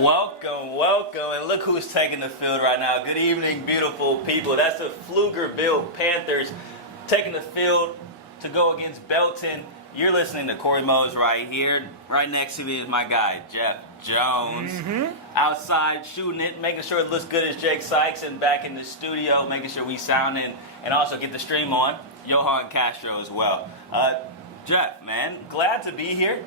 Welcome, welcome, and look who's taking the field right now. Good evening, beautiful people. That's the Pflugerville Panthers taking the field to go against Belton. You're listening to Corey Mose right here. Right next to me is my guy, Jeff Jones. Outside shooting it, making sure it looks good as Jake Sykes, and back in the studio, making sure we sound in and also get the stream on. Johan Castro as well. Jeff, man, glad to be here.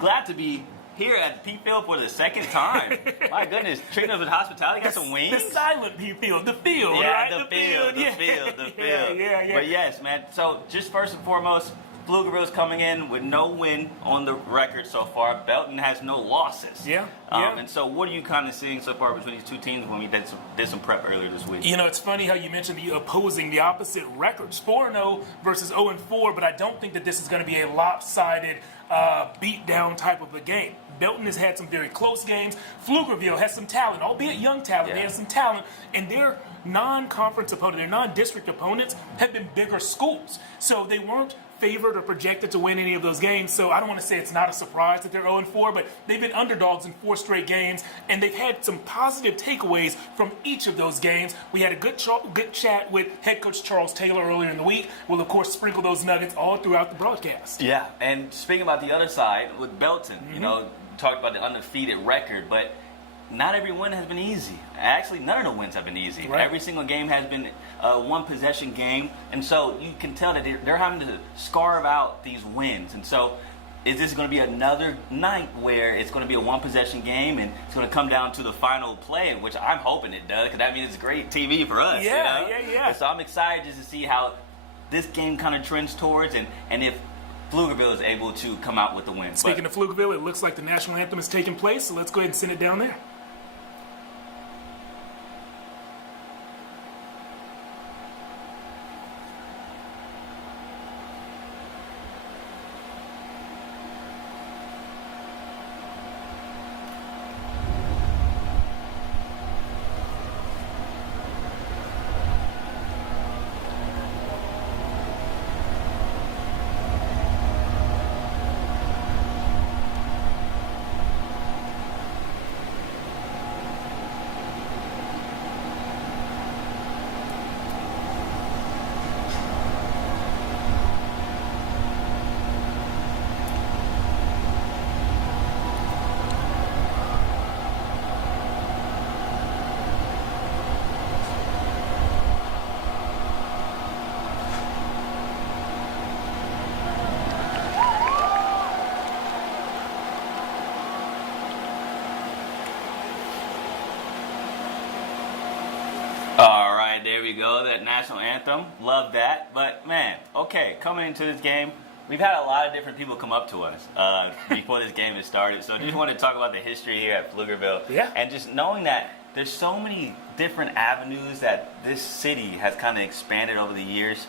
Glad to be here at the P-Field for the second time. My goodness, treating us with hospitality. Got some wings. The silent P-Field, the field, yeah, right? The field. Yeah. But yes, man, so just first and foremost, Pflugerville's coming in with no win on the record so far. Belton has no losses. Yeah. And so what are you kind of seeing so far between these two teams when we did some prep earlier this week? You know, it's funny how you mentioned the opposite records, 4-0 versus 0-4, but I don't think that this is going to be a lopsided beat-down type of a game. Belton has had some very close games. Pflugerville has some talent, albeit young talent. Yeah. They have some talent, and their non-conference opponent, their non-district opponents have been bigger schools. So they weren't favored or projected to win any of those games. So I don't want to say it's not a surprise that they're 0-4, but they've been underdogs in 4 straight games, and they've had some positive takeaways from each of those games. We had a good chat with head coach Charles Taylor earlier in the week. We'll, of course, sprinkle those nuggets all throughout the broadcast. Yeah, and speaking about the other side with Belton, you know, talked about the undefeated record, but not every win has been easy. Actually, none of the wins have been easy. Right. Every single game has been a one-possession game, and so you can tell that they're having to scarve out these wins. And so is this going to be another night where it's going to be a one-possession game and it's going to come down to the final play, which I'm hoping it does, because that means it's great TV for us. Yeah, you know? yeah. And so I'm excited just to see how this game kind of trends towards, and if Pflugerville is able to come out with the win. Speaking of Pflugerville, it looks like the national anthem is taking place, so let's go ahead and send it down there. All right, there we go. That national anthem. Love that. But, man, okay, coming into this game, we've had a lot of different people come up to us before this game has started. So I just want to talk about the history here at Pflugerville. Yeah. And just knowing that there's so many different avenues that this city has kind of expanded over the years.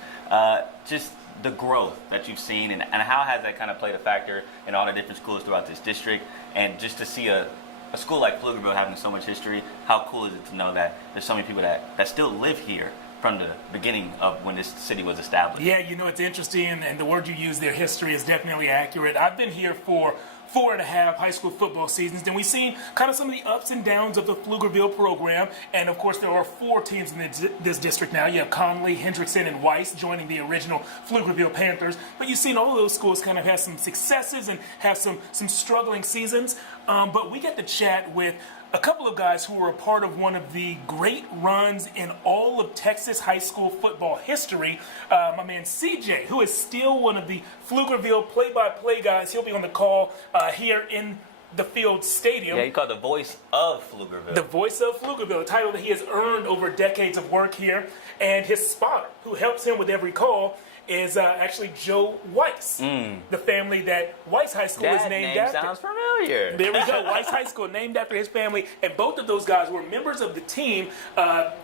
Just the growth that you've seen, and how has that kind of played a factor in all the different schools throughout this district. And just to see a school like Pflugerville having so much history, how cool is it to know that there's so many people that still live here from the beginning of when this city was established? Yeah, you know, it's interesting, and the word you use there, history, is definitely accurate. I've been here for 4.5 high school football seasons, and we've seen kind of some of the ups and downs of the Pflugerville program. And of course, there are 4 teams in this district now. You have Conley, Hendrickson, and Weiss joining the original Pflugerville Panthers. But you've seen all of those schools kind of have some successes and have some struggling seasons. But we get to chat with a couple of guys who were a part of one of the great runs in all of Texas high school football history. My man CJ, who is still one of the Pflugerville play-by-play guys. He'll be on the call here in the Field Stadium. Yeah, you call it the voice of Pflugerville. The voice of Pflugerville, a title that he has earned over decades of work here. And his spotter, who helps him with every call, is actually Joe Weiss, the family that Weiss High School is named after. That name sounds familiar. There we go. Weiss High School, named after his family. And both of those guys were members of the team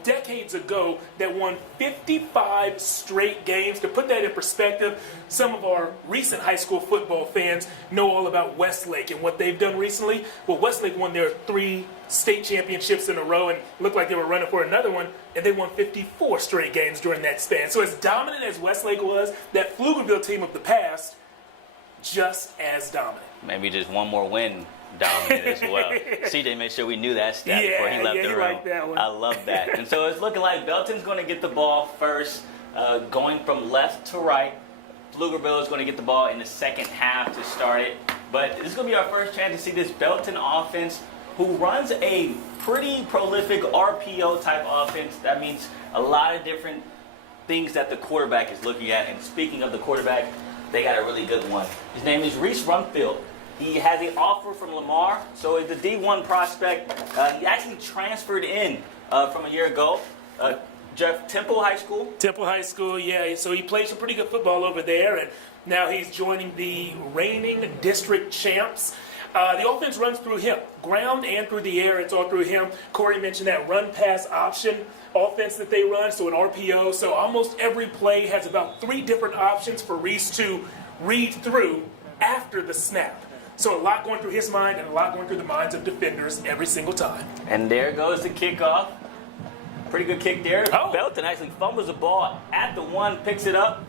decades ago that won 55 straight games. To put that in perspective, some of our recent high school football fans know all about Westlake and what they've done recently. Well, Westlake won their 3 state championships in a row and looked like they were running for another one, and they won 54 straight games during that span. So as dominant as Westlake was, that Pflugerville team of the past just as dominant. Maybe just one more win dominant as well. CJ made sure we knew that stat before he left the room. Liked that one. I love that. And so it's looking like Belton's going to get the ball first, going from left to right. Pflugerville is going to get the ball in the second half to start it. But this is going to be our first chance to see this Belton offense, who runs a pretty prolific RPO type offense. That means a lot of different things that the quarterback is looking at. And speaking of the quarterback, they got a really good one. His name is Reese Rumfield. He has an offer from Lamar, so he's a D1 prospect. He actually transferred in from a year ago. Jeff, Temple High School. Temple High School, yeah. So he played some pretty good football over there, and now he's joining the reigning district champs. The offense runs through him, ground and through the air. It's all through him. Corey mentioned that run-pass option offense that they run, so an RPO. So almost every play has about 3 different options for Reese to read through after the snap. So a lot going through his mind and a lot going through the minds of defenders every single time. And there goes the kickoff. Pretty good kick there. Oh. Belton actually fumbles the ball at the 1, picks it up,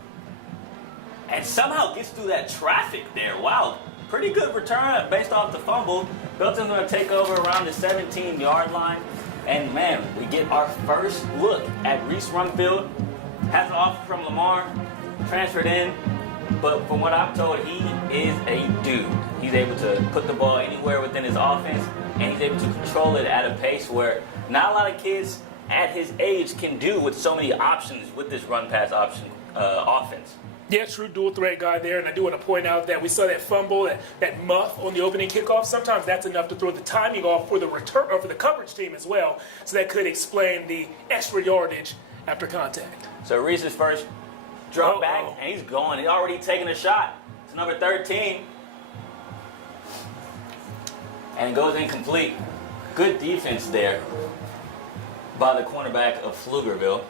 and somehow gets through that traffic there. Wow. Pretty good return based off the fumble. Belton's going to take over around the 17-yard line. And, man, we get our first look at Reese Rumfield. Has an offer from Lamar, transferred in. But from what I'm told, he is a dude. He's able to put the ball anywhere within his offense, and he's able to control it at a pace where not a lot of kids at his age can do with so many options with this run-pass option offense. Yeah, true dual threat guy there, and I do want to point out that we saw that fumble, that muff on the opening kickoff. Sometimes that's enough to throw the timing off for the return or for the coverage team as well. So that could explain the extra yardage after contact. So Reese's first drop back, and he's going. He's already taking a shot. It's number 13, and it goes incomplete. Good defense there by the cornerback of Pflugerville.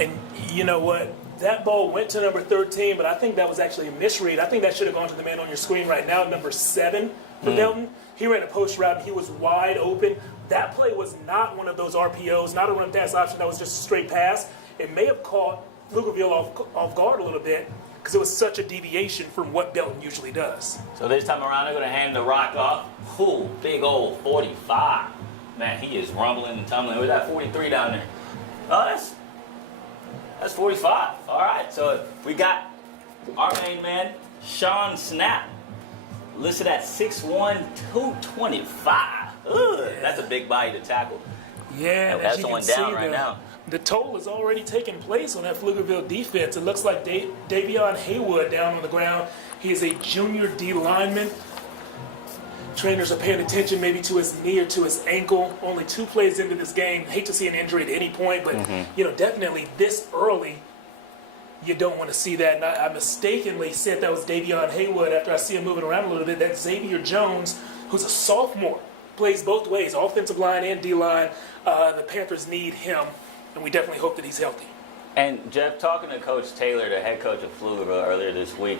And you know what? That ball went to number 13, but I think that was actually a misread. I think that should have gone to the man on your screen right now, number 7 for Belton. He ran a post route, and he was wide open. That play was not one of those RPOs, not a run-pass option. That was just a straight pass. It may have caught Pflugerville off guard a little bit because it was such a deviation from what Belton usually does. So this time around, they're going to hand the rock off. Ooh, big old 45. Man, he is rumbling and tumbling. Where's that 43 down there? Oh, that's 45. All right, so we got our main man, Sean Snap, listed at 6'1", 225. Ugh, that's a big body to tackle. Yeah, and that's someone down right now. The toll is already taking place on that Pflugerville defense. It looks like Davion Haywood down on the ground. He is a junior D lineman. Trainers are paying attention maybe to his knee or to his ankle. Only 2 plays into this game. Hate to see an injury at any point, but definitely this early, you don't want to see that. And I mistakenly said that was Davion Haywood after I see him moving around a little bit. That's Xavier Jones, who's a sophomore, plays both ways, offensive line and D-line. The Panthers need him, and we definitely hope that he's healthy. And Jeff, talking to Coach Taylor, the head coach of Pflugerville, earlier this week,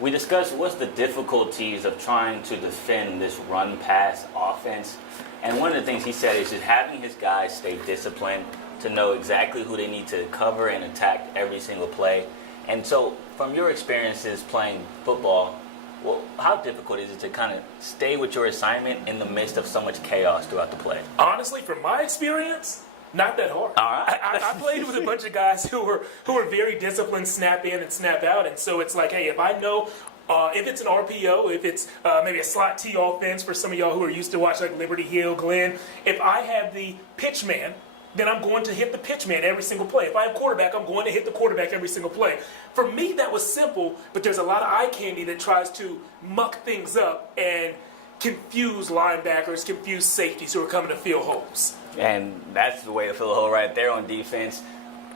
we discussed what's the difficulties of trying to defend this run-pass offense. And one of the things he said is just having his guys stay disciplined to know exactly who they need to cover and attack every single play. And so from your experiences playing football, well, how difficult is it to kind of stay with your assignment in the midst of so much chaos throughout the play? Honestly, from my experience, not that hard. All right. I played with a bunch of guys who were very disciplined, snap in and snap out, and so it's like, hey, if I know if it's an RPO, if it's maybe a slot T offense for some of y'all who are used to watch like Liberty Hill, Glenn, if I have the pitch man, then I'm going to hit the pitch man every single play. If I have quarterback, I'm going to hit the quarterback every single play. For me, that was simple, but there's a lot of eye candy that tries to muck things up and confuse linebackers, confuse safeties who are coming to fill holes. And that's the way to fill a hole right there on defense.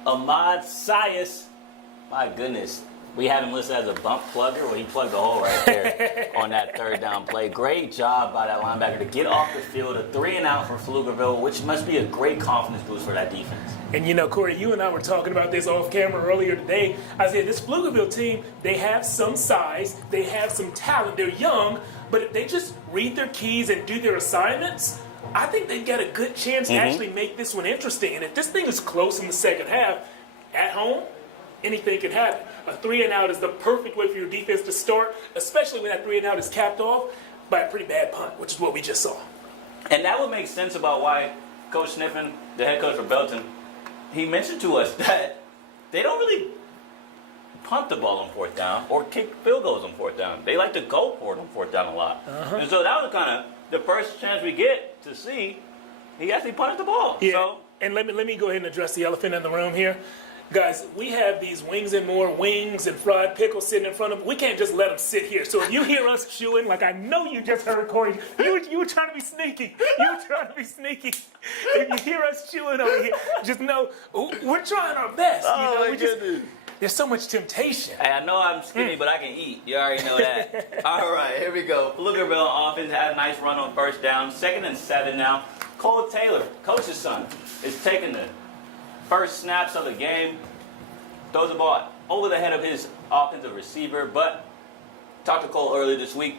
Ahmad Sayas, my goodness. We have him listed as a bump plugger. Well, he plugged the hole right there on that third down play. Great job by that linebacker to get off the field, a 3-and-out for Pflugerville, which must be a great confidence boost for that defense. And you know, Corey, you and I were talking about this off camera earlier today. I said, this Pflugerville team, they have some size, they have some talent, they're young, but if they just read their keys and do their assignments, I think they've got a good chance to actually make this one interesting. And if this thing is close in the second half, at home, anything can happen. A 3-and-out is the perfect way for your defense to start, especially when that 3-and-out is capped off by a pretty bad punt, which is what we just saw. And that would make sense about why Coach Sniffen, the head coach for Belton, he mentioned to us that they don't really punt the ball on 4th down or kick field goals on 4th down. They like to go for it on 4th down a lot. And so that was kind of the first chance we get to see he actually punted the ball. Yeah. So, and let me go ahead and address the elephant in the room here. Guys, we have these wings and more wings and fried pickles sitting in front of them. We can't just let them sit here. So if you hear us chewing, like I know you just heard, Corey, you were trying to be sneaky. You were trying to be sneaky. If you hear us chewing over here, just know we're trying our best. goodness. There's so much temptation. Hey, I know I'm skinny, but I can eat. You already know that. All right, here we go. Pflugerville offense had a nice run on 1st down. 2nd and 7 now. Cole Taylor, coach's son, is taking the first snaps of the game. Throws the ball over the head of his offensive receiver. But talked to Cole earlier this week.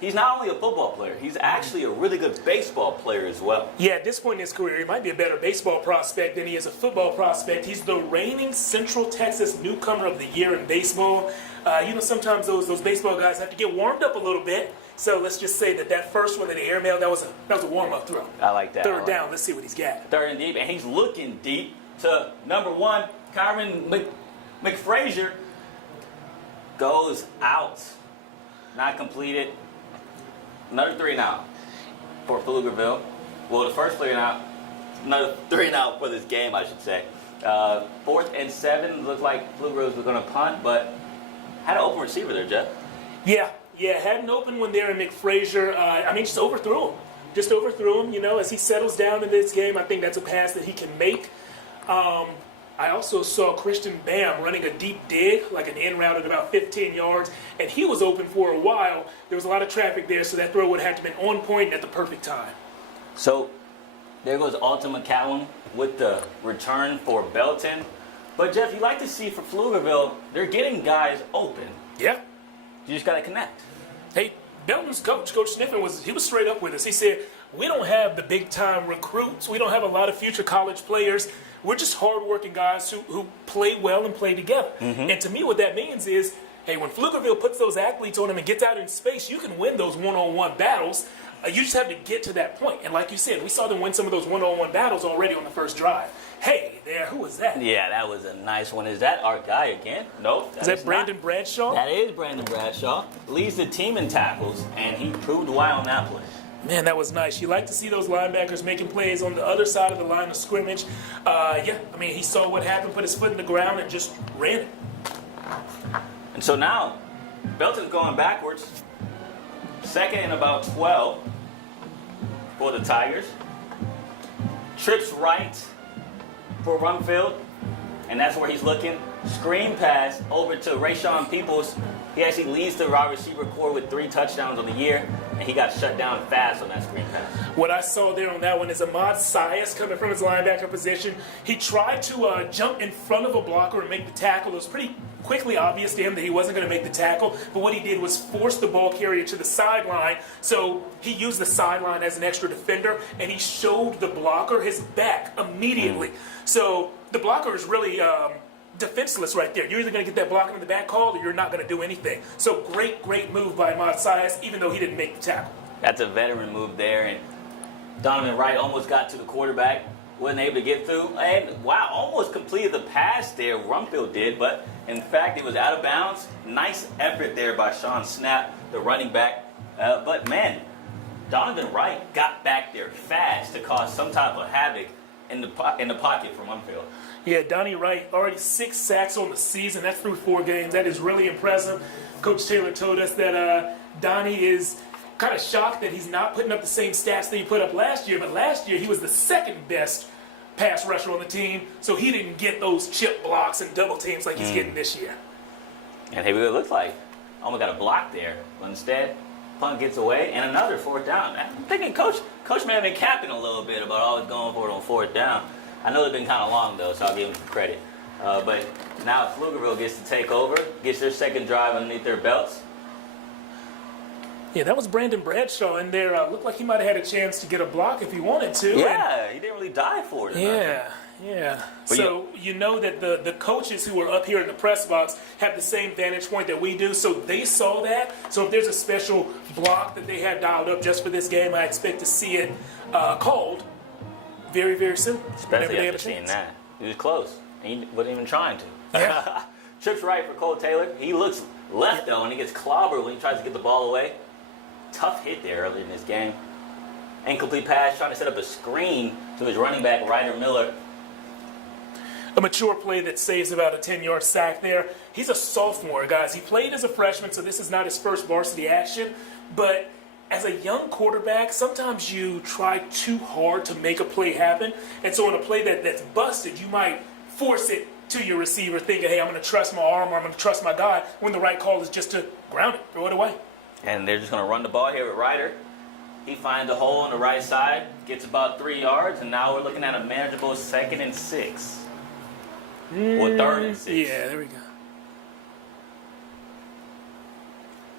He's not only a football player, he's actually a really good baseball player as well. Yeah, at this point in his career, he might be a better baseball prospect than he is a football prospect. He's the reigning Central Texas Newcomer of the Year in baseball. Sometimes those baseball guys have to get warmed up a little bit. So let's just say that first one in the airmail, that was a warm-up throw. I like that. 3rd down, let's see what he's got. 3rd and deep, and he's looking deep to number 1, Kyron McFrazier. Goes out. Not completed. Another 3-and-out for Pflugerville. Well, the first 3-and-out, another 3-and-out for this game, I should say. 4th and 7, looked like Pflugerville was going to punt, but had an open receiver there, Jeff. Yeah, had an open one there, and McFrazier, just overthrew him. Just overthrew him, as he settles down in this game. I think that's a pass that he can make. I also saw Christian Bam running a deep dig, like an in route at about 15 yards, and he was open for a while. There was a lot of traffic there, so that throw would have to have been on point at the perfect time. So there goes Alton McCallum with the return for Belton. But, Jeff, you like to see for Pflugerville, they're getting guys open. Yeah. You just got to connect. Hey, Belton's coach, Coach Sniffen, was straight up with us. He said, we don't have the big-time recruits. We don't have a lot of future college players. We're just hard-working guys who play well and play together. And to me, what that means is, hey, when Pflugerville puts those athletes on them and gets out in space, you can win those one-on-one battles. You just have to get to that point. And like you said, we saw them win some of those one-on-one battles already on the first drive. Hey, there, who was that? Yeah, that was a nice one. Is that our guy again? No. Is that Brandon Bradshaw? That is Brandon Bradshaw. Leads the team in tackles, and he proved why on that play. Man, that was nice. You like to see those linebackers making plays on the other side of the line of scrimmage. He saw what happened, put his foot in the ground, and just ran it. And so now, Belton's going backwards. 2nd and about 12 for the Tigers. Trips right for Rumfield, and that's where he's looking. Screen pass over to Rayshawn Peoples. He actually leads the wide receiver core with 3 touchdowns on the year, and he got shut down fast on that screen pass. What I saw there on that one is Ahmad Sias coming from his linebacker position. He tried to jump in front of a blocker and make the tackle. It was pretty quickly obvious to him that he wasn't going to make the tackle, but what he did was force the ball carrier to the sideline. So he used the sideline as an extra defender, and he showed the blocker his back immediately. So the blocker is really defenseless right there. You're either going to get that blocking in the back call or you're not going to do anything. So great move by Ahmad Sias, even though he didn't make the tackle. That's a veteran move there, and Donovan Wright almost got to the quarterback, wasn't able to get through, and wow, almost completed the pass there. Rumfield did, but in fact, it was out of bounds. Nice effort there by Sean Snap, the running back. But man, Donovan Wright got back there fast to cause some type of havoc in the pocket for Rumfield. Yeah, Donnie Wright, already 6 sacks on the season. That's through 4 games. That is really impressive. Coach Taylor told us that Donnie is kind of shocked that he's not putting up the same stats that he put up last year. But last year, he was the 2nd best pass rusher on the team, so he didn't get those chip blocks and double teams like he's getting this year. And hey, what it looks like, almost got a block there. But instead, punt gets away, and another 4th down. I'm thinking Coach may have been capping a little bit about always going for it on 4th down. I know it's been kind of long, though, so I'll give him some credit. But now Pflugerville gets to take over, gets their 2nd drive underneath their belts. Yeah, that was Brandon Bradshaw in there. Looked like he might have had a chance to get a block if he wanted to. Yeah, he didn't really die for it. Yeah, Yeah. But So you know that the coaches who are up here in the press box have the same vantage point that we do. So they saw that. So if there's a special block that they have dialed up just for this game, I expect to see it called very, very soon. Especially after seeing that. He was close. He wasn't even trying to. Yeah. Trips right for Cole Taylor. He looks left, though, and he gets clobbered when he tries to get the ball away. Tough hit there early in this game. Incomplete pass, trying to set up a screen to his running back, Ryder Miller. A mature play that saves about a 10-yard sack there. He's a sophomore, guys. He played as a freshman, so this is not his first varsity action. But as a young quarterback, sometimes you try too hard to make a play happen. And so in a play that's busted, you might force it to your receiver thinking, hey, I'm going to trust my arm or I'm going to trust my guy, when the right call is just to ground it, throw it away. And they're just going to run the ball here with Ryder. He finds a hole on the right side, gets about 3 yards, and now we're looking at a manageable 2nd and 6. Or 3rd and 6. Yeah, there we go.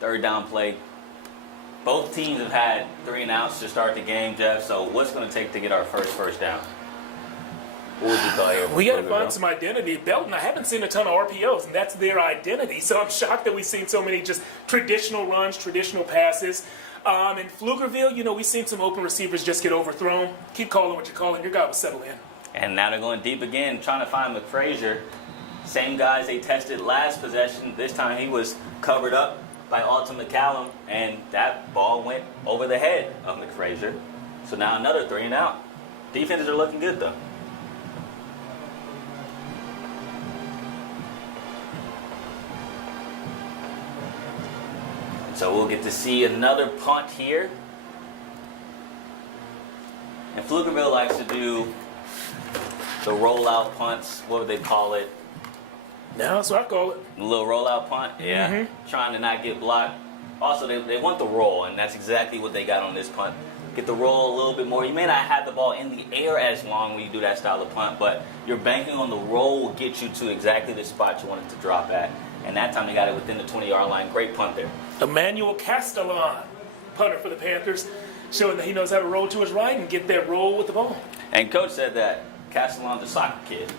3rd down play. Both teams have had 3 and outs to start the game, Jeff. So what's going to take to get our first down? What would you call here? We got to find some identity. Belton, I haven't seen a ton of RPOs, and that's their identity. So I'm shocked that we've seen so many just traditional runs, traditional passes. In Pflugerville, we've seen some open receivers just get overthrown. Keep calling what you're calling. Your guy will settle in. And now they're going deep again, trying to find McFrazier. Same guys they tested last possession. This time he was covered up by Alton McCallum, and that ball went over the head of McFrazier. So now another 3 and out. Defenses are looking good, though. So we'll get to see another punt here. And Pflugerville likes to do the rollout punts. What would they call it? No, that's what I call it. The little rollout punt? Yeah. Mm-hmm. Trying to not get blocked. Also, they want the roll, and that's exactly what they got on this punt. Get the roll a little bit more. You may not have the ball in the air as long when you do that style of punt, but you're banking on the roll will get you to exactly the spot you want it to drop at. And that time they got it within the 20-yard line. Great punt there. Emmanuel Castellan, punter for the Panthers, showing that he knows how to roll to his right and get that roll with the ball. And Coach said that Castellan's a soccer kid.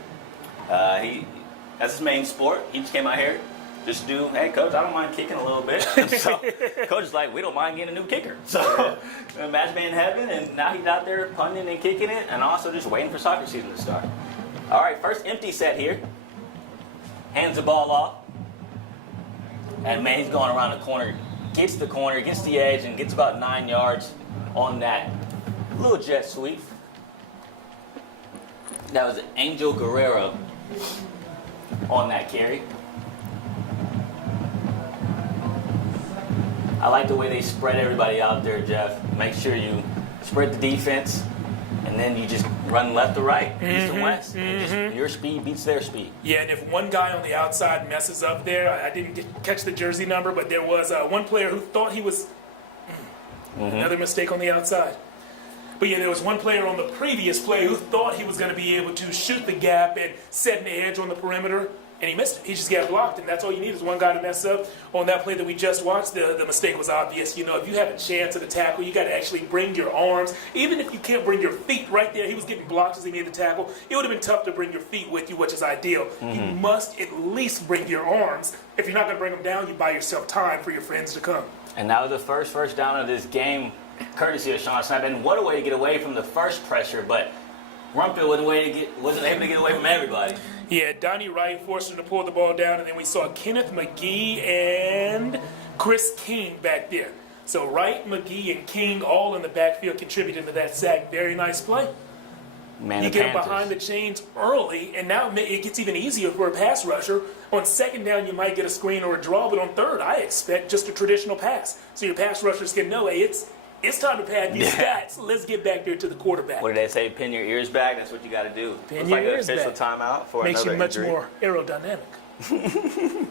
That's his main sport. He just came out here just do, hey, Coach, I don't mind kicking a little bit. So Coach is like, we don't mind getting a new kicker. So match made in heaven, and now he's out there punting and kicking it, and also just waiting for soccer season to start. All right, first empty set here. Hands the ball off. And man, he's going around the corner, gets the edge, and gets about 9 yards on that little jet sweep. That was Angel Guerrero on that carry. I like the way they spread everybody out there, Jeff. Make sure you spread the defense, and then you just run left to right, east to west. And just, your speed beats their speed. Yeah, and if one guy on the outside messes up there, I didn't catch the jersey number, but there was one player who thought he was another mistake on the outside. But yeah, there was one player on the previous play who thought he was going to be able to shoot the gap and set an edge on the perimeter, and he missed it. He just got blocked, and that's all you need is one guy to mess up. On that play that we just watched, the mistake was obvious. You know, if you have a chance at a tackle, you got to actually bring your arms. Even if you can't bring your feet right there, he was getting blocked as he made the tackle. It would have been tough to bring your feet with you, which is ideal. You must at least bring your arms. If you're not going to bring them down, you buy yourself time for your friends to come. And that was the first down of this game, courtesy of Sean Snap. And what a way to get away from the first pressure, but Rumpel wasn't able to get away from everybody. Yeah, Donnie Wright forced him to pull the ball down, and then we saw Kenneth McGee and Chris King back there. So Wright, McGee, and King all in the backfield contributing to that sack. Very nice play. Man, you get him behind the chains early, and now it gets even easier for a pass rusher. On second down, you might get a screen or a draw, but on third, I expect just a traditional pass. So your pass rushers can know, hey, it's time to pad these stats. Let's get back there to the quarterback. What did they say? Pin your ears back. That's what you got to do. Pin your ears back. Official timeout for Makes another you much injury. more aerodynamic.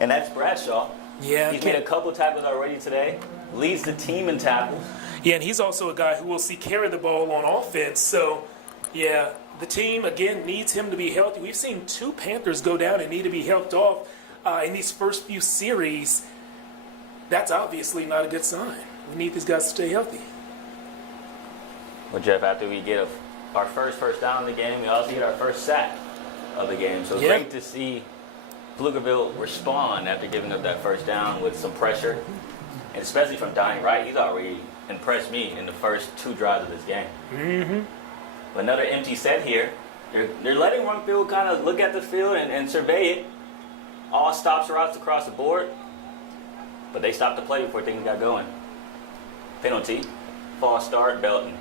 And that's Bradshaw. Yeah, He's made a couple tackles already today. Leads the team in tackles. Yeah, and he's also a guy who we'll see carry the ball on offense. So, yeah, the team, again, needs him to be healthy. We've seen 2 Panthers go down and need to be helped off in these first few series. That's obviously not a good sign. We need these guys to stay healthy. Well, Jeff, after we get a our first down of the game. We also get our first sack of the game. So it's great to see Pflugerville respond after giving up that first down with some pressure, and especially from Donnie Wright. He's already impressed me in the first 2 drives of this game. Mm-hmm. Another empty set here. They're letting Rumfield kind of look at the field and survey it. All stops are out across the board, but they stopped the play before things got going. Penalty, false start, Belton.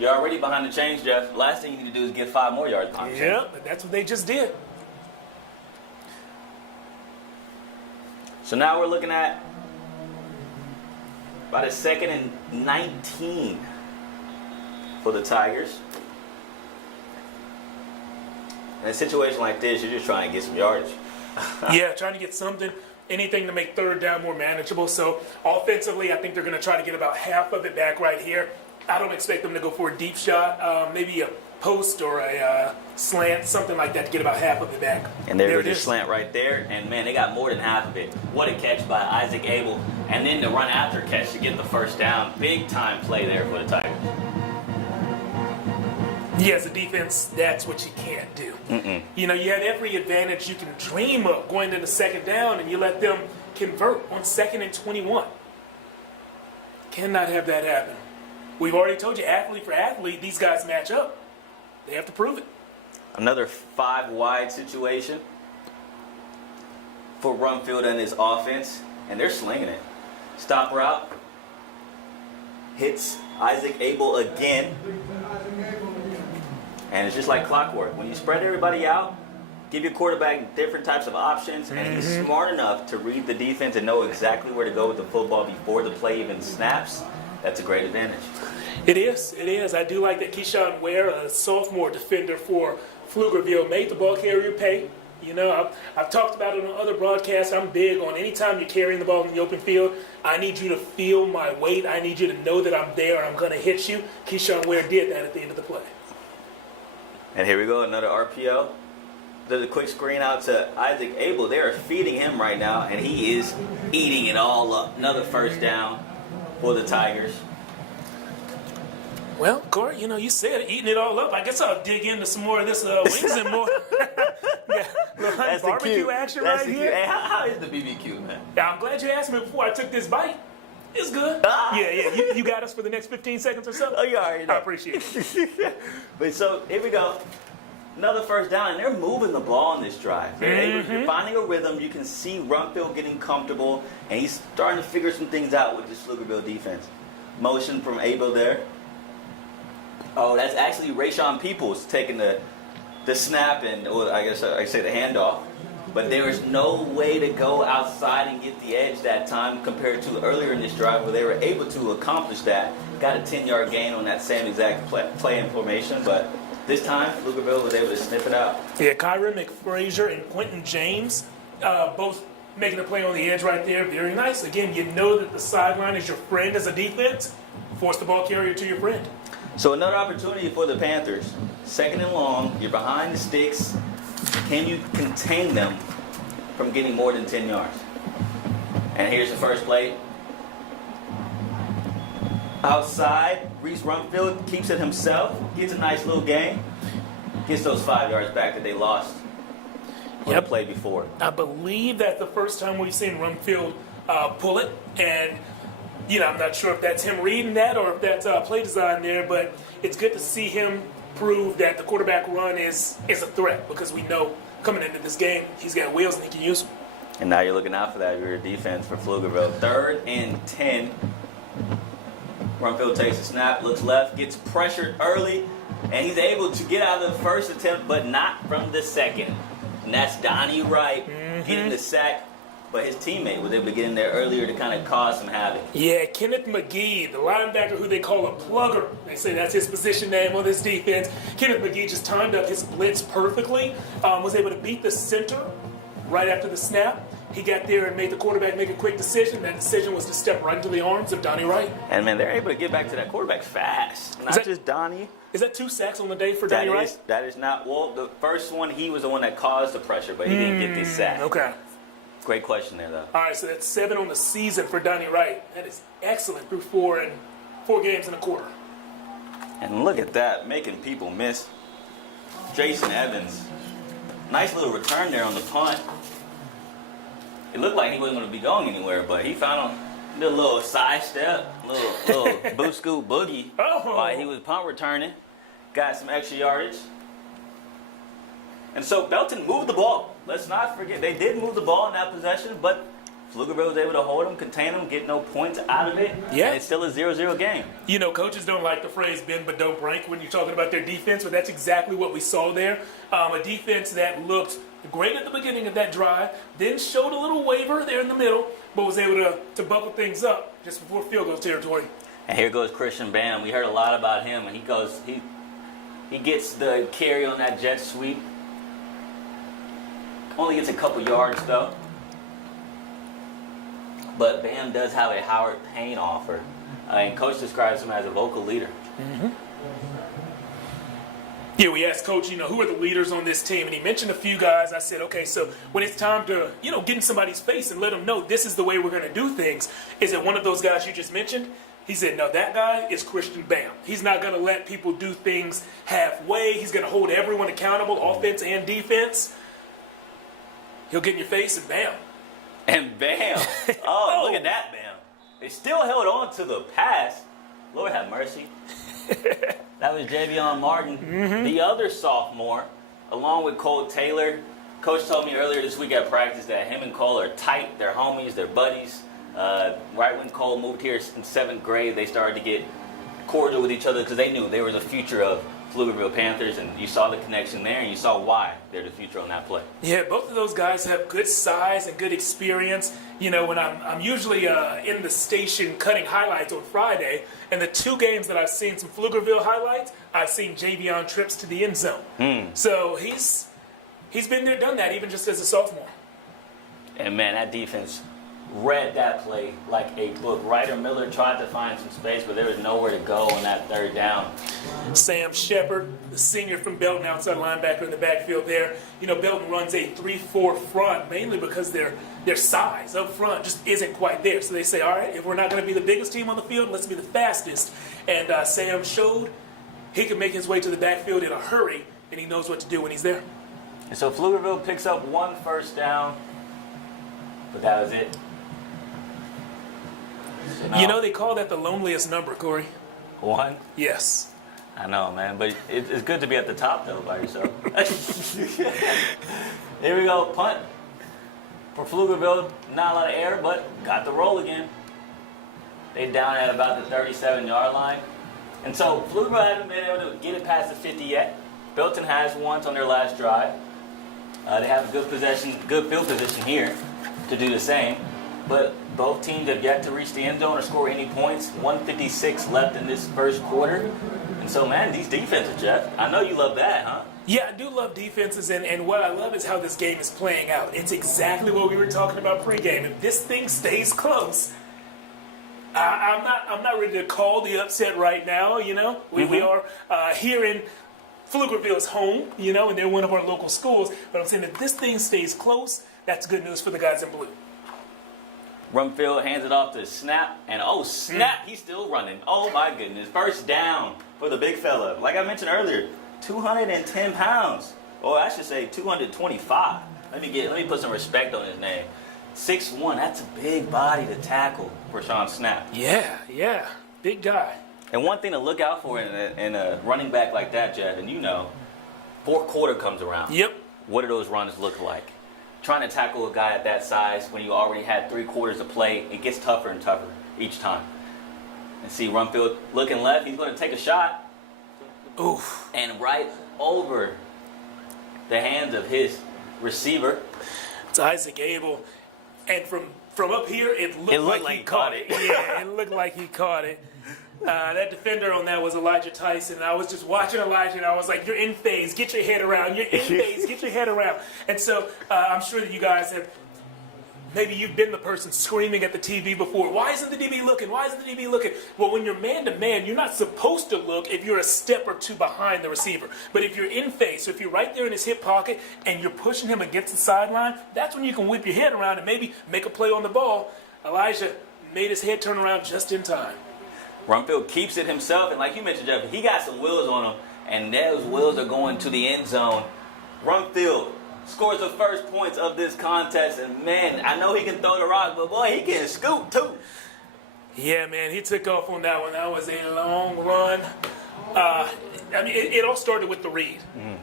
You're already behind the chains, Jeff. Last thing you need to do is get 5 more yards behind the chains. Yeah, but that's what they just did. So now we're looking at about a 2nd and 19 for the Tigers. In a situation like this, you're just trying to get some yardage. Yeah, trying to get something, anything to make 3rd down more manageable. So offensively, I think they're going to try to get about half of it back right here. I don't expect them to go for a deep shot, maybe a post or a slant, something like that to get about half of it back. And there's your slant right there. And, man, they got more than half of it. What a catch by Isaac Abel. And then the run after catch to get the first down. Big-time play there for the Tigers. Yeah, as a defense, that's what you can't do. You know, you have every advantage you can dream of going into 2nd down, and you let them convert on 2nd and 21. Cannot have that happen. We've already told you, athlete for athlete, these guys match up. They have to prove it. Another 5-wide situation for Rumfield and his offense, and they're slinging it. Stop route. Hits Isaac Abel again. And it's just like clockwork. When you spread everybody out, give your quarterback different types of options, and he's smart enough to read the defense and know exactly where to go with the football before the play even snaps, that's a great advantage. It is. It is. I do like that Keyshawn Ware, a sophomore defender for Pflugerville, made the ball carrier pay. You know, I've talked about it on other broadcasts. I'm big on anytime you're carrying the ball in the open field, I need you to feel my weight. I need you to know that I'm there and I'm going to hit you. Keyshawn Ware did that at the end of the play. And here we go, another RPO. There's a quick screen out to Isaac Abel. They are feeding him right now, and he is eating it all up. Another first down for the Tigers. Well, Corey, you know, you said eating it all up. I guess I'll dig into some more of this wings and more. Yeah, That's barbecue action right here. Hey, how is the BBQ, man? I'm glad you asked me before I took this bite. It's good. Yeah. You got us for the next 15 seconds or so? Oh, you already know. I appreciate it. But so, here we go. Another first down, and they're moving the ball in this drive. They're finding a rhythm. You can see Rumfield getting comfortable, and he's starting to figure some things out with this Pflugerville defense. Motion from Abel there. Oh, that's actually Rayshon Peoples taking the snap and, well, I guess I say the handoff. But there was no way to go outside and get the edge that time compared to earlier in this drive where they were able to accomplish that. Got a 10-yard gain on that same exact play in formation, but this time Pflugerville was able to sniff it out. Yeah, Kyron McFrazier and Quentin James both making a play on the edge right there. Very nice. Again, you know that the sideline is your friend as a defense. Force the ball carrier to your friend. So another opportunity for the Panthers. 2nd and long. You're behind the sticks. Can you contain them from getting more than 10 yards? And here's the first play. Outside, Reese Rumfield keeps it himself, gets a nice little gain, gets those 5 yards back that they lost on the play before. I believe that's the first time we've seen Rumfield pull it, and you know, I'm not sure if that's him reading that or if that's play design there, but it's good to see him prove that the quarterback run is a threat, because we know coming into this game he's got wheels and he can use them. And now you're looking out for that rear defense for Pflugerville. 3rd and 10. Rumfield takes a snap, looks left, gets pressured early, and he's able to get out of the first attempt, but not from the second. And that's Donnie Wright getting the sack, but his teammate was able to get in there earlier to kind of cause some havoc. Yeah, Kenneth McGee, the linebacker who they call a plugger. They say that's his position name on this defense. Kenneth McGee just timed up his blitz perfectly, was able to beat the center right after the snap. He got there and made the quarterback make a quick decision. That decision was to step right into the arms of Donnie Wright. And, man, they're able to get back to that quarterback fast. Not just Donnie. Is that 2 sacks on the day for Donnie Wright? That is not. Well, the first one, he was the one that caused the pressure, but he didn't get the sack. Okay. Great question there, though. All right, so that's 7 on the season for Donnie Wright. That is excellent through 4 games and a quarter. And look at that, making people miss. Jason Evans. Nice little return there on the punt. It looked like he wasn't going to be going anywhere, but he found a little sidestep, little boot scoot boogie while he was punt returning. Got some extra yardage. And so Belton moved the ball. Let's not forget, they did move the ball in that possession, but Pflugerville was able to hold them, contain them, get no points out of it. Yeah. And it's still a 0-0 game. You know, coaches don't like the phrase bend but don't break when you're talking about their defense, but that's exactly what we saw there. A defense that looked great at the beginning of that drive, then showed a little waver there in the middle, but was able to buckle things up just before field goal territory. And here goes Christian Bam. We heard a lot about him, and he gets the carry on that jet sweep. Only gets a couple yards, though. But Bam does have a Howard Payne offer. And Coach describes him as a vocal leader. Mm-hmm. Yeah, we asked Coach, who are the leaders on this team? And he mentioned a few guys. I said, okay, so when it's time to, get in somebody's face and let them know this is the way we're going to do things, is it one of those guys you just mentioned? He said, no, that guy is Christian Bam. He's not going to let people do things halfway. He's going to hold everyone accountable, offense and defense. He'll get in your face and bam. And bam. Oh, look at that, bam. They still held on to the pass. Lord have mercy. That was Javion Martin, the other sophomore, along with Cole Taylor. Coach told me earlier this week at practice that him and Cole are tight. They're homies. They're buddies. Right when Cole moved here in 7th grade, they started to get cordial with each other because they knew they were the future of Pflugerville Panthers, and you saw the connection there, and you saw why they're the future on that play. Yeah, both of those guys have good size and good experience. When I'm usually in the station cutting highlights on Friday, and the 2 games that I've seen some Pflugerville highlights, I've seen Javion trips to the end zone. So he's been there, done that, even just as a sophomore. And man, that defense read that play like a book. Ryder Miller tried to find some space, but there was nowhere to go on that 3rd down. Sam Shepard, the senior from Belton, outside linebacker in the backfield there. Belton runs a 3-4 front, mainly because their size up front just isn't quite there. So they say, all right, if we're not going to be the biggest team on the field, let's be the fastest. And Sam showed he can make his way to the backfield in a hurry, and he knows what to do when he's there. And so Pflugerville picks up 1 first down, but that was it. They call that the loneliest number, Corey. 1? Yes. I know, man, but it's good to be at the top, though, by yourself. Here we go, punt for Pflugerville. Not a lot of air, but got the roll again. They down at about the 37-yard line. And so Pflugerville hasn't been able to get it past the 50 yet. Belton has once on their last drive. They have a good field position here to do the same. But both teams have yet to reach the end zone or score any points. 1:56 left in this first quarter. And so, man, these defenses, Jeff, I know you love that, huh? Yeah, I do love defenses, and what I love is how this game is playing out. It's exactly what we were talking about pregame. If this thing stays close, I'm not ready to call the upset right now, We are here in Pflugerville's home, and they're one of our local schools. But I'm saying if this thing stays close, that's good news for the guys in blue. Rumfield hands it off to Snap, and snap, he's still running. Oh my goodness, first down for the big fella. Like I mentioned earlier, 210 pounds, or I should say 225. Let me put some respect on his name. 6'1", that's a big body to tackle for Sean Snap. Yeah, big guy. And one thing to look out for in a running back like that, Jeff, and 4th quarter comes around. Yep. What do those runs look like? Trying to tackle a guy at that size when you already had 3 quarters of play, it gets tougher and tougher each time. And see Rumfield looking left, he's going to take a shot. Oof. And right over the hands of his receiver. It's Isaac Abel. And from up here, it looked like he caught it. Yeah, it looked like he caught it. That defender on that was Elijah Tyson. And I was just watching Elijah, and I was like, you're in phase. Get your head around. You're in phase. Get your head around. And so I'm sure that you guys have, maybe you've been the person screaming at the TV before, why isn't the DB looking? Why isn't the DB looking? Well, when you're man-to-man, you're not supposed to look if you're a step or 2 behind the receiver. But if you're in phase, so if you're right there in his hip pocket and you're pushing him against the sideline, that's when you can whip your head around and maybe make a play on the ball. Elijah made his head turn around just in time. Rumfield keeps it himself, and like you mentioned, Jeff, he got some wheels on him, and those wheels are going to the end zone. Rumfield scores the first points of this contest, and man, I know he can throw the rock, but boy, he can scoop too. Yeah, man, he took off on that one. That was a long run. I mean, it all started with the read.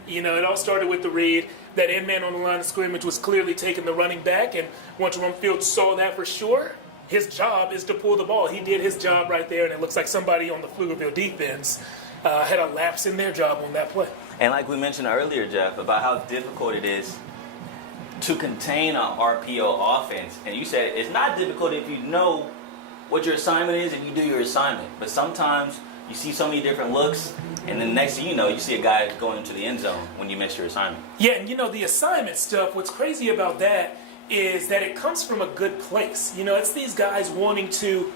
You know, it all started with the read. That end man on the line of scrimmage was clearly taking the running back, and once Rumfield saw that for sure, his job is to pull the ball. He did his job right there, and it looks like somebody on the Pflugerville defense had a lapse in their job on that play. And like we mentioned earlier, Jeff, about how difficult it is to contain an RPO offense. And you said it's not difficult if you know what your assignment is and you do your assignment. But sometimes you see so many different looks, and then next thing you know, you see a guy going into the end zone when you miss your assignment. Yeah, and you know, the assignment stuff, what's crazy about that is that it comes from a good place. You know, it's these guys wanting to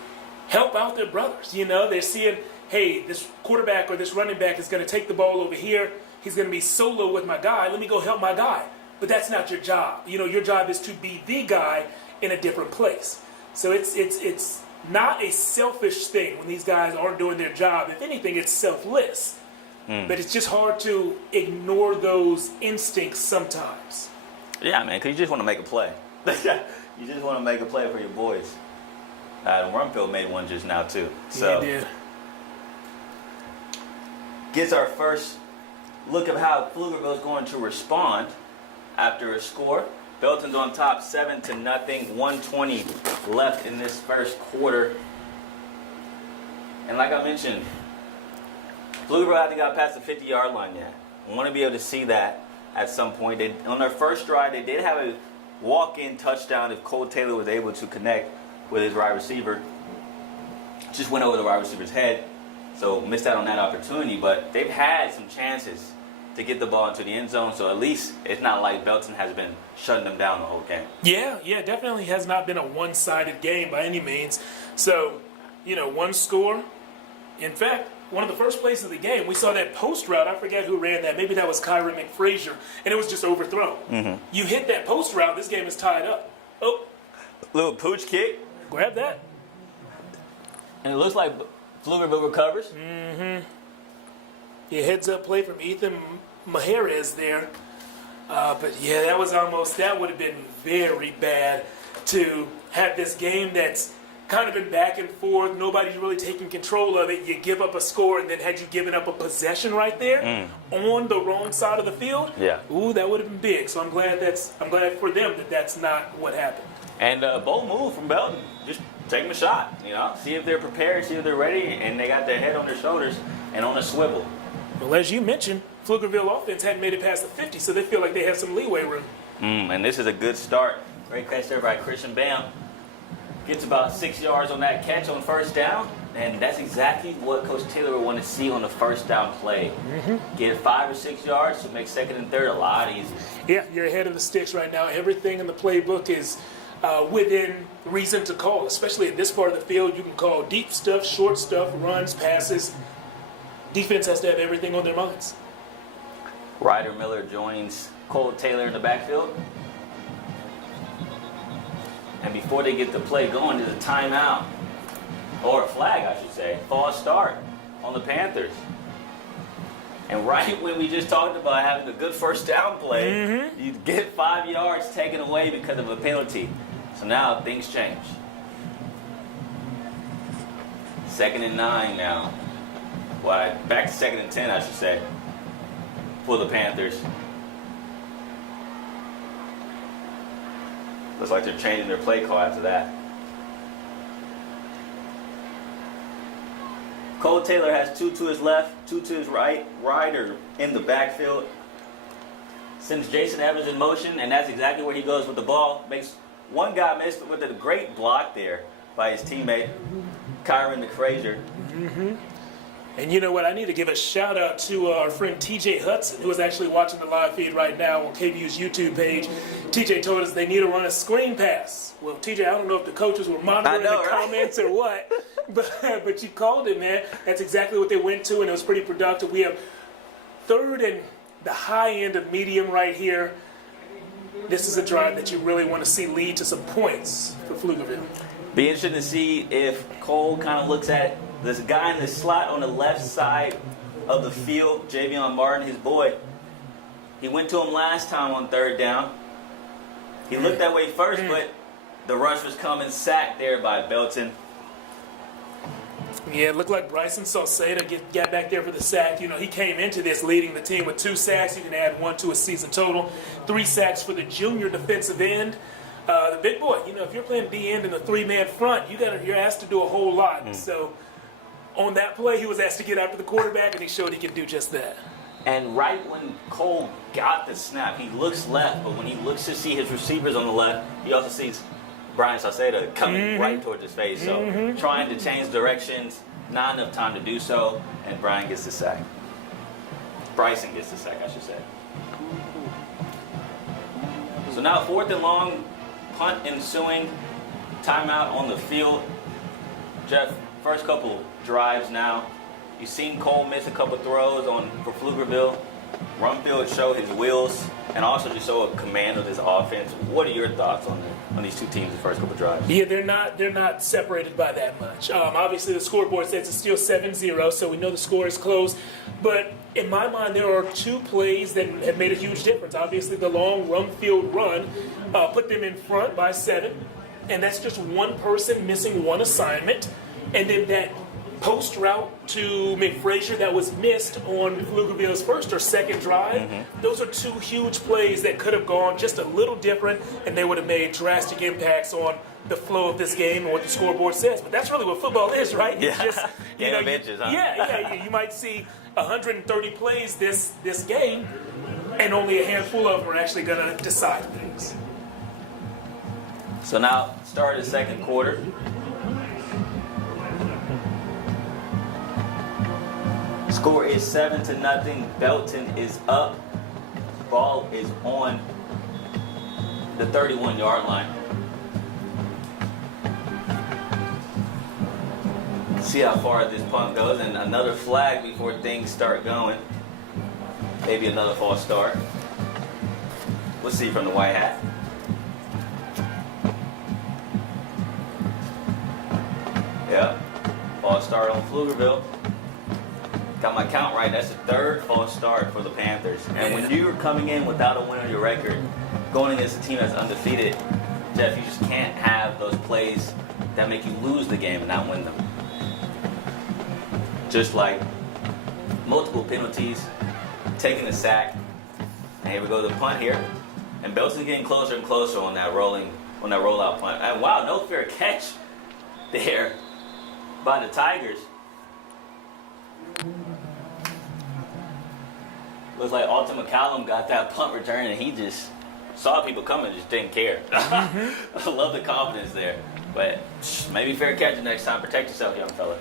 help out their brothers. You know, they're seeing, hey, this quarterback or this running back is going to take the ball over here. He's going to be solo with my guy. Let me go help my guy. But that's not your job. You know, your job is to be the guy in a different place. So it's not a selfish thing when these guys aren't doing their job. If anything, it's selfless. But it's just hard to ignore those instincts sometimes. Yeah, man, because you just want to make a play. You just want to make a play for your boys. Rumfield made one just now, too. So, yeah, he did. Gets our first look at how Pflugerville is going to respond after a score. Belton's on top 7-0, 1:20 left in this first quarter. And like I mentioned, Pflugerville hasn't got past the 50-yard line yet. I want to be able to see that at some point. On their first drive, they did have a walk-in touchdown if Cole Taylor was able to connect with his wide receiver. Just went over the wide receiver's head, so missed out on that opportunity. But they've had some chances to get the ball into the end zone, so at least it's not like Belton has been shutting them down the whole game. Yeah, definitely has not been a one-sided game by any means. So, you know, one score. In fact, one of the first plays of the game, we saw that post route. I forget who ran that. Maybe that was Kyron McFrazier, and it was just overthrown. You hit that post route, this game is tied up. Oh. Little pooch kick. Grab that. And it looks like Pflugerville recovers. Yeah, heads up play from Ethan Majerez there. But yeah, that would have been very bad to have this game that's kind of been back and forth. Nobody's really taking control of it. You give up a score, and then had you given up a possession right there on the wrong side of the field, that would have been big. So I'm glad for them that that's not what happened. And a bold move from Belton. Just take them a shot, you know, see if they're prepared, see if they're ready, and they got their head on their shoulders and on a swivel. Well, as you mentioned, Pflugerville offense hadn't made it past the 50, so they feel like they have some leeway room. And this is a good start. Great catch there by Christian Bam. Gets about 6 yards on that catch on first down, and that's exactly what Coach Taylor would want to see on the first down play. Get 5 or 6 yards to make second and third a lot easier. Yeah, you're ahead of the sticks right now. Everything in the playbook is within reason to call, especially in this part of the field. You can call deep stuff, short stuff, runs, passes. Defense has to have everything on their minds. Ryder Miller joins Cole Taylor in the backfield. And before they get the play going, there's a timeout, or a flag, I should say. False start on the Panthers. And right when we just talked about having a good first down play, you get 5 yards taken away because of a penalty. So now things change. 2nd and 9 now. Well, back to 2nd and 10, I should say, for the Panthers. Looks like they're changing their play call after that. Cole Taylor has 2 to his left, 2 to his right. Ryder in the backfield. Sends Jason Evans in motion, and that's exactly where he goes with the ball. Makes one guy miss with a great block there by his teammate, Kyron McFrazier. And you know what? I need to give a shout out to our friend TJ Hudson, who is actually watching the live feed right now on KVUE's YouTube page. TJ told us they need to run a screen pass. Well, TJ, I don't know if the coaches were monitoring the comments or what, but you called it, man. That's exactly what they went to, and it was pretty productive. We have 3rd and the high end of medium right here. This is a drive that you really want to see lead to some points for Pflugerville. Be interested to see if Cole kind of looks at this guy in the slot on the left side of the field, Javion Martin, his boy. He went to him last time on third down. He looked that way first, but the rush was coming, sacked there by Belton. Yeah, it looked like Bryson Salceda got back there for the sack. You know, he came into this leading the team with 2 sacks. You can add 1 to his season total. 3 sacks for the junior defensive end. The big boy, you know, if you're playing D-end in a 3-man front, you're asked to do a whole lot. So on that play, he was asked to get after the quarterback, and he showed he could do just that. And right when Cole got the snap, he looks left, but when he looks to see his receivers on the left, he also sees Brian Salceda coming right towards his face. So trying to change directions, not enough time to do so, and Brian gets the sack. Bryson gets the sack, I should say. So now 4th and long, punt ensuing, timeout on the field. Jeff, first couple drives now. You've seen Cole miss a couple throws for Pflugerville. Rumfield show his wheels and also just show a command of this offense. What are your thoughts on these two teams' the first couple drives? Yeah, they're not separated by that much. Obviously, the scoreboard says it's still 7-0, so we know the score is close. But in my mind, there are 2 plays that have made a huge difference. Obviously, the long Rumfield run put them in front by 7, and that's just one person missing one assignment. And then that post route to McFrazier that was missed on Pflugerville's first or second drive. Those are 2 huge plays that could have gone just a little different, and they would have made drastic impacts on the flow of this game and what the scoreboard says. But that's really what football is, right? Yeah. It's just, Game of inches, huh? Yeah. You might see 130 plays this game, and only a handful of them are actually going to decide things. So now, start of the second quarter. Score is 7-0. Belton is up. Ball is on the 31-yard line. See how far this punt goes, and another flag before things start going. Maybe another false start. We'll see from the white hat. Yeah, false start on Pflugerville. Got my count right. That's the 3rd false start for the Panthers. And when you're coming in without a win on your record, going against a team that's undefeated, Jeff, you just can't have those plays that make you lose the game and not win them. Just like multiple penalties, taking a sack, and here we go, the punt here. And Belton's getting closer and closer on that rollout punt. And wow, no fair catch there by the Tigers. Looks like Alton McCallum got that punt return and he just saw people coming and just didn't care. I love the confidence there. But maybe fair catch the next time. Protect yourself, young fella.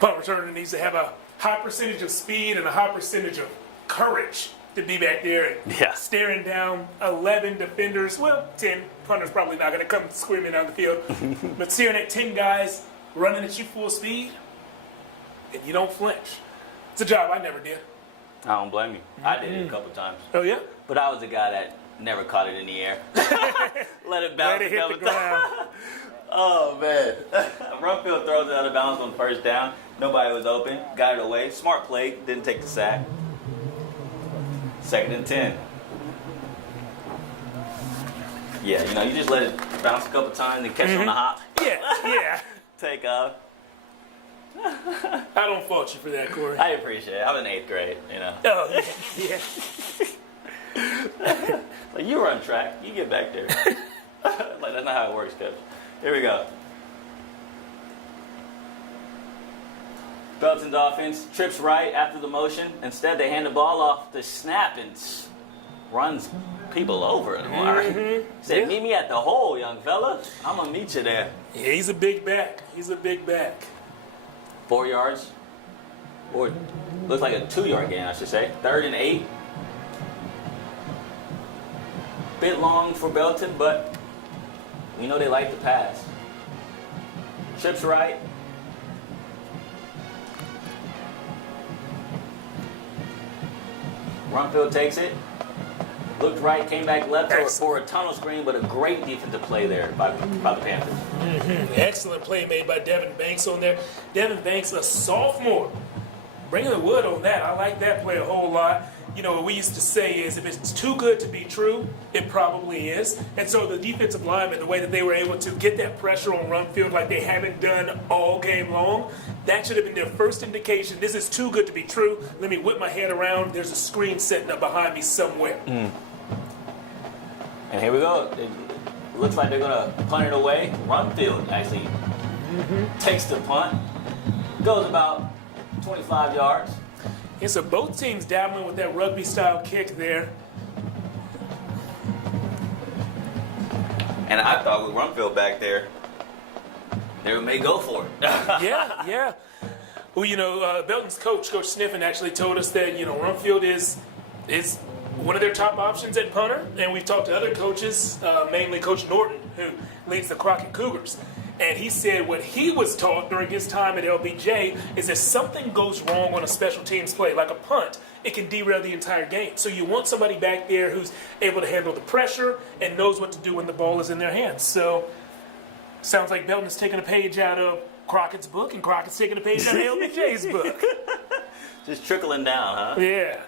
Punt returner needs to have a high percentage of speed and a high percentage of courage to be back there and staring down 11 defenders. Well, 10. Punter's probably not going to come screaming down the field. But staring at 10 guys running at you full speed, and you don't flinch. It's a job I never did. I don't blame you. I did it a couple times. Oh, yeah? But I was the guy that never caught it in the air. Let it bounce. Let it hit the ground. Oh, man. Rumfield throws it out of bounds on first down. Nobody was open. Got it away. Smart play. Didn't take the sack. 2nd and 10. Yeah, you know, you just let it bounce a couple times and catch it on the hop. Yeah. Take off. I don't fault you for that, Corey. I appreciate it. I was in 8th grade, you know. Oh, yeah. Like, you run track. You get back there. Like, that's not how it works, coach. Here we go. Belton's offense trips right after the motion. Instead, they hand the ball off the snap and runs people over. He said, meet me at the hole, young fella. I'm going to meet you there. Yeah, he's a big back. 4 yards. Or looks like a 2-yard gain, I should say. 3rd and 8. Bit long for Belton, but we know they like to pass. Trips right. Rumfield takes it. looked right, came back left for a tunnel screen, but a great defensive play there by the Panthers. Excellent play made by Devin Banks on there. Devin Banks, a sophomore. Bringing the wood on that. I like that play a whole lot. You know, what we used to say is if it's too good to be true, it probably is. And so the defensive linemen, the way that they were able to get that pressure on run field like they haven't done all game long, that should have been their first indication. This is too good to be true. Let me whip my head around. There's a screen setting up behind me somewhere. And here we go. It looks like they're going to punt it away. Run field actually takes the punt. Goes about 25 yards. And so both teams dabbling with that rugby-style kick there. And I thought with Rumfield back there, they may go for it. Yeah. Well, you know, Belton's coach, Coach Sniffen, actually told us that, you know, Rumfield is one of their top options at punter. And we've talked to other coaches, mainly Coach Norton, who leads the Crockett Cougars. And he said what he was taught during his time at LBJ is if something goes wrong on a special teams play, like a punt, it can derail the entire game. So you want somebody back there who's able to handle the pressure and knows what to do when the ball is in their hands. So sounds like Belton is taking a page out of Crockett's book and Crockett's taking a page out of LBJ's book. Just trickling down, huh? Yeah.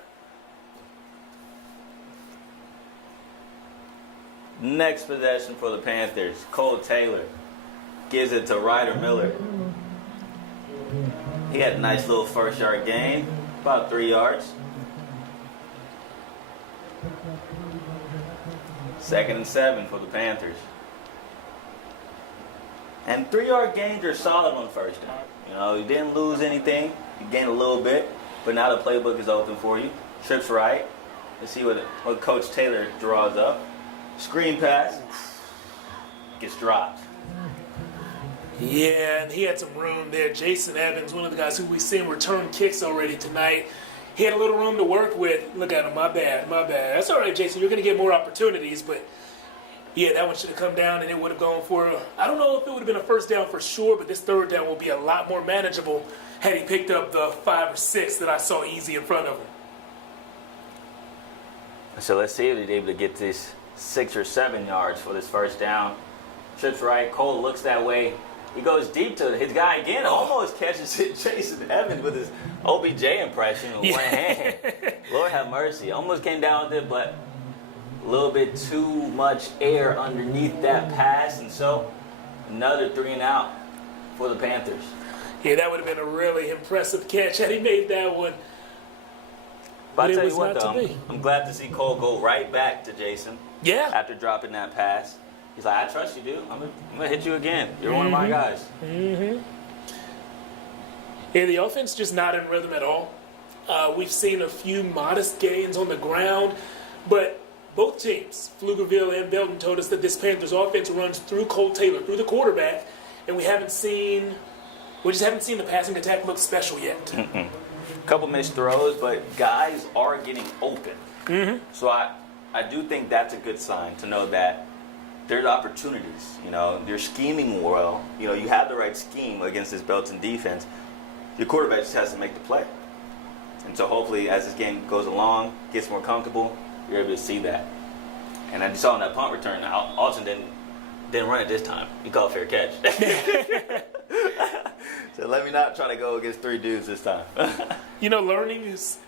Next possession for the Panthers. Cole Taylor gives it to Ryder Miller. He had a nice little first yard gain, about 3 yards. 2nd and 7 for the Panthers. And 3-yard gains are solid on first down. You know, you didn't lose anything. You gained a little bit, but now the playbook is open for you. Trips right. Let's see what Coach Taylor draws up. Screen pass. Gets dropped. Yeah, and he had some room there. Jason Evans, one of the guys who we've seen return kicks already tonight. He had a little room to work with. Look at him, my bad. That's all right, Jason. You're going to get more opportunities, but yeah, that one should have come down and it would have gone for, I don't know if it would have been a first down for sure, but this third down will be a lot more manageable had he picked up the 5 or 6 that I saw easy in front of him. So let's see if he's able to get this 6 or 7 yards for this first down. Trips right. Cole looks that way. He goes deep to his guy again. Almost catches it. Jason Evans with his OBJ impression with one hand. Lord have mercy. Almost came down with it, but a little bit too much air underneath that pass. And so another 3 and out for the Panthers. Yeah, that would have been a really impressive catch had he made that one. But I tell you what, though, I'm glad to see Cole go right back to Jason. Yeah. After dropping that pass. He's like, I trust you, dude. I'm gonna hit you again. You're one of my guys. Yeah, the offense just not in rhythm at all. We've seen a few modest gains on the ground, but both teams, Pflugerville and Belton, told us that this Panthers offense runs through Cole Taylor, through the quarterback, and we just haven't seen the passing attack look special yet. Couple missed throws, but guys are getting open. So I do think that's a good sign to know that there's opportunities. You know, they're scheming well. You know, you have the right scheme against this Belton defense. Your quarterback just has to make the play. And so hopefully as this game goes along, gets more comfortable, you're able to see that. And I just saw in that punt return, Alton didn't run it this time. He called fair catch. So let me not try to go against 3 dudes this time. You know, learning is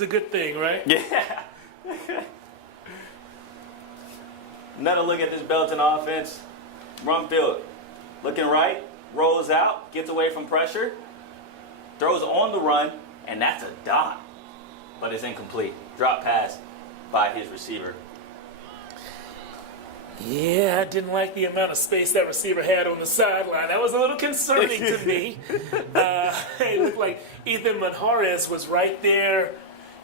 a good thing, right? Yeah. Another look at this Belton offense. Rumfield looking right, rolls out, gets away from pressure, throws on the run, and that's a dot. But it's incomplete. Drop pass by his receiver. Yeah, I didn't like the amount of space that receiver had on the sideline. That was a little concerning to me. It looked like Ethan Manjarez was right there,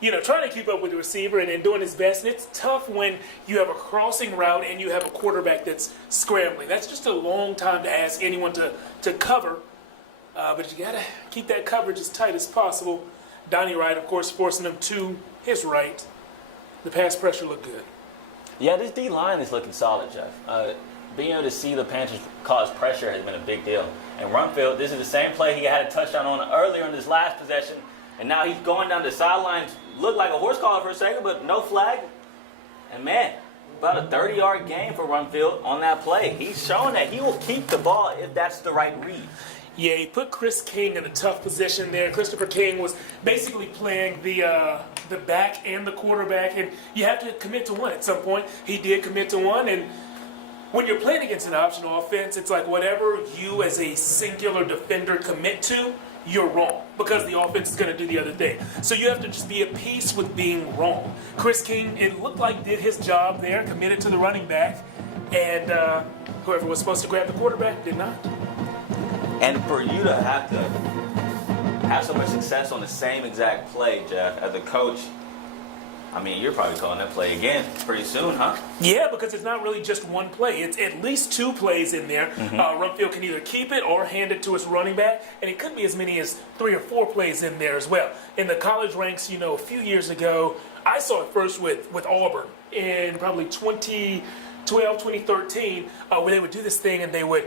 you know, trying to keep up with the receiver and doing his best. And it's tough when you have a crossing route and you have a quarterback that's scrambling. That's just a long time to ask anyone to cover. But you got to keep that coverage as tight as possible. Donnie Wright, of course, forcing him to his right. The pass pressure looked good. Yeah, this D-line is looking solid, Jeff. Being able to see the Panthers cause pressure has been a big deal. And Rumfield, this is the same play he had a touchdown on earlier in this last possession. And now he's going down the sidelines. Looked like a horse collar for a second, but no flag. And man, about a 30-yard gain for Rumfield on that play. He's showing that he will keep the ball if that's the right read. Yeah, he put Chris King in a tough position there. Christopher King was basically playing the back and the quarterback, and you have to commit to one at some point. He did commit to one, and when you're playing against an optional offense, it's like whatever you as a singular defender commit to, you're wrong because the offense is going to do the other thing. So you have to just be at peace with being wrong. Chris King, it looked like, did his job there, committed to the running back, and whoever was supposed to grab the quarterback did not. And for you to have so much success on the same exact play, Jeff, as a coach, I mean, you're probably calling that play again pretty soon, huh? Yeah, because it's not really just one play. It's at least two plays in there. Rumfield can either keep it or hand it to his running back, and it could be as many as 3 or 4 plays in there as well. In the college ranks, you know, a few years ago, I saw it first with Auburn in probably 2012, 2013, where they would do this thing and they would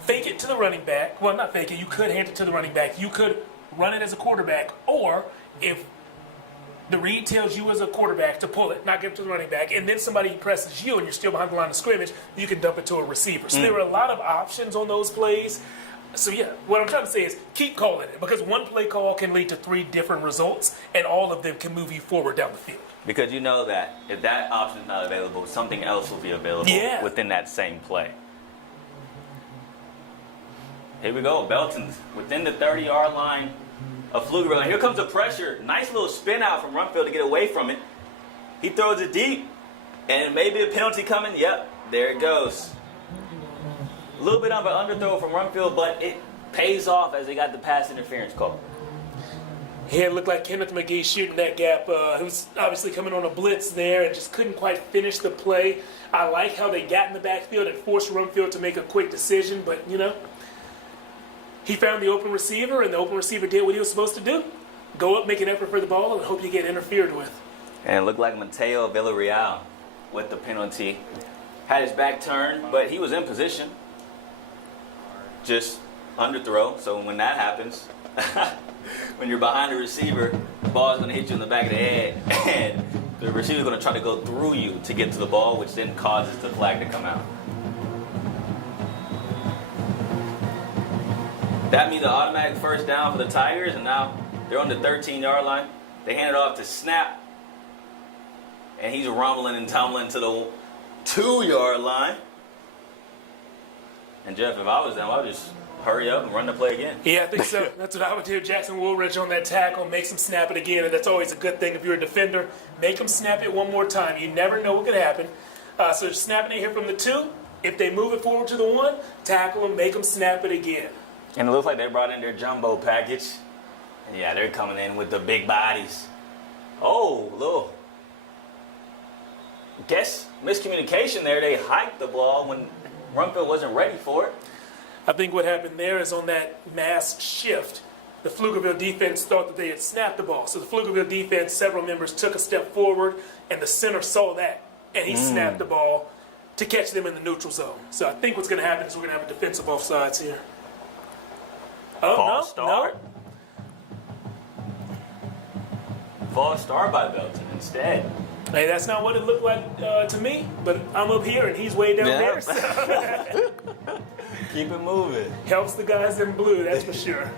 fake it to the running back. Well, not fake it. You could hand it to the running back. You could run it as a quarterback, or if the read tells you as a quarterback to pull it, not give it to the running back, and then somebody presses you and you're still behind the line of scrimmage, you can dump it to a receiver. So there were a lot of options on those plays. So yeah, what I'm trying to say is keep calling it, because one play call can lead to 3 different results, and all of them can move you forward down the field. Because you know that if that option is not available, something else will be available within that same play. Here we go, Belton's within the 30-yard line of Pflugerville. And here comes the pressure. Nice little spin out from Rumfield to get away from it. He throws it deep. And maybe a penalty coming. Yep, there it goes. A little bit of an underthrow from Rumfield, but it pays off as they got the pass interference call. Yeah, it looked like Kenneth McGee shooting that gap. He was obviously coming on a blitz there and just couldn't quite finish the play. I like how they got in the backfield and forced Rumfield to make a quick decision, but, you know, he found the open receiver, and the open receiver did what he was supposed to do. Go up, make an effort for the ball, and hope you get interfered with. And it looked like Mateo Villarreal with the penalty. Had his back turned, but he was in position. Just underthrow. So when that happens, when you're behind the receiver, the ball is going to hit you in the back of the head, and the receiver is going to try to go through you to get to the ball, which then causes the flag to come out. That means an automatic first down for the Tigers, and now they're on the 13-yard line. They hand it off to Snap, and he's rumbling and tumbling to the 2-yard line. And Jeff, if I was them, I would just hurry up and run the play again. Yeah, I think so. That's what I would do. Jackson Woolridge on that tackle, makes him snap it again, and that's always a good thing if you're a defender. Make him snap it one more time. You never know what could happen. So they're snapping it here from the 2. If they move it forward to the 1, tackle him, make him snap it again. And it looks like they brought in their jumbo package. And yeah, they're coming in with the big bodies. Oh, little, guess miscommunication there. They hiked the ball when Rumfield wasn't ready for it. I think what happened there is on that mass shift, the Pflugerville defense thought that they had snapped the ball. So the Pflugerville defense, several members took a step forward, and the center saw that, and he snapped the ball to catch them in the neutral zone. So I think what's going to happen is we're going to have a defensive offsides here. Oh, False start. False start by Belton instead. Hey, that's not what it looked like to me, but I'm up here and he's way down there. So Keep it moving. helps the guys in blue, that's for sure.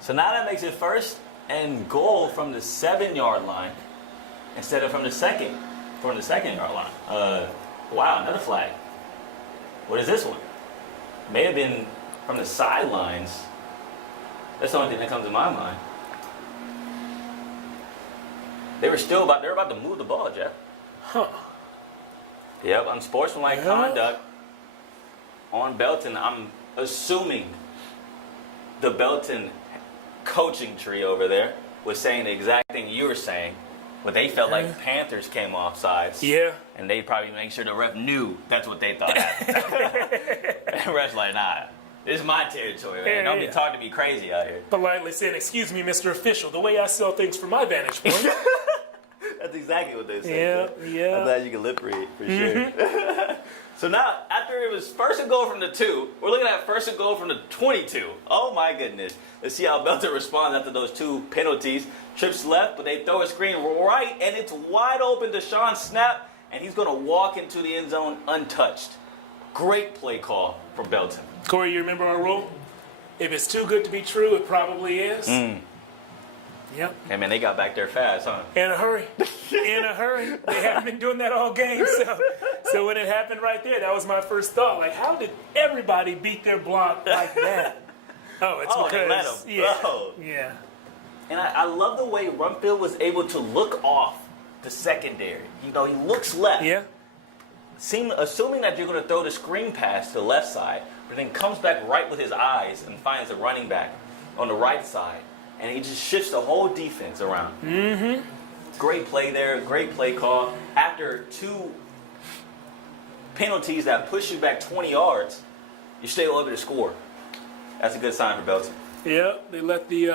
So now that makes it 1st and goal from the 7-yard line instead of from the 2nd-yard line. Wow, another flag. What is this one? May have been from the sidelines. That's the only thing that comes to my mind. They're about to move the ball, Jeff. Huh. Yep, unsportsmanlike conduct on Belton. I'm assuming the Belton coaching tree over there was saying the exact thing you were saying, but they felt like Panthers came off sides. Yeah. And they probably make sure the ref knew that's what they thought happened. And the ref's like, nah, this is my territory, man. Don't be talking to me crazy out here. Politely saying, excuse me, Mr. Official, the way I saw things from my vantage point. That's exactly what they said. Yeah. I'm glad you can lip read, for sure. So now, after it was 1st and goal from the 2, we're looking at 1st and goal from the 22. Oh my goodness. Let's see how Belton responds after those 2 penalties. Trips left, but they throw a screen right, and it's wide open to Sean Snap. and he's going to walk into the end zone untouched. Great play call from Belton. Corey, you remember our rule? If it's too good to be true, it probably is. Yep. Hey, man, they got back there fast, huh? In a hurry. In a hurry. They haven't been doing that all game. So when it happened right there, that was my first thought. Like, how did everybody beat their block like that? Oh, it's because... they let him. Yeah. Oh. Yeah. And I love the way Rumfield was able to look off the secondary. You know, he looks left. Yeah. Assuming that you're going to throw the screen pass to the left side, but then comes back right with his eyes and finds the running back on the right side. And he just shifts the whole defense around. Mm-hmm. Great play there. Great play call. After 2 penalties that push you back 20 yards, you're still able to score. That's a good sign for Belton. Yeah, they let the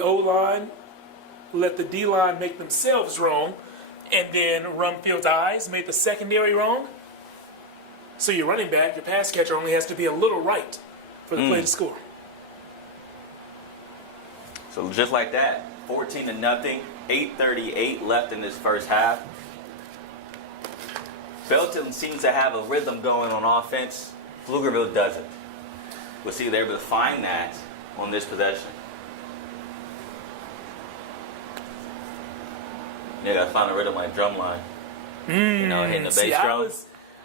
O-line, let the D-line make themselves wrong, and then Rumfield's eyes made the secondary wrong. So your running back, your pass catcher, only has to be a little right for the play to score. So just like that, 14-0, 8:38 left in this first half. Belton seems to have a rhythm going on offense. Pflugerville doesn't. We'll see if they're able to find that on this possession. Yeah, gotta find a rhythm like drumline. You know, hitting the bass drum.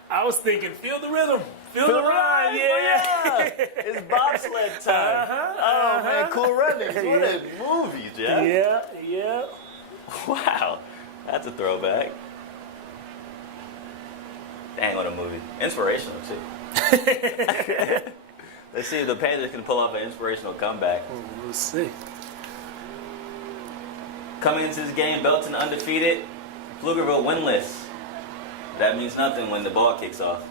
I was thinking, feel the rhythm. Feel the rhyme, yeah. It's bobsled time. Oh, man, Cool Runnings. What a movie, Jeff. Yeah. Wow, that's a throwback. Dang, what a movie. Inspirational, too. Let's see if the Panthers can pull off an inspirational comeback. We'll see. Coming into this game, Belton undefeated, Pflugerville winless. That means nothing when the ball kicks off.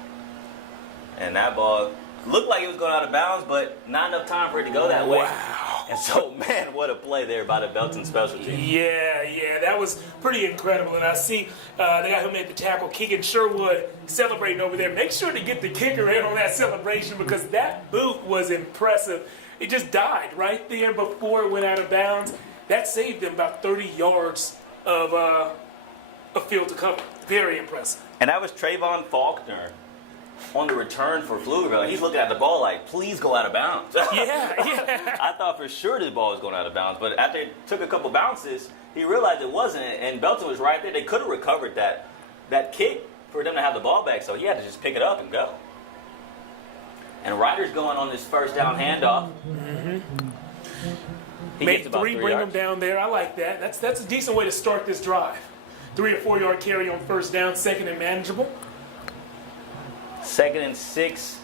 And that ball looked like it was going out of bounds, but not enough time for it to go that way. Wow. And so, man, what a play there by the Belton special team. Yeah, that was pretty incredible. And I see the guy who made the tackle, Keegan Sherwood, celebrating over there. Make sure to get the kicker in on that celebration because that boot was impressive. It just died right there before it went out of bounds. That saved them about 30 yards of field to cover. Very impressive. And that was Trayvon Faulkner on the return for Pflugerville. He's looking at the ball like, please go out of bounds. Yeah. I thought for sure the ball was going out of bounds, but after it took a couple bounces, he realized it wasn't, and Belton was right there. They could have recovered that kick for them to have the ball back, so he had to just pick it up and go. And Ryder's going on this first down handoff. Mm-hmm. Make 3, bring yards. them down there. I like that. That's a decent way to start this drive. 3 or 4 yard carry on first down, second and manageable. 2nd and 6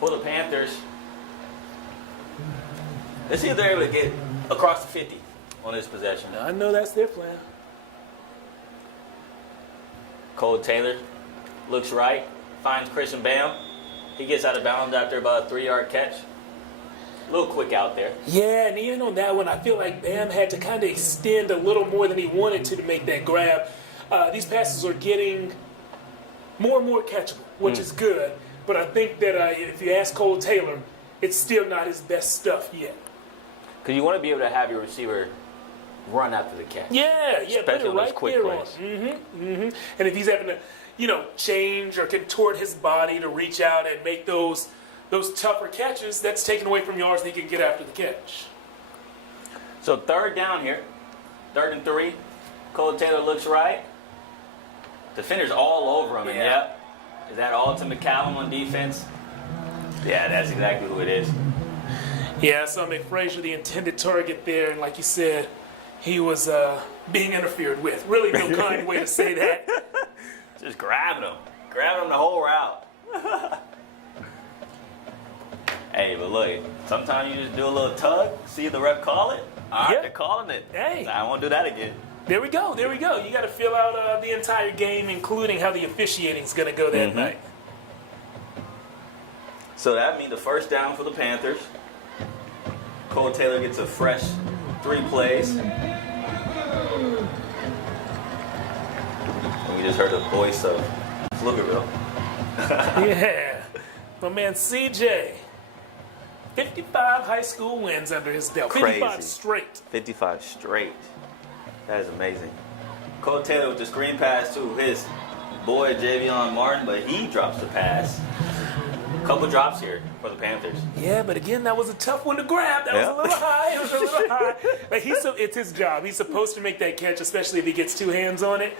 for the Panthers. Let's see if they're able to get across the 50 on this possession. I know that's their plan. Cole Taylor looks right, finds Christian Bam. He gets out of bounds after about a 3-yard catch. A little quick out there. Yeah, and even on that one, I feel like Bam had to kind of extend a little more than he wanted to make that grab. These passes are getting more and more catchable, which is good. But I think that if you ask Cole Taylor, it's still not his best stuff yet. Because you want to be able to have your receiver run after the catch. Yeah, put it right quick there plays. on. And if he's having to, change or contort his body to reach out and make those tougher catches, that's taken away from yards that he can get after the catch. So 3rd down here, 3rd and 3. Cole Taylor looks right. Defenders all over him. Yeah. Yep. Is that Alton McCallum on defense? Yeah, that's exactly who it is. Yeah, so McFrazier, the intended target there, and like you said, he was being interfered with. Really no kind way to say that. Just grabbing him the whole route. Hey, but look, sometimes you just do a little tug, see the ref call it. All right, they're calling it. Hey. I won't do that again. There we go. You got to fill out the entire game, including how the officiating is going to go that night. So that means the first down for the Panthers. Cole Taylor gets a fresh 3 plays. And we just heard the voice of Pflugerville. Yeah. My man CJ. 55 high school wins under his belt. Crazy. 55 straight. 55 straight. That is amazing. Cole Taylor with the screen pass to his boy Javion Martin, but he drops the pass. Couple drops here for the Panthers. Yeah, but again, that was a tough one to grab. That was a little high. It was a little high. But it's his job. He's supposed to make that catch, especially if he gets two hands on it.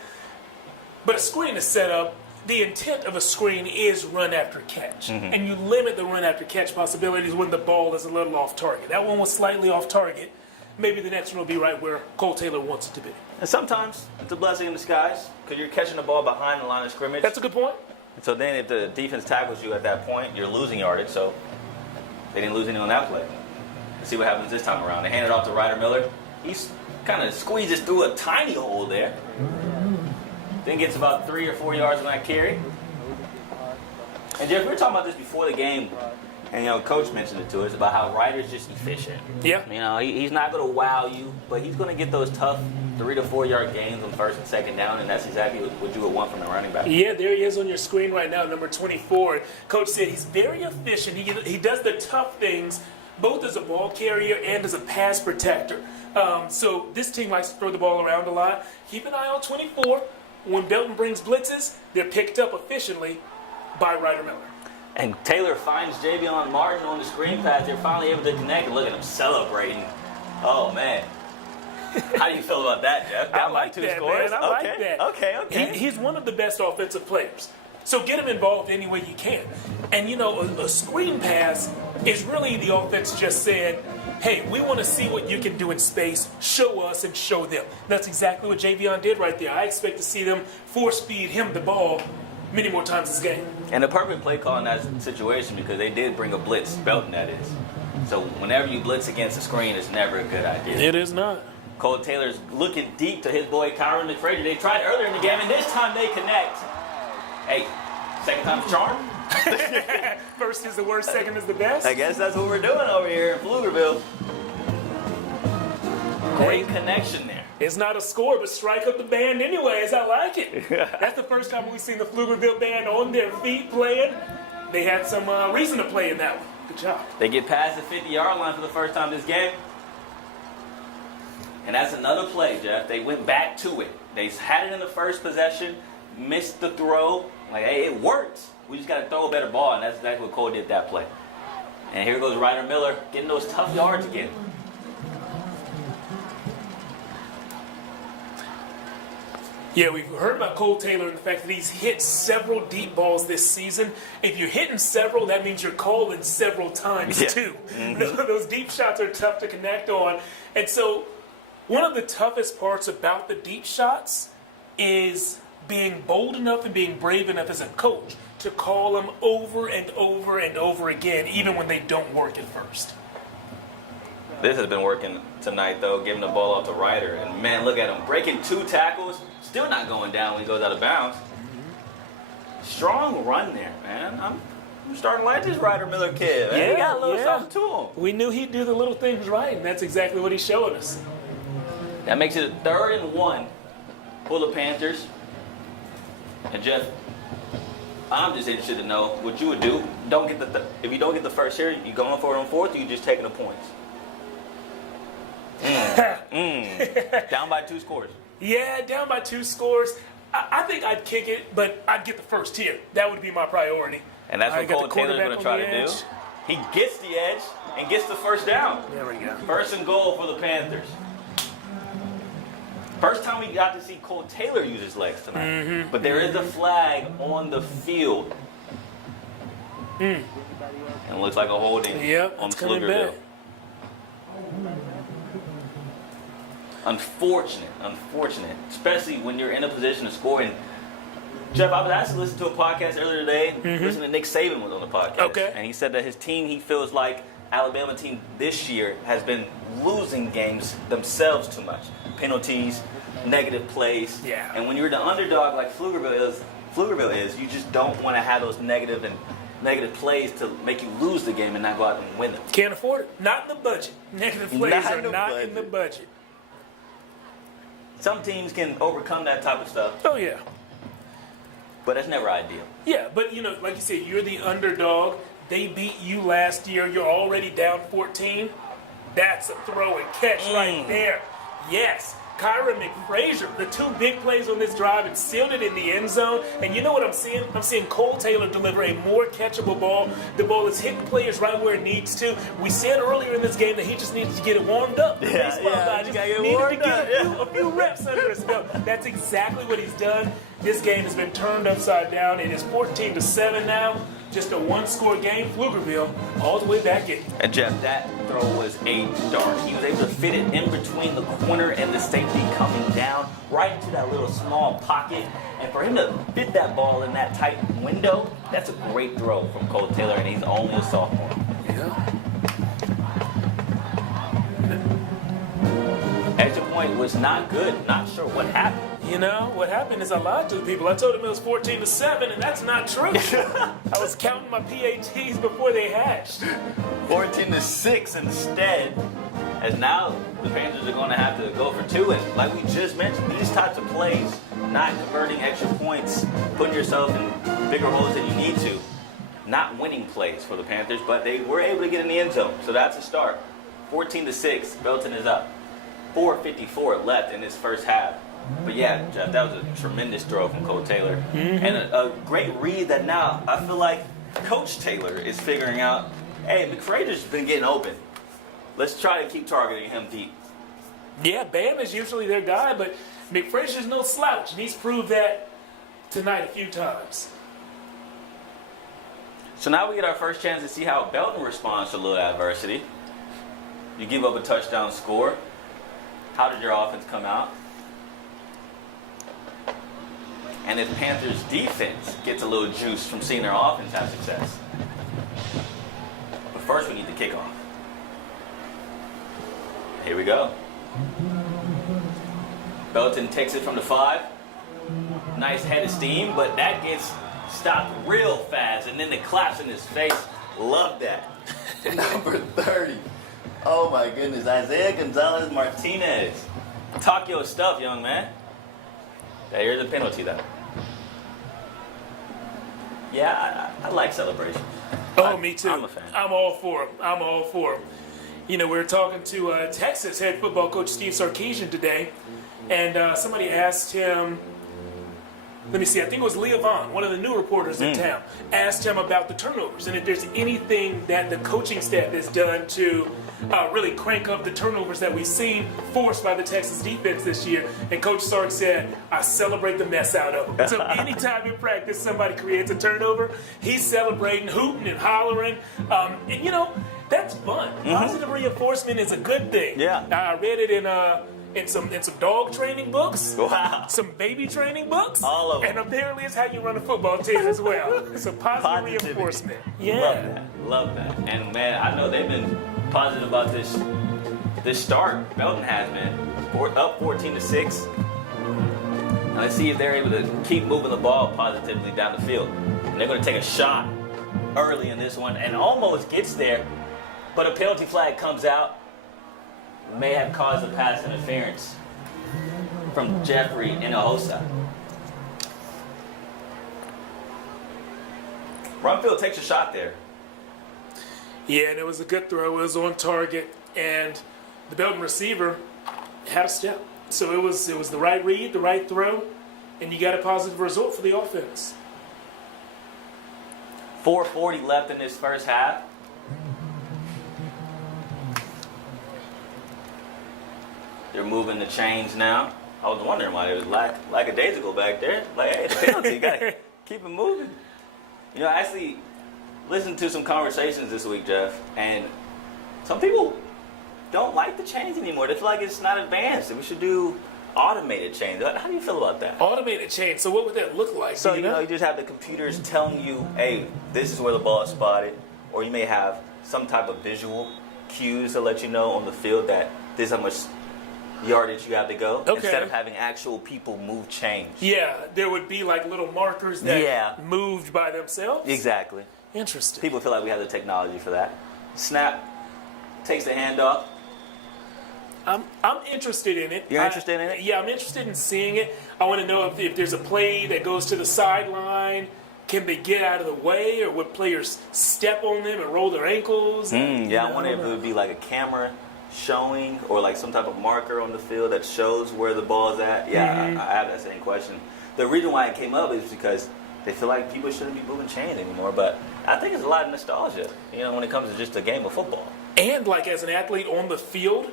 But a screen is set up. The intent of a screen is run after catch. And you limit the run after catch possibilities when the ball is a little off target. That one was slightly off target. Maybe the next one will be right where Cole Taylor wants it to be. And sometimes it's a blessing in disguise because you're catching the ball behind the line of scrimmage. That's a good point. So then if the defense tackles you at that point, you're losing yardage, so they didn't lose any on that play. Let's see what happens this time around. They hand it off to Ryder Miller. He's kind of squeezes through a tiny hole there. Then gets about 3 or 4 yards on that carry. And Jeff, we were talking about this before the game, and Coach mentioned it to us about how Ryder's just efficient. Yeah. He's not going to wow you, but he's going to get those tough 3 to 4 yard gains on first and second down, and that's exactly what you would want from the running back. Yeah, there he is on your screen right now, number 24. Coach said he's very efficient. He does the tough things, both as a ball carrier and as a pass protector. So this team likes to throw the ball around a lot. Keep an eye on 24. When Belton brings blitzes, they're picked up efficiently by Ryder Miller. And Taylor finds Javion Martin on the screen pass. They're finally able to connect, and look at him celebrating. Oh, man. How do you feel about that, Jeff? I like that, man. I like that. Okay. He's one of the best offensive players. So get him involved any way you can. And, a screen pass is really the offense just saying, hey, we want to see what you can do in space. Show us and show them. That's exactly what Javion did right there. I expect to see them force feed him the ball many more times this game. And the perfect play call in that situation because they did bring a blitz, Belton that is. So whenever you blitz against a screen, it's never a good idea. It is not. Cole Taylor's looking deep to his boy Kyron McFrazier. They tried earlier in the game, and this time they connect. Hey, second time's charm? First is the worst, second is the best. I guess that's what we're doing over here in Pflugerville. Great connection there. It's not a score, but strike up the band anyways. I like it. That's the first time we've seen the Pflugerville band on their feet playing. They had some reason to play in that one. Good job. They get past the 50-yard line for the first time this game. And that's another play, Jeff. They went back to it. They had it in the first possession, missed the throw. Like, hey, it works. We just got to throw a better ball, and that's exactly what Cole did that play. And here goes Ryder Miller getting those tough yards again. Yeah, we've heard about Cole Taylor and the fact that he's hit several deep balls this season. If you're hitting several, that means you're calling several times too. Those deep shots are tough to connect on. And so one of the toughest parts about the deep shots is being bold enough and being brave enough as a coach to call them over and over and over again, even when they don't work at first. This has been working tonight, though, giving the ball off to Ryder. And, man, look at him. Breaking 2 tackles, still not going down when he goes out of bounds. Strong run there, man. I'm starting to like this Ryder Miller kid, man. He got a little something to him. We knew he'd do the little things right, and that's exactly what he's showing us. That makes it a 3rd and 1 for the Panthers. And, Jeff, I'm just interested to know what you would do. If you don't get the first here, you going for it on 4th, or you just taking the points? Down by 2 scores. Yeah, down by 2 scores. I think I'd kick it, but I'd get the first here. That would be my priority. And that's what Cole Taylor's going to try to do. He gets the edge and gets the first down. There we go. 1st and goal for the Panthers. First time we got to see Cole Taylor use his legs tonight. But there is a flag on the field. And it looks like a holding on Pflugerville. Unfortunate, especially when you're in a position to score. And Jeff, I was asked to listen to a podcast earlier today. Listen to Nick Saban was on the podcast. Okay. And he said that his team, he feels like Alabama team this year has been losing games themselves too much. Penalties, negative plays. Yeah. And when you're the underdog like Pflugerville is, you just don't want to have those negative plays to make you lose the game and not go out and win them. Can't afford it. Not in the budget. Negative plays are not in the budget. Some teams can overcome that type of stuff. Oh, yeah. But it's never ideal. Yeah, but, like you said, you're the underdog. They beat you last year. You're already down 14. That's a throw and catch right there. Yes. Kyron McFrazier, the two big plays on this drive, and sealed it in the end zone. And you know what I'm seeing? I'm seeing Cole Taylor deliver a more catchable ball. The ball is hitting players right where it needs to. We said earlier in this game that he just needs to get it warmed up. The baseball guy just needed to get a few reps under his belt. That's exactly what he's done. This game has been turned upside down. It is 14-7 now. Just a one-score game. Pflugerville all the way back in. And Jeff, that throw was a dart. He was able to fit it in between the corner and the safety coming down right into that little small pocket. And for him to fit that ball in that tight window, that's a great throw from Cole Taylor, and he's only a sophomore. Yeah. Extra point was not good. Not sure what happened. You know, what happened is I lied to the people. I told them it was 14-7, and that's not true. I was counting my PATs before they hatched. 14-6 instead, as now the Panthers are going to have to go for two. And like we just mentioned, these types of plays, not converting extra points, putting yourself in bigger holes than you need to, not winning plays for the Panthers, but they were able to get in the end zone. So that's a start. 14-6, Belton is up. 4:54 left in this first half. But yeah, Jeff, that was a tremendous throw from Cole Taylor. Mm-hmm. And a great read that now I feel like Coach Taylor is figuring out, hey, McFrazier's been getting open. Let's try to keep targeting him deep. Yeah, Bam is usually their guy, but McFrazier's no slouch, and he's proved that tonight a few times. So now we get our first chance to see how Belton responds to a little adversity. You give up a touchdown score. How did your offense come out? And if Panthers defense gets a little juice from seeing their offense have success. But first we need the kickoff. Here we go. Belton takes it from the 5. Nice head of steam, but that gets stopped real fast. And then the claps in his face. Love that. Number 30. Oh my goodness. Isaiah Gonzalez Martinez. Talk your stuff, young man. Yeah, here's a penalty though. Yeah, I like celebrations. Oh, me too. I'm a fan. I'm all for them. You know, we were talking to Texas head football coach Steve Sarkisian today, and somebody asked him, let me see, I think it was Leah Vaughn, one of the new reporters in town, asked him about the turnovers and if there's anything that the coaching staff has done to really crank up the turnovers that we've seen forced by the Texas defense this year. And Coach Sark said, I celebrate the mess out of them. So anytime in practice somebody creates a turnover, he's celebrating, hooting and hollering. And you know, that's fun. Positive reinforcement is a good thing. Yeah. I read it in some dog training books. Wow. Some baby training books. All of them. And apparently it's how you run a football team as well. So positive reinforcement. Yeah. Love that. And man, I know they've been positive about this start Belton has, man. Up 14-6. Now let's see if they're able to keep moving the ball positively down the field. And they're going to take a shot early in this one and almost gets there, but a penalty flag comes out. May have caused a pass interference from Jeffrey Inohosa. Rumfield takes a shot there. Yeah, and it was a good throw. It was on target, and the Belton receiver had a step. So it was the right read, the right throw, and you got a positive result for the offense. 4:40 left in this first half. They're moving the chains now. I was wondering why there was like a days ago back there. Like, hey, the penalty, you gotta keep it moving. You know, I actually listened to some conversations this week, Jeff, and some people don't like the chains anymore. They feel like it's not advanced, and we should do automated chains. How do you feel about that? Automated chains. So what would that look like? So, you know, you just have the computers telling you, hey, this is where the ball is spotted, or you may have some type of visual cues to let you know on the field that this is how much yardage you have to go, instead of having actual people move chains. Yeah, there would be like little markers that moved by themselves? Exactly. Interesting. People feel like we have the technology for that. Snap, takes the handoff. I'm interested in it. You're interested in it? Yeah, I'm interested in seeing it. I want to know if there's a play that goes to the sideline. Can they get out of the way, or would players step on them and roll their ankles? I wonder if it would be like a camera showing or like some type of marker on the field that shows where the ball's at? Yeah, I have that same question. The reason why it came up is because they feel like people shouldn't be moving chains anymore, but I think it's a lot of nostalgia, when it comes to just a game of football. And like as an athlete on the field,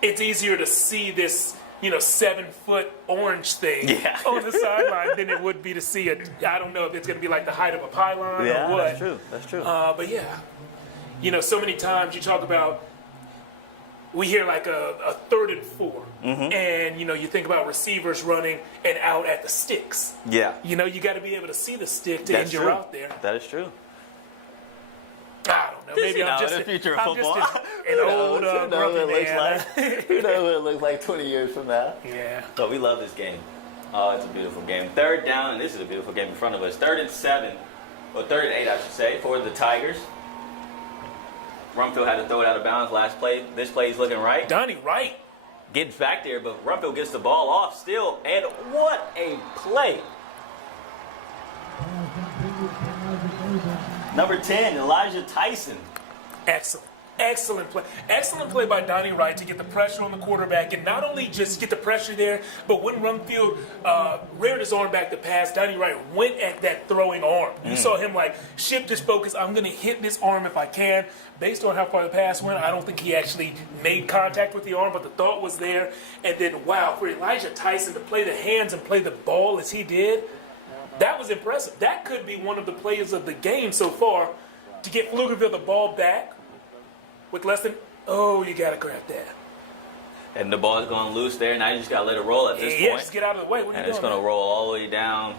it's easier to see this, 7-foot orange thing on the sideline than it would be to see it. I don't know if it's going to be like the height of a pylon or what. That's true. That's true. But yeah, so many times you talk about, we hear like a 3rd and 4, and you think about receivers running and out at the sticks. Yeah. You got to be able to see the stick to end your route there. That is true. I don't know. Maybe I'm just the future of I'm football. just an old grumpy man. Who knows what it looks like 20 years from now? Yeah. But we love this game. Oh, it's a beautiful game. 3rd down, and this is a beautiful game in front of us. 3rd and 7, or 3rd and 8, I should say, for the Tigers. Rumfield had to throw it out of bounds last play. This play is looking right. Donnie Wright Gets back there, but Rumfield gets the ball off still. And what a play. Number 10, Elijah Tyson. Excellent play. Excellent play by Donnie Wright to get the pressure on the quarterback, and not only just get the pressure there, but when Rumfield reared his arm back to pass, Donnie Wright went at that throwing arm. You saw him shift his focus. I'm going to hit this arm if I can. Based on how far the pass went, I don't think he actually made contact with the arm, but the thought was there. And then, wow, for Elijah Tyson to play the hands and play the ball as he did, that was impressive. That could be one of the plays of the game so far, to get Pflugerville the ball back with less than, you got to grab that. And the ball's going loose there. Now you just got to let it roll at this point. Yeah, just get out of the way. What are you doing? And it's going to roll all the way down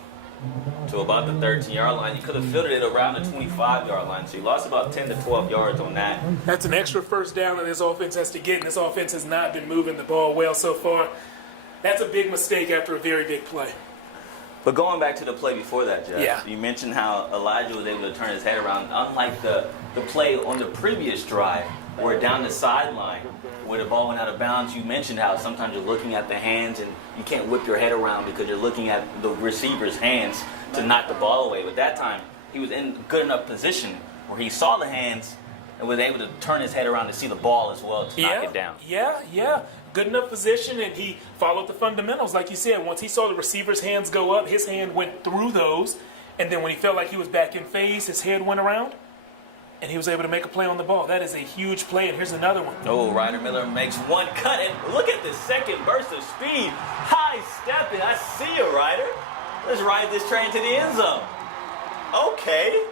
to about the 13-yard line. You could have fielded it around the 25-yard line, so you lost about 10 to 12 yards on that. That's an extra first down that this offense has to get, and this offense has not been moving the ball well so far. That's a big mistake after a very big play. But going back to the play before that, Jeff, Yeah. you mentioned how Elijah was able to turn his head around, unlike the play on the previous drive, where down the sideline, where the ball went out of bounds. You mentioned how sometimes you're looking at the hands and you can't whip your head around because you're looking at the receiver's hands to knock the ball away. But that time, he was in good enough position where he saw the hands and was able to turn his head around to see the ball as well to knock it down. Yeah. Good enough position, and he followed the fundamentals. Like you said, once he saw the receiver's hands go up, his hand went through those, and then when he felt like he was back in phase, his head went around, and he was able to make a play on the ball. That is a huge play, and here's another one. Oh, Ryder Miller makes one cut, and look at the second burst of speed. High stepping. I see you, Ryder. Let's ride this train to the end zone. Okay.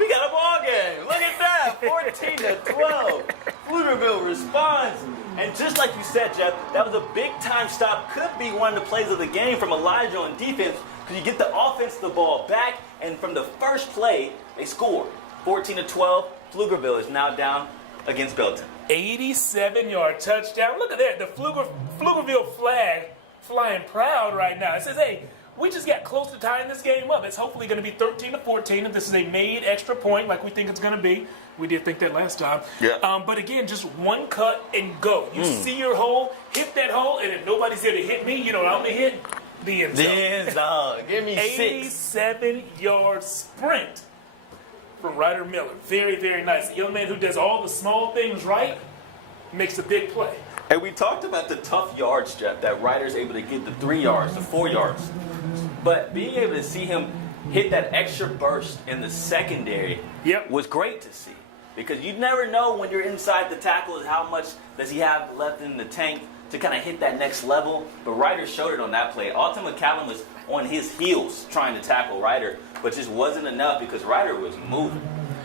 We got a ball game. Look at that. 14 to 12. Pflugerville responds. And just like you said, Jeff, that was a big-time stop. Could be one of the plays of the game from Elijah on defense, because you get the offense the ball back, and from the first play, they score. 14 to 12. Pflugerville is now down against Belton. 87-yard touchdown. Look at that. The Pflugerville flag flying proud right now. It says, hey, we just got close to tying this game up. It's hopefully going to be 13 to 14 if this is a made extra point like we think it's going to be. We did think that last time. Yeah. But again, just one cut and go. You see your hole, hit that hole, and if nobody's there to hit me, you know what I'm going to hit? The end zone. The end zone. Give me 6. 87-yard sprint from Ryder Miller. Very, very nice. A young man who does all the small things right makes a big play. And we talked about the tough yards, Jeff, that Ryder's able to get the 3 yards, the 4 yards. But being able to see him hit that extra burst in the secondary was great to see. Because you never know when you're inside the tackles how much does he have left in the tank to kind of hit that next level. But Ryder showed it on that play. Alton McCallum was on his heels trying to tackle Ryder, but just wasn't enough because Ryder was moving.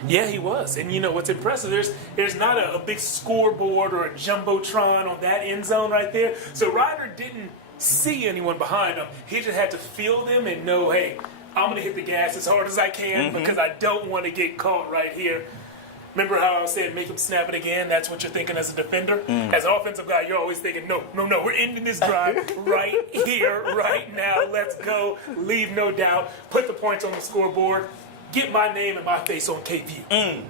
Yeah, he was. And you know what's impressive, there's not a big scoreboard or a jumbotron on that end zone right there. So Ryder didn't see anyone behind him. He just had to feel them and know, hey, I'm going to hit the gas as hard as I can because I don't want to get caught right here. Remember how I said make him snap it again? That's what you're thinking as a defender. As an offensive guy, you're always thinking, no, we're ending this drive right here, right now. Let's go. Leave no doubt. Put the points on the scoreboard. Get my name and my face on KVUE.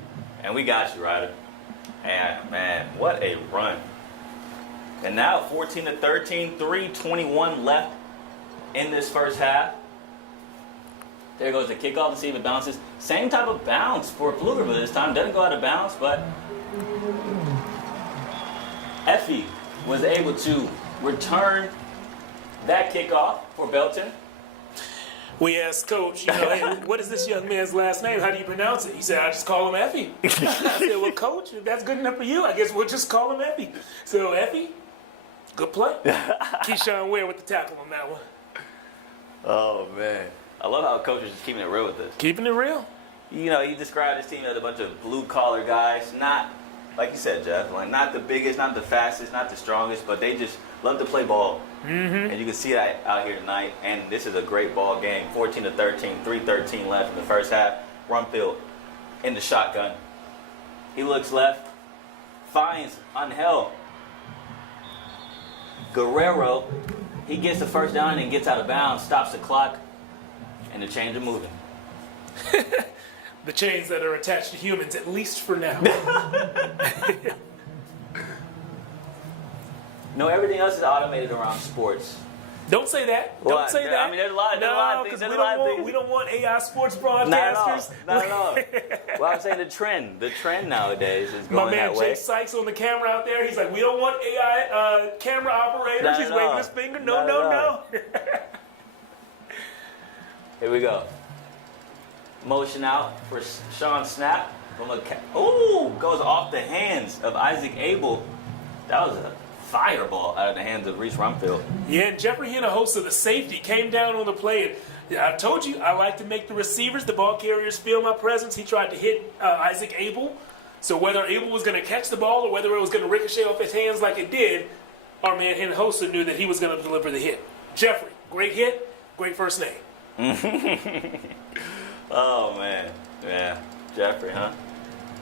And we got you, Ryder. And man, what a run. And now 14 to 13, 3:21 left in this first half. There goes the kickoff to see if it bounces. Same type of bounce for Pflugerville this time. Doesn't go out of bounds, but was able to return that kickoff for Belton. We asked Coach, hey, what is this young man's last name? How do you pronounce it? He said, I just call him Effie. I said, well, Coach, if that's good enough for you, I guess we'll just call him Effie. So, Effie, good play. Keyshawn Ware with the tackle on that one. Oh, man. I love how Coach is just keeping it real with this. Keeping it real. He described his team as a bunch of blue-collar guys. Not, like you said, Jeff, like not the biggest, not the fastest, not the strongest, but they just love to play ball. Mm-hmm. And you can see that out here tonight. And this is a great ball game. 14-13, 3:13 left in the first half. Rumfield in the shotgun. He looks left, finds Angel Guerrero. He gets the first down and gets out of bounds, stops the clock, and the chains are moving. The chains that are attached to humans, at least for now. No, everything else is automated around sports. Don't say that. Well, Don't say that. I mean, there's a lot of things. We don't want AI sports broadcasters. Not at all. Well, I'm saying the trend nowadays is going My man that way. Jay Sykes on the camera out there, he's like, we don't want AI camera operators. He's waving his finger. No. Here we go. Motion out for Sean Snap. Goes off the hands of Isaac Abel. That was a fireball out of the hands of Reese Rumfield. Yeah, and Jeffrey Hinojosa, the safety, came down on the play. And I told you, I like to make the receivers, the ball carriers, feel my presence. He tried to hit Isaac Abel. So whether Abel was going to catch the ball or whether it was going to ricochet off his hands like it did, our man Hinojosa knew that he was going to deliver the hit. Jeffrey, great hit, great first name. Oh, man. Yeah. Jeffrey, huh?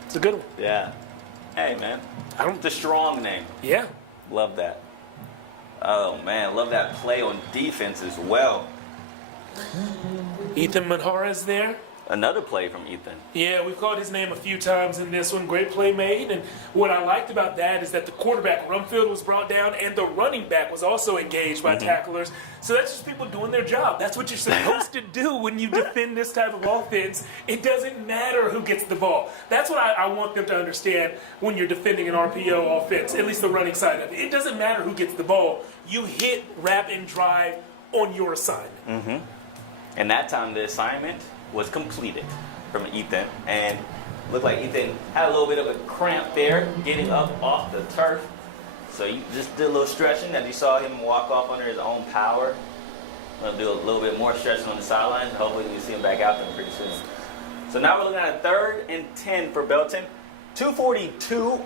It's a good one. Yeah. Hey, man. The strong name. Yeah. Love that. Oh, man. Love that play on defense as well. Ethan Manjarez there. Another play from Ethan. Yeah, we've called his name a few times in this one. Great play made. And what I liked about that is that the quarterback, Rumfield, was brought down, and the running back was also engaged by tacklers. So that's just people doing their job. That's what you're supposed to do when you defend this type of offense. It doesn't matter who gets the ball. That's what I want them to understand when you're defending an RPO offense, at least the running side of it. It doesn't matter who gets the ball. You hit, wrap, and drive on your assignment. Mm-hmm. And that time the assignment was completed from Ethan, and looked like Ethan had a little bit of a cramp there getting up off the turf, so he just did a little stretching as you saw him walk off under his own power. We'll do a little bit more stretching on the sidelines. Hopefully we see him back out there pretty soon. So now we're looking at a 3rd and 10 for Belton. 2:42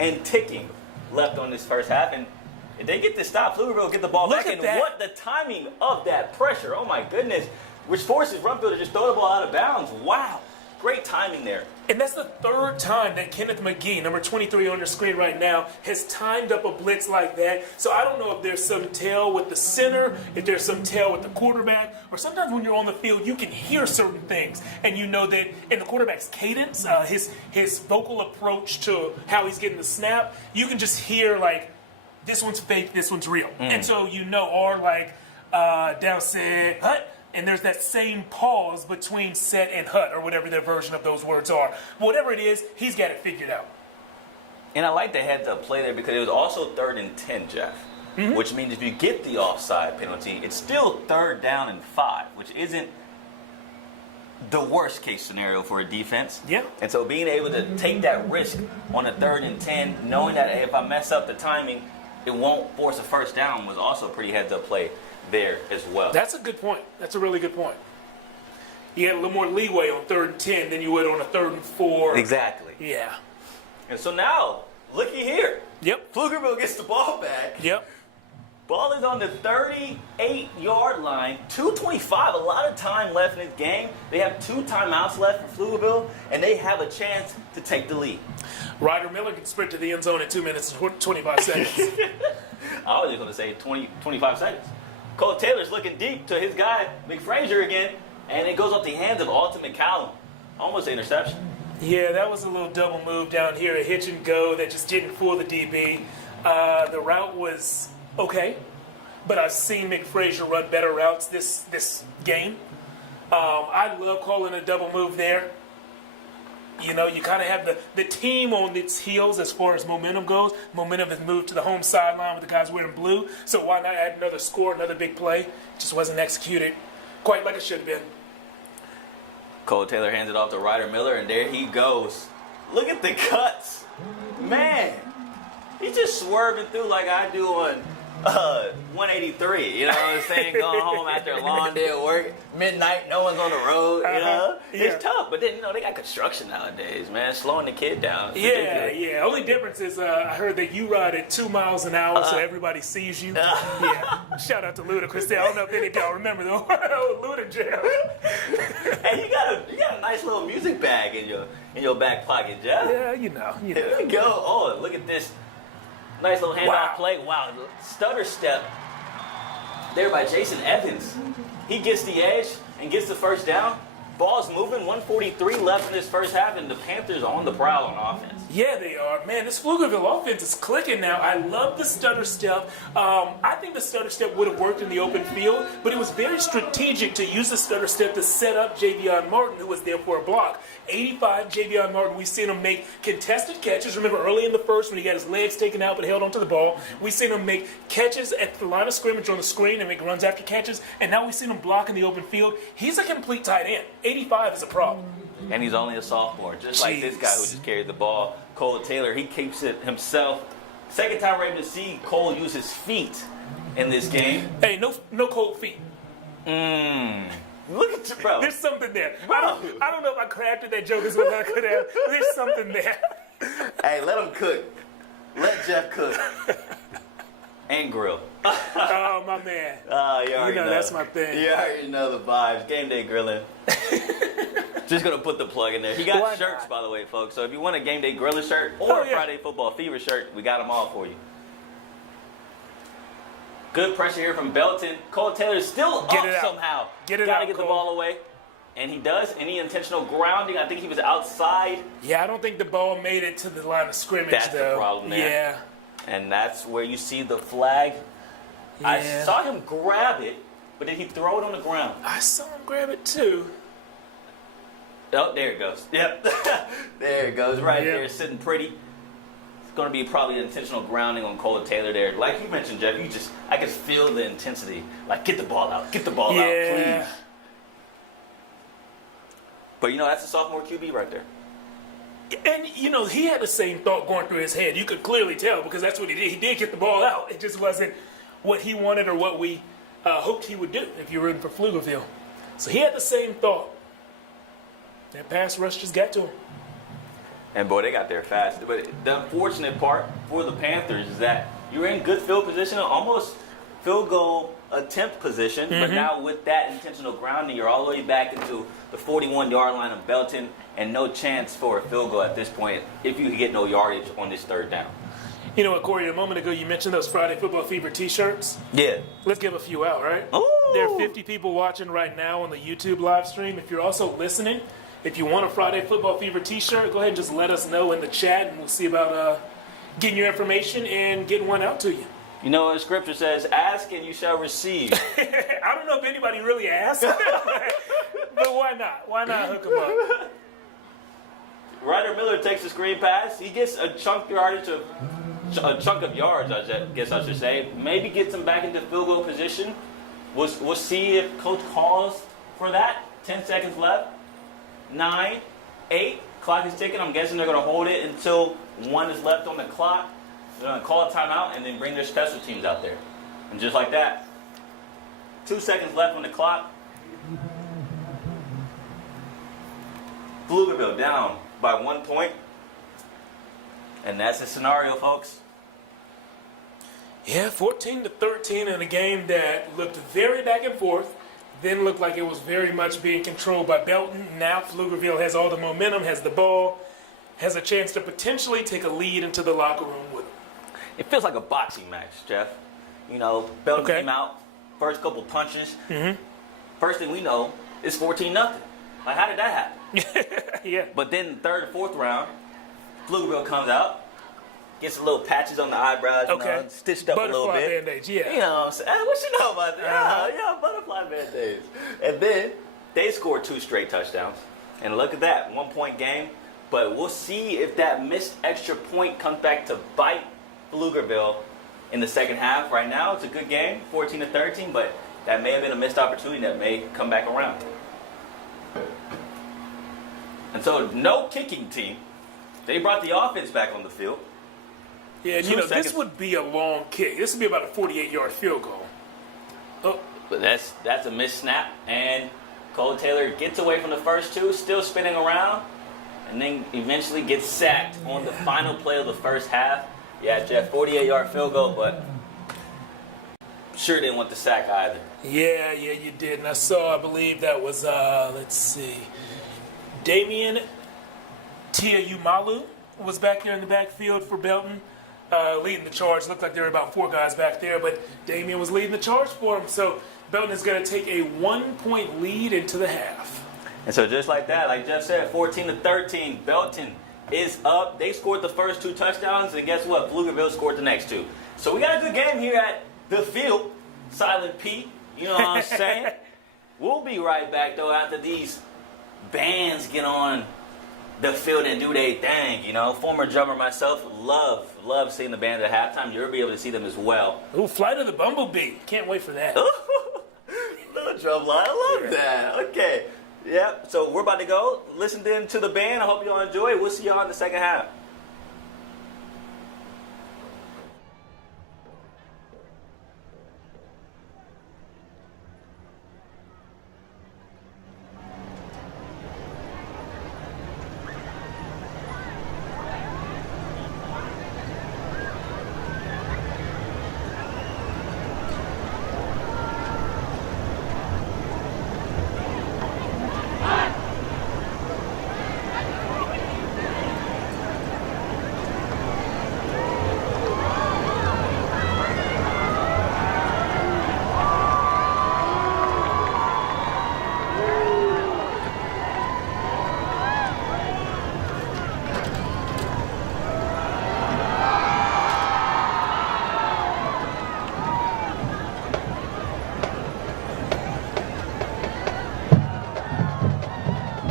and ticking left on this first half, and if they get this stop, Pflugerville will get the ball back. And what the timing of that pressure, oh my goodness, which forces Rumfield to just throw the ball out of bounds. Wow, great timing there. And that's the 3rd time that Kenneth McGee, number 23 on your screen right now, has timed up a blitz like that. So I don't know if there's some tell with the center, if there's some tell with the quarterback, or sometimes when you're on the field, you can hear certain things. And you know that in the quarterback's cadence, his vocal approach to how he's getting the snap, you can just hear like, this one's fake, this one's real. And so you know, or like, down said, hut. And there's that same pause between set and hut, or whatever their version of those words are. Whatever it is, he's got it figured out. And I like the heads-up play there because it was also 3rd and 10, Jeff. Mm-hmm. Which means if you get the offside penalty, it's still 3rd down and 5, which isn't the worst-case scenario for a defense. Yeah. And so being able to take that risk on a 3rd and 10, knowing that hey, if I mess up the timing, it won't force a first down, was also a pretty heads-up play there as well. That's a good point. That's a really good point. You had a little more leeway on 3rd and 10 than you would on a 3rd and 4. Exactly. Yeah. And so now, looky here. Yep. Pflugerville gets the ball back. Yep. Ball is on the 38-yard line. 2:25, a lot of time left in this game. They have 2 timeouts left for Pflugerville, and they have a chance to take the lead. Ryder Miller can sprint to the end zone in 2 minutes and 25 seconds. I was just going to say 25 seconds. Cole Taylor's looking deep to his guy, McFrazier again, and it goes off the hands of Alton McCallum. Almost an interception. Yeah, that was a little double move down here, a hitch and go that just didn't fool the DB. The route was okay, but I've seen McFrazier run better routes this game. I love calling a double move there. You know, you kind of have the team on its heels as far as momentum goes. Momentum has moved to the home sideline with the guys wearing blue. So why not add another score, another big play? Just wasn't executed quite like it should have been. Cole Taylor hands it off to Ryder Miller, and there he goes. Look at the cuts. Man, he's just swerving through like I do on 183. You know what I'm saying? Going home after a long day of work, midnight, no one's on the road. You know, it's tough. But then they got construction nowadays, man, slowing the kid down. It's ridiculous. Yeah. Only difference is I heard that you ride at 2 miles an hour, so everybody sees you. Yeah. Shout out to Ludacris. I don't know if any of y'all remember the old Luda jam. Hey, you got a nice little music bag in your back pocket, Jeff. Yeah, you know. There we go. Oh, look at this. Nice little handoff play. Wow, stutter step there by Jason Evans. He gets the edge and gets the first down. Ball's moving, 1:43 left in this first half, and the Panthers are on the prowl on offense. Yeah, they are. Man, this Pflugerville offense is clicking now. I love the stutter step. I think the stutter step would have worked in the open field, but it was very strategic to use the stutter step to set up Javion Martin, who was there for a block. 85, Javion Martin, we've seen him make contested catches. Remember early in the first when he got his legs taken out but held onto the ball. We've seen him make catches at the line of scrimmage on the screen and make runs after catches, and now we've seen him block in the open field. He's a complete tight end. 85 is a problem. And he's only a sophomore, just like this guy who just carried the ball. Cole Taylor, he keeps it himself. Second time we're able to see Cole use his feet in this game. Hey, no cold feet. Look at you, bro. There's something there. I don't know if I crafted that joke as well as I could have. There's something there. Hey, let him cook. Let Jeff cook. And grill. Oh, my man. You already know. That's my thing. You already know the vibes. Game day grilling. Just going to put the plug in there. He got shirts, by the way, folks. So if you want a game day grilling shirt or a Friday football fever shirt, we got them all for you. Good pressure here from Belton. Cole Taylor's still up somehow. Gotta get the ball away. And he does. Any intentional grounding, I think he was outside. Yeah, I don't think the ball made it to the line of scrimmage, That's the problem there. Yeah. And that's where you see the flag. Yeah. I saw him grab it, but did he throw it on the ground? I saw him grab it too. Oh, there it goes. Yep. There it goes. Right there, sitting pretty. It's going to be probably an intentional grounding on Cole Taylor there. Like you mentioned, Jeff, I could feel the intensity. Like, get the ball out. Get the ball out, please. But, that's a sophomore QB right there. And, he had the same thought going through his head. You could clearly tell because that's what he did. He did get the ball out. It just wasn't what he wanted or what we hoped he would do if you were rooting for Pflugerville. So he had the same thought. That pass rush just got to him. And, boy, they got there fast. But the unfortunate part for the Panthers is that you're in good field position, almost field goal attempt position. But now with that intentional grounding, you're all the way back into the 41-yard line of Belton and no chance for a field goal at this point if you get no yardage on this third down. You know what, Corey, a moment ago you mentioned those Friday Football Fever t-shirts. Yeah. Let's give a few out, right? Ooh. There are 50 people watching right now on the YouTube live stream. If you're also listening, if you want a Friday Football Fever t-shirt, go ahead and just let us know in the chat, and we'll see about getting your information and getting one out to you. You know what scripture says, ask and you shall receive. I don't know if anybody really asked, but why not? Why not hook them up? Ryder Miller takes a screen pass. He gets a chunk of yards, I guess I should say. Maybe gets him back into field goal position. We'll see if Coach calls for that. 10 seconds left. 9, 8. Clock is ticking. I'm guessing they're going to hold it until 1 is left on the clock. They're going to call a timeout and then bring their special teams out there. And just like that, 2 seconds left on the clock. Pflugerville down by 1 point. And that's the scenario, folks. Yeah, 14-13 in a game that looked very back and forth. Then looked like it was very much being controlled by Belton. Now Pflugerville has all the momentum, has the ball, has a chance to potentially take a lead into the locker room with them. It feels like a boxing match, Jeff. Belton came out, first couple punches. First thing we know, it's 14-0. Like, how did that happen? Yeah. But then third, fourth round, Pflugerville comes out, gets some little patches on the eyebrows, stitched up a little bit. Band-aids, yeah. You know what I'm saying? What you know about that? Yeah, butterfly band-aids. And then they scored 2 straight touchdowns. And look at that, 1 point game. but we'll see if that missed extra point comes back to bite Pflugerville in the second half. Right now, it's a good game, 14-13, but that may have been a missed opportunity that may come back around. And so, no kicking team. They brought the offense back on the field. Yeah, and this would be a long kick. This would be about a 48-yard field goal. Oh. But that's a missed snap, and Cole Taylor gets away from the first two, still spinning around, and then eventually gets sacked on the final play of the first half. Yeah, Jeff, 48-yard field goal, but sure didn't want the sack either. Yeah, you did. And I believe that was, let's see, Damian Tiaumalu was back there in the backfield for Belton, leading the charge. Looked like there were about 4 guys back there, but Damian was leading the charge for him. So Belton is going to take a 1-point lead into the half. And so just like that, like Jeff said, 14-13, Belton is up. They scored the first 2 touchdowns, and guess what? Pflugerville scored the next 2. So we got a good game here at the field. Silent Pete, you know what I'm saying? We'll be right back, though, after these bands get on the field and do their thing, you know. Former drummer myself, love seeing the band at halftime. You'll be able to see them as well. Ooh, Flight of the Bumblebee. Can't wait for that. Little drum line. I love that. Okay. Yep. So we're about to go. Listen then to the band. I hope you all enjoy. We'll see y'all in the second half.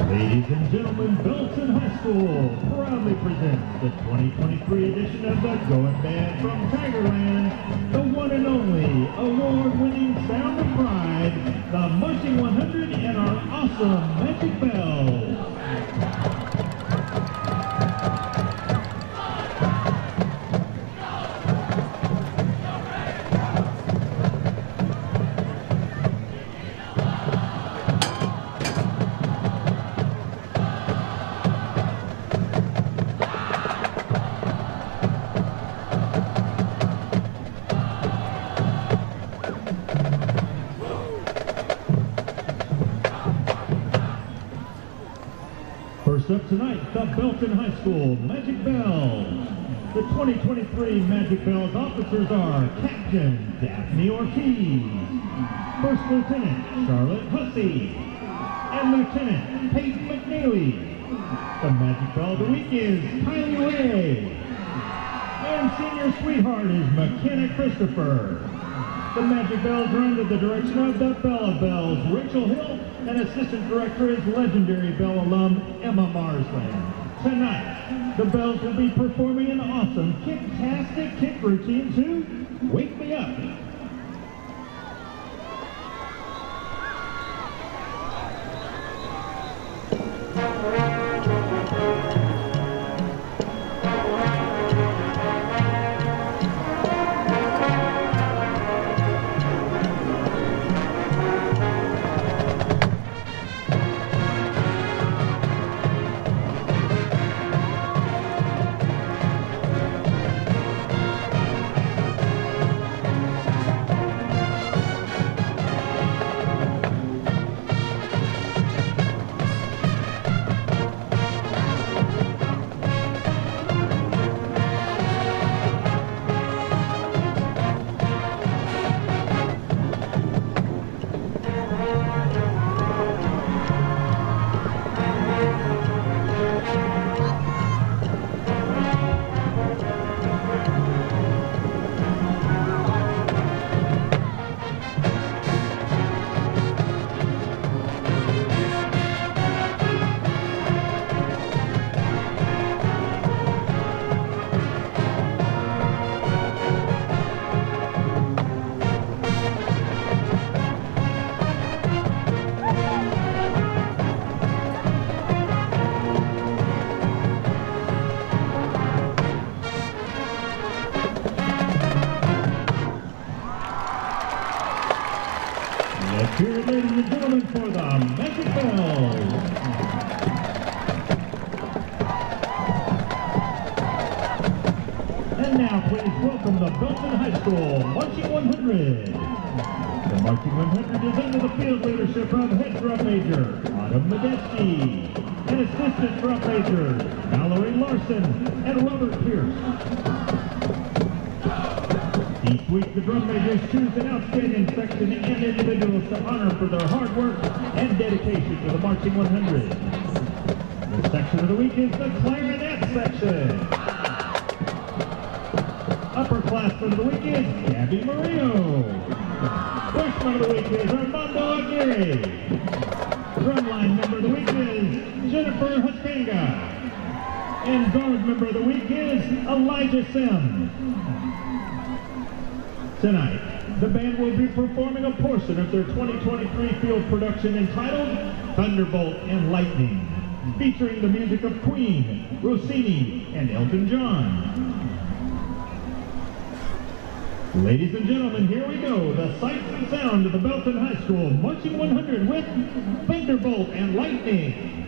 Ladies and gentlemen, Belton High School proudly presents the 2023 edition of the Going Band from Tigerland, the one and only award-winning sound of pride, the Marching 100 and our awesome Magic Bells. First up tonight, the Belton High School Magic Bells. The 2023 Magic Bells officers are Captain Daphne Ortiz, First Lieutenant Charlotte Hussey, and Lieutenant Peyton McNeely. The Magic Bell of the week is Kylie Ray, and Senior Sweetheart is McKenna Christopher. The Magic Bells are under the direction of the Bell of Bells, Rachel Hill, and Assistant Director is legendary Bell alum Emma Marsland. Tonight, the Bells will be performing an awesome kick-tastic kick routine to Wake Me Up. Here, ladies and gentlemen, for the Magic Bells. And now, please welcome the Belton High School Marching 100. The Marching 100 is under the field leadership of Head Drum Major Autumn Medeski and Assistant Drum Majors Mallory Larson and Robert Pierce. Each week, the drum majors choose an outstanding section and individuals to honor for their hard work and dedication to the Marching 100. The section of the week is the clarinet section. Upperclassman of the week is Gabby Murillo. Freshman of the week is Armando Aguirre. Drumline member of the week is Jennifer Huskanga. And guard member of the week is Elijah Sims. Tonight, the band will be performing a portion of their 2023 field production entitled Thunderbolt and Lightning, featuring the music of Queen, Rossini, and Elton John. Ladies and gentlemen, here we go, the sights and sound of the Belton High School Marching 100 with Thunderbolt and Lightning.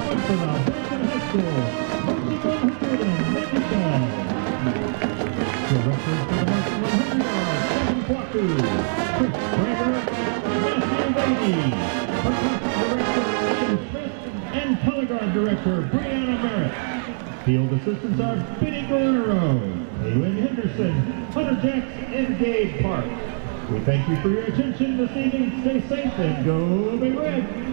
point for the Belton High School, Marching 100 and Magic Bell. Directors for the Marching 100 are Kevin Kwaku, Chris Prager, Matthew Beatty, Percussion Director Adam Smith, and Color Guard Director Brianna Merritt. Field assistants are Benny Guerrero, Ewan Henderson, Hunter Jacks, and Gabe Park. We thank you for your attention this evening. Stay safe and go Big Red.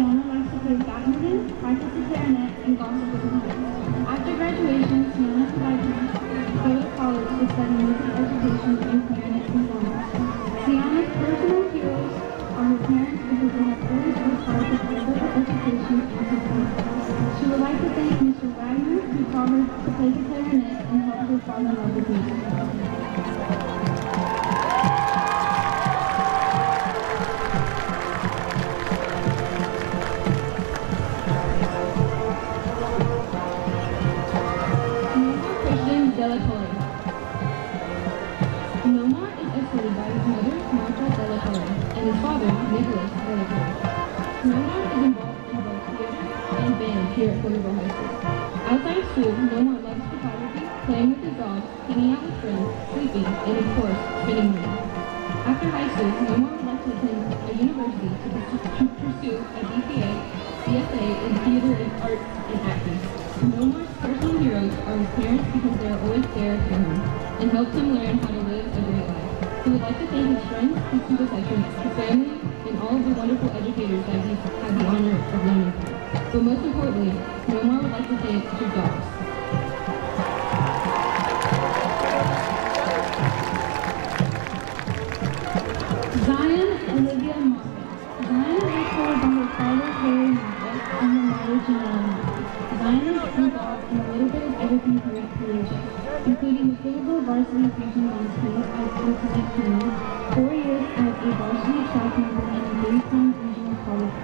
Tiana likes to play badminton, practice the clarinet, and gossip with her friends. After graduation, Tiana would like to go to college to study music education and clarinet performance. Tiana's personal heroes are her parents because they have always worked hard to further her education and support. She would like to thank Mr. Wagner, who taught her to play the clarinet and helped her fall in love with music. Nomar is escorted by his mother, Marta Delacour, and his father, Nicholas Delacour. Nomar is involved in both theater and band here at Pflugerville High School. Outside of school, Nomar loves photography, playing with his dogs, hanging out with friends, sleeping, and of course, spending money. After high school, Nomar would like to attend a university to pursue a BCA, BSA in theater and art and acting. Nomar's personal heroes are his parents because they are always there for him and helped him learn how to live a great life. He would like to thank his friends, his supersections, his family, and all of the wonderful educators that he's had the honor of learning from. But most importantly, Nomar would like to thank his dogs. Zion Olivia Moffett. Zion is escorted by her father, Harry Moffett, and her mother, Janelle Moffett. Zion is involved in a little bit of everything collegiate, including the Pflugerville varsity fusion dance team as Lieutenant Colonel, 4 years as a varsity track member in the Baytown Regional College,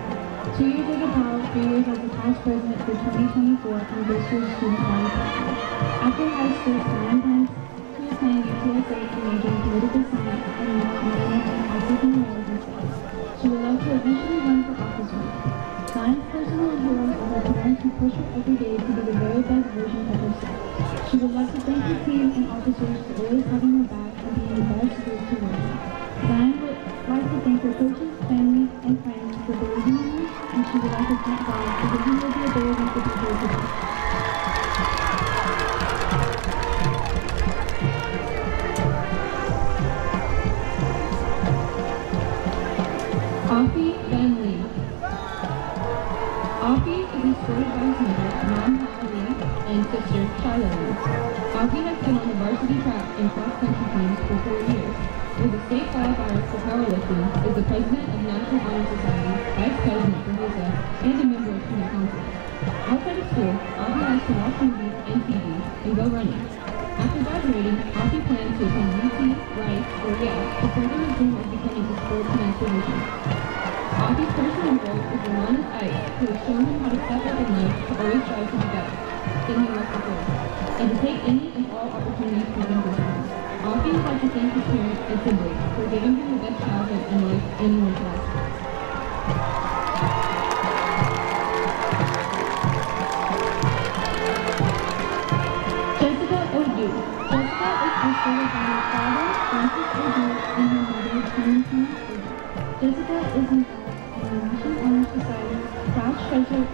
2 years as a PAL, 3 years as a past president for 2024 and district student body president. After high school, Zion plans to attend UTSA and major in political science and minor in African American studies. She would love to eventually run for office one day. Zion's personal heroes are her parents who push her every day to be the very best version of herself. She would like to thank her team and officers for always having her back and being the best group to work with. Zion would like to thank her coaches, family, and friends for believing in her, and she would like to thank God for giving her the ability to be here today. Offie Van Lee. Offie is escorted by his mother, Mom Ali, and sister, Shiloh Lee. Offie has been on the varsity track and cross-country teams for 4 years. Is a state qualifier for powerlifting, is the president of National Honor Society, vice president for HOSA, and a member of student council. Outside of school, Offie likes to watch movies and TV and go running. After graduating, Offie plans to attend UT, Rice, or Yale to further his dream of becoming a sports men's physician. Offie's personal hero is Romanus Ike, who has shown him how to step up in life to always strive to be better than he was before, and to take any and all opportunities presented to him. Offie would like to thank his parents and siblings for giving him the best childhood and life anyone could ask for. Jessica O'Dew. Jessica is escorted by her father, Francis O'Dew, and her mother, Clementine O'Dew. Jessica is involved in the National Honor Society, class treasurer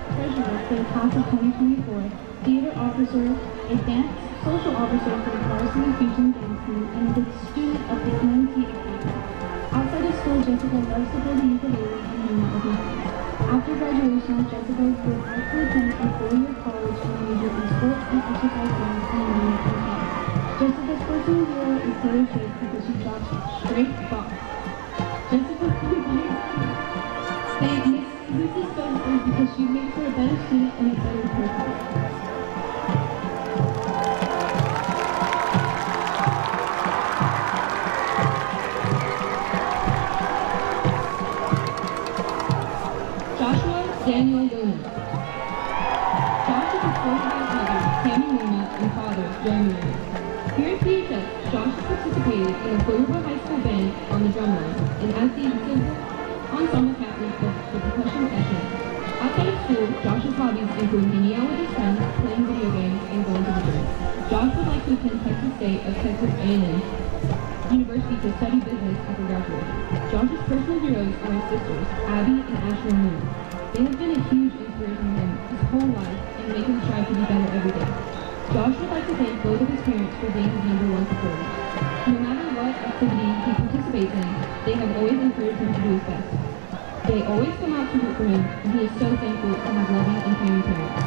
for the class of 2024, theater officer, a dance social officer for the varsity fusion dance team, and is a student of the UNT Academy. Outside of school, Jessica loves to play the ukulele and hang out with her friends. After graduation, Jessica would like to attend a 4-year college and major in sports and exercise science and minor in theater. Jessica's personal hero is Taylor Swift because she drops straight box. Jessica would like to thank Mrs. Spencer because she makes her a better student and a better person. Daniel Gomez. Josh is escorted by his mother, Tammy Luna, and father, Jeremy Luna. Here at PHS, Josh has participated in the Pflugerville High School band on the drum line and as the civil ensemble captain of the percussion section. Outside of school, Josh's hobbies include hanging out with his friends, playing video games, and going to the gym. Josh would like to attend Texas State of Texas A&M University to study business after graduating. Josh's personal heroes are his sisters, Abby and Ashley Moon. They have been a huge inspiration to him his whole life and make him strive to be better every day. Josh would like to thank both of his parents for being his #1 supporters. No matter what activity he participates in, they have always encouraged him to do his best. They always come out to root for him, and he is so thankful to have loving and caring parents.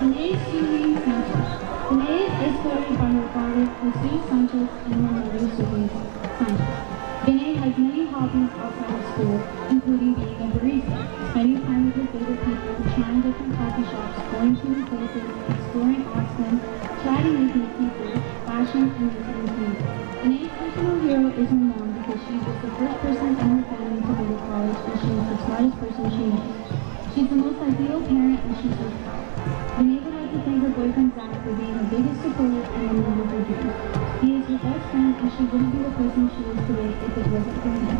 Danae's sibling Sanchez. Danae is escorted by her father, Jesus Sanchez, and her mother, sibling Sanchez. Danae has many hobbies outside of school, including being a barista, spending time with her favorite people, trying different coffee shops, going to new places, exploring Austin, chatting with new people, fashion, and visiting music. Danae's personal hero is her mom because she was the first person in her family to go to college and she was the smartest person she knows. She's the most ideal parent and she's so proud. Danae would like to thank her boyfriend Zach for being her biggest supporter and the love of her dreams. He is her best friend and she wouldn't be the person she is today if it wasn't for him.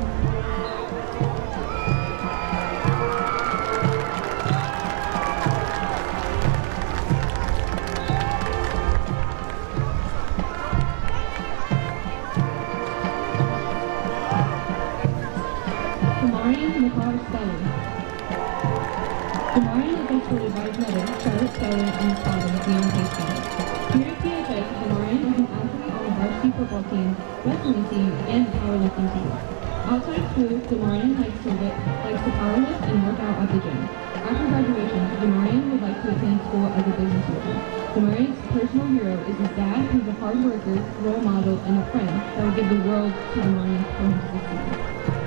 Demarion is escorted by his mother, Charlotte Speller, and his father, Deontay Speller. Here at PHS, Demarion is an athlete on the varsity football team, wrestling team, and the powerlifting team. Outside school, Demarion likes to powerlift and work out at the gym. After graduation, Demarion would like to attend school as a business major. Demarion's personal hero is his dad, who's a hard worker, role model, and a friend that would give the world to Demarion for him to succeed.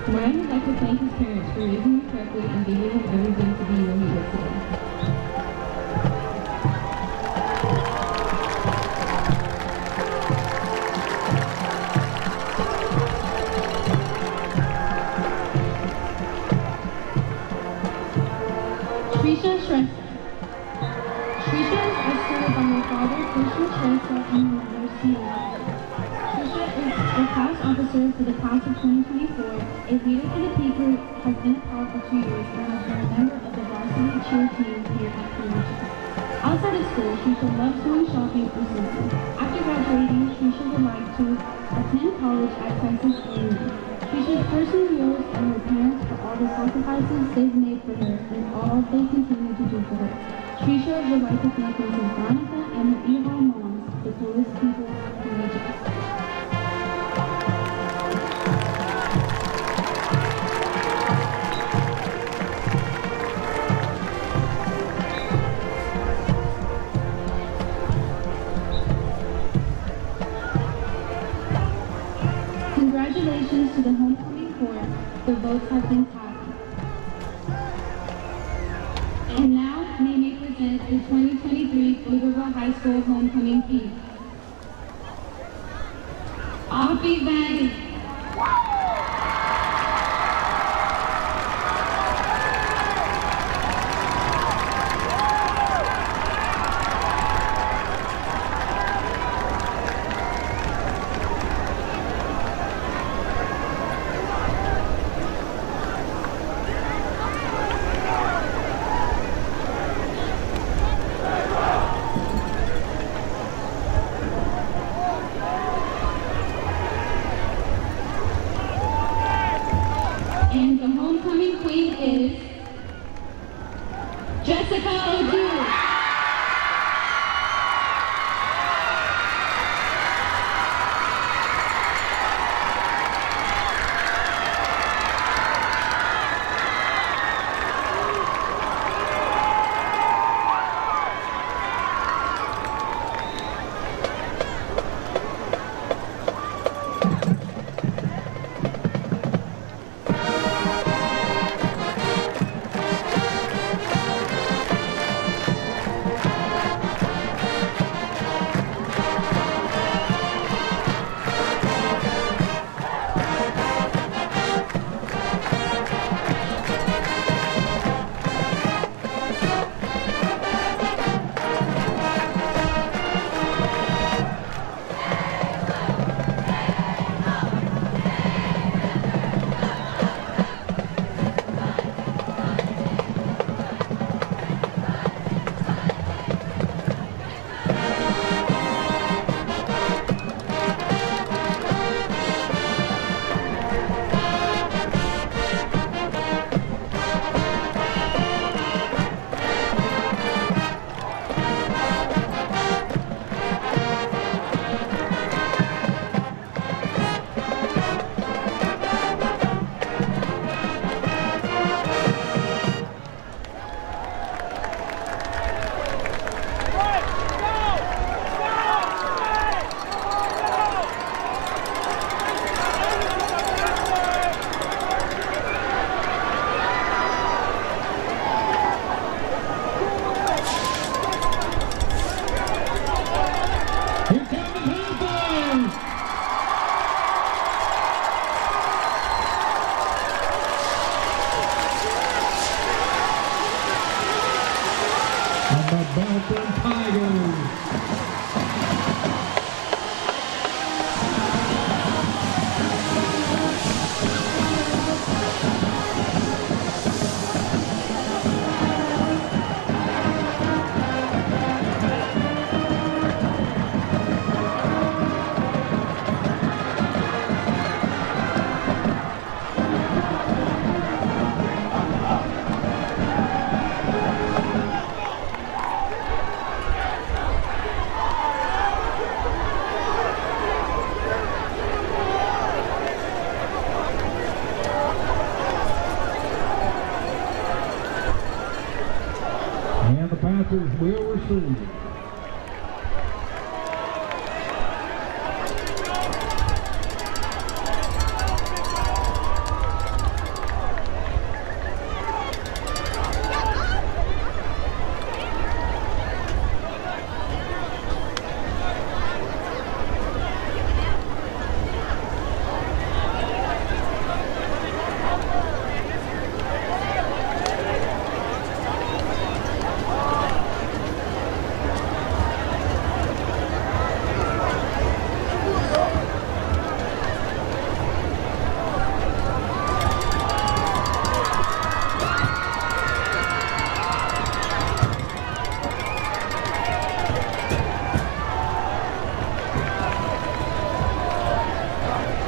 Demarion would like to thank his parents for raising him correctly and giving him everything to be where he is today. Trisha Shrestha. Trisha is escorted by her father, Christian Shrestha, and her mother, Celia. Trisha is a class officer for the class of 2024, a leader for the peak group, has been a part for 2 years, and has been a member of the varsity cheer team here at KVUE. Outside of school, Trisha loves going shopping for Susan. After graduating, Trisha would like to attend college at Texas A&M. Trisha's personal heroes are her parents for all the sacrifices they've made for her and all they continue to do for her. Trisha would like to thank Mrs. Veronica and her EHAL moms, the coolest people in Egypt. Congratulations to the homecoming corps. The votes have been tallied. And now, may we present the 2023 Pflugerville High School homecoming team. Offie Vandy. And the homecoming queen is Jessica O'Doul. Panthers will receive.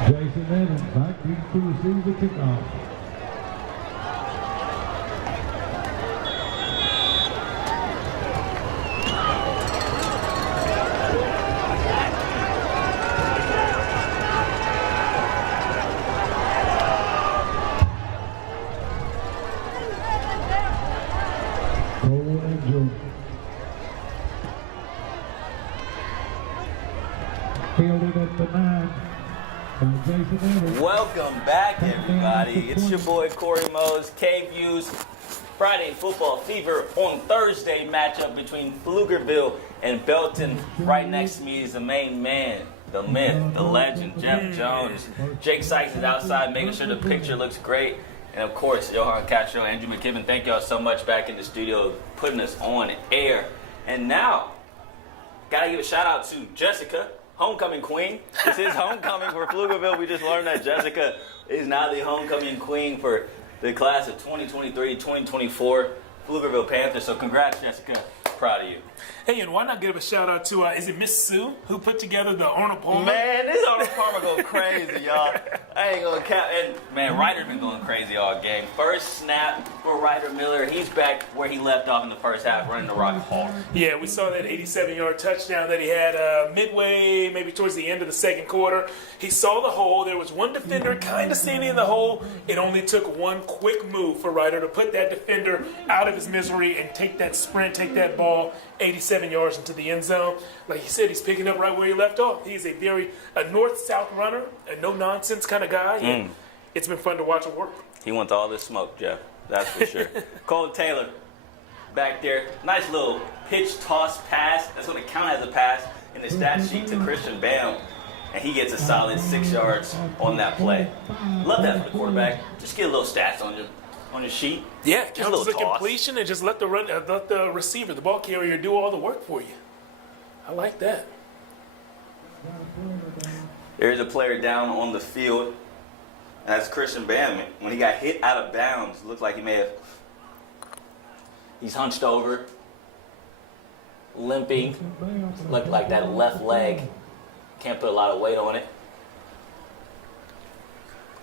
Jason Evans back to receive the kickoff. Cole Angel. Fielded at the 9. Welcome back, everybody. It's your boy Corey Mose, KVUE's Friday Football Fever on Thursday matchup between Pflugerville and Belton. Right next to me is the main man, the myth, the legend, Jeff Jones. Jake Sykes is outside making sure the picture looks great. And of course, Johan Castro, Andrew McKibben, thank y'all so much back in the studio putting us on air. And now, gotta give a shout out to Jessica, homecoming queen. This is homecoming for Pflugerville. We just learned that Jessica is now the homecoming queen for the class of 2023-2024 Pflugerville Panthers. So congrats, Jessica. Proud of you. Hey, and why not give a shout out to, is it Miss Sue, who put together the Arnold Palmer? Man, this Arnold Palmer go crazy, y'all. I ain't gonna count. And man, Ryder's been going crazy all game. First snap for Ryder Miller. He's back where he left off in the first half, running the rock hard. Yeah, we saw that 87-yard touchdown that he had midway, maybe towards the end of the second quarter. He saw the hole. There was one defender kind of standing in the hole. It only took one quick move for Ryder to put that defender out of his misery and take that sprint, take that ball 87 yards into the end zone. Like he said, he's picking up right where he left off. He's a north-south runner, a no-nonsense kind of guy. And it's been fun to watch him work. He wants all this smoke, Jeff. That's for sure. Cole Taylor back there. Nice little pitch toss pass. That's going to count as a pass in the stat sheet to Christian Bam. And he gets a solid 6 yards on that play. Love that for the quarterback. Just get a little stats on your sheet. Yeah, just a count little as a toss. completion and just let the receiver, the ball carrier, do all the work for you. I like that. There's a player down on the field. That's Christian Bam. When he got hit out of bounds, it looked like he's hunched over, limping. Looked like that left leg can't put a lot of weight on it.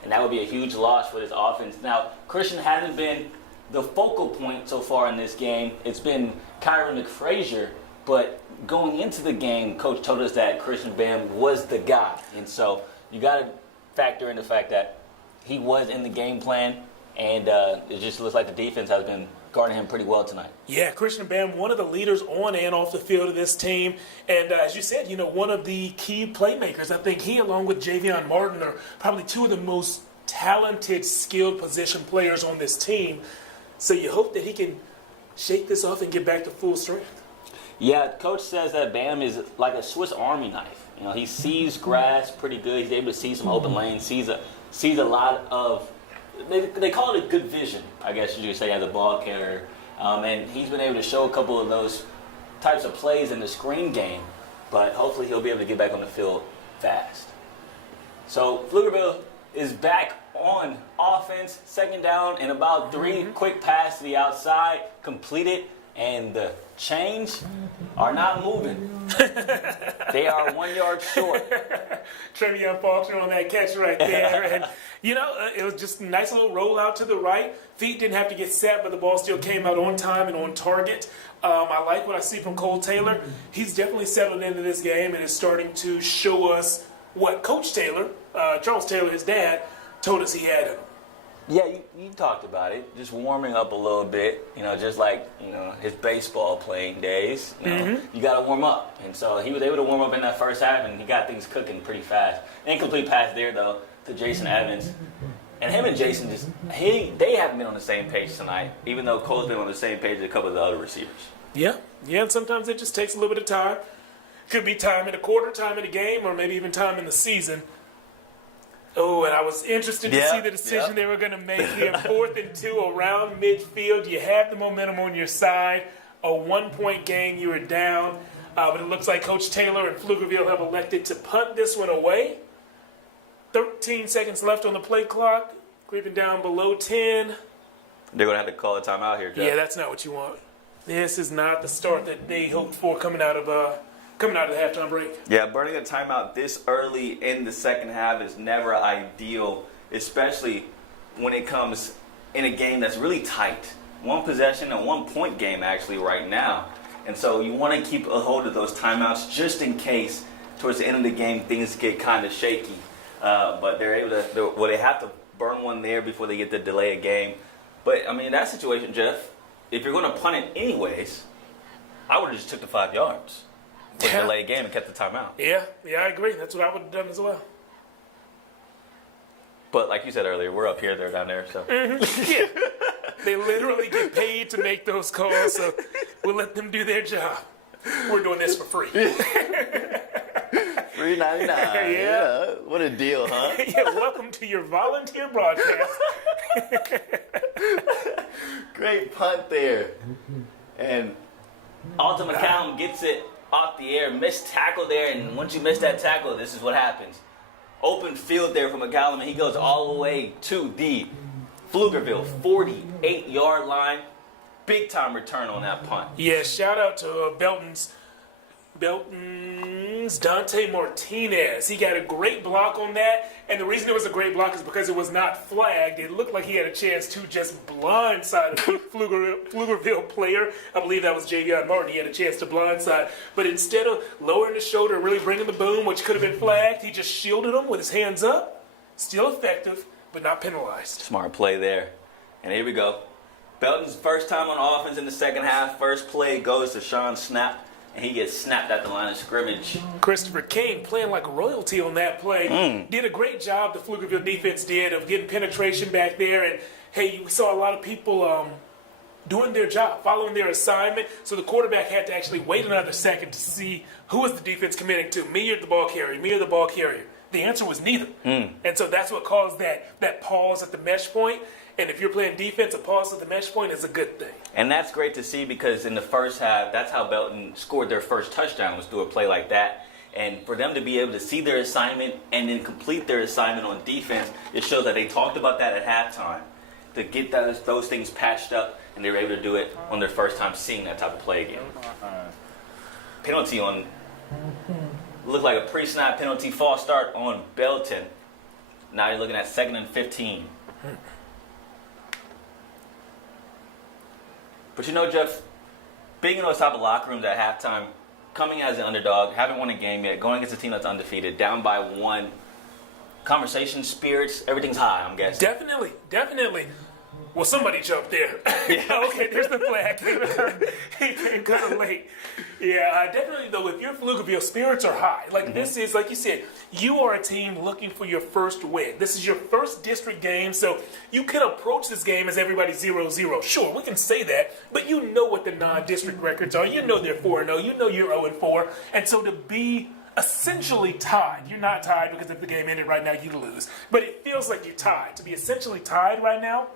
And that would be a huge loss for this offense. Now, Christian hasn't been the focal point so far in this game. It's been Kyron McFrazier, but going into the game, Coach told us that Christian Bam was the guy. And so you got to factor in the fact that he was in the game plan, and it just looks like the defense has been guarding him pretty well tonight. Yeah, Christian Bam, one of the leaders on and off the field of this team. And as you said, one of the key playmakers. I think he, along with Javion Martin, are probably two of the most talented, skilled position players on this team. So you hope that he can shake this off and get back to full strength. Yeah, Coach says that Bam is like a Swiss Army knife. He sees grass pretty good. He's able to see some open lanes, sees a lot of, they call it a good vision, I guess you could say, as a ball carrier. And he's been able to show a couple of those types of plays in the screen game, but hopefully he'll be able to get back on the field fast. So Pflugerville is back on offense, second down, and about three quick passes to the outside, completed, and the chains are not moving. They are 1 yard short. Trevion Faulkner on that catch right there. And, it was just a nice little roll out to the right. Feet didn't have to get set, but the ball still came out on time and on target. I like what I see from Cole Taylor. He's definitely settled into this game and is starting to show us what Coach Taylor, Charles Taylor, his dad, told us he had in him. Yeah, you talked about it. Just warming up a little bit, just like, his baseball playing days. You got to warm up. And so he was able to warm up in that first half, and he got things cooking pretty fast. Incomplete pass there, though, to Jason Evans. And him and Jason they haven't been on the same page tonight, even though Cole's been on the same page as a couple of the other receivers. Yeah, and sometimes it just takes a little bit of time. Could be time in a quarter, time in a game, or maybe even time in the season. Oh, and I was interested to see the decision they were going to make here. 4th and 2 around midfield. You have the momentum on your side. A 1-point game, you were down. But it looks like Coach Taylor and Pflugerville have elected to punt this one away. 13 seconds left on the play clock. Creeping down below 10. They're going to have to call a timeout here, Jeff. Yeah, that's not what you want. This is not the start that they hoped for coming out of the halftime break. Yeah, burning a timeout this early in the second half is never ideal, especially when it comes in a game that's really tight. 1 possession and 1-point game actually right now. And so you want to keep a hold of those timeouts just in case towards the end of the game things get kind of shaky. But they're able to, they have to burn one there before they get the delay a game. But, in that situation, Jeff, if you're going to punt it anyways, I would have just took the 5 yards. For the delay game and kept the timeout. Yeah, I agree. That's what I would have done as well. But like you said earlier, we're up here, they're down there, so. Yeah. They literally get paid to make those calls, so we'll let them do their job. We're doing this for free. $3.99. Yeah. What a deal, huh? Yeah, welcome to your volunteer broadcast. Great punt there. And Alton McCallum gets it off the air, missed tackle there, and once you miss that tackle, this is what happens. Open field there for McCallum, and he goes all the way to the Pflugerville 48-yard line. Big time return on that punt. Yeah, shout out to Belton's Dante Martinez. He got a great block on that, and the reason it was a great block is because it was not flagged. It looked like he had a chance to just blindside a Pflugerville player. I believe that was Javion Martin. He had a chance to blindside, but instead of lowering his shoulder and really bringing the boom, which could have been flagged, he just shielded him with his hands up. Still effective, but not penalized. Smart play there. And here we go. Belton's first time on offense in the second half. First play goes to Sean Snap, and he gets snapped at the line of scrimmage. Christopher King playing like royalty on that play. Did a great job, the Pflugerville defense did, of getting penetration back there. And, hey, we saw a lot of people doing their job, following their assignment. So the quarterback had to actually wait another second to see who was the defense committing to, me or the ball carrier, me or the ball carrier. The answer was neither. And so that's what caused that pause at the mesh point. And if you're playing defense, a pause at the mesh point is a good thing. And that's great to see because in the first half, that's how Belton scored their first touchdown, was through a play like that. And for them to be able to see their assignment and then complete their assignment on defense, it shows that they talked about that at halftime to get those things patched up, and they were able to do it on their first time seeing that type of play again. Penalty on, looked like a pre-snap penalty, false start on Belton. Now you're looking at 2nd and 15. But Jeff, being in those type of locker rooms at halftime, coming as an underdog, haven't won a game yet, going against a team that's undefeated, down by 1, conversation, spirits, everything's high, I'm guessing. Definitely. Well, somebody jumped there. Yeah, okay, there's the flag. He came kind of late. Yeah, definitely, though, if you're Pflugerville, spirits are high. This is, like you said, you are a team looking for your first win. This is your first district game, so you can approach this game as everybody 0-0. Sure, we can say that, but you know what the non-district records are. You know they're 4-0. You know you're 0-4. And so to be essentially tied, you're not tied because if the game ended right now, you'd lose. But it feels like you're tied. To be essentially tied right now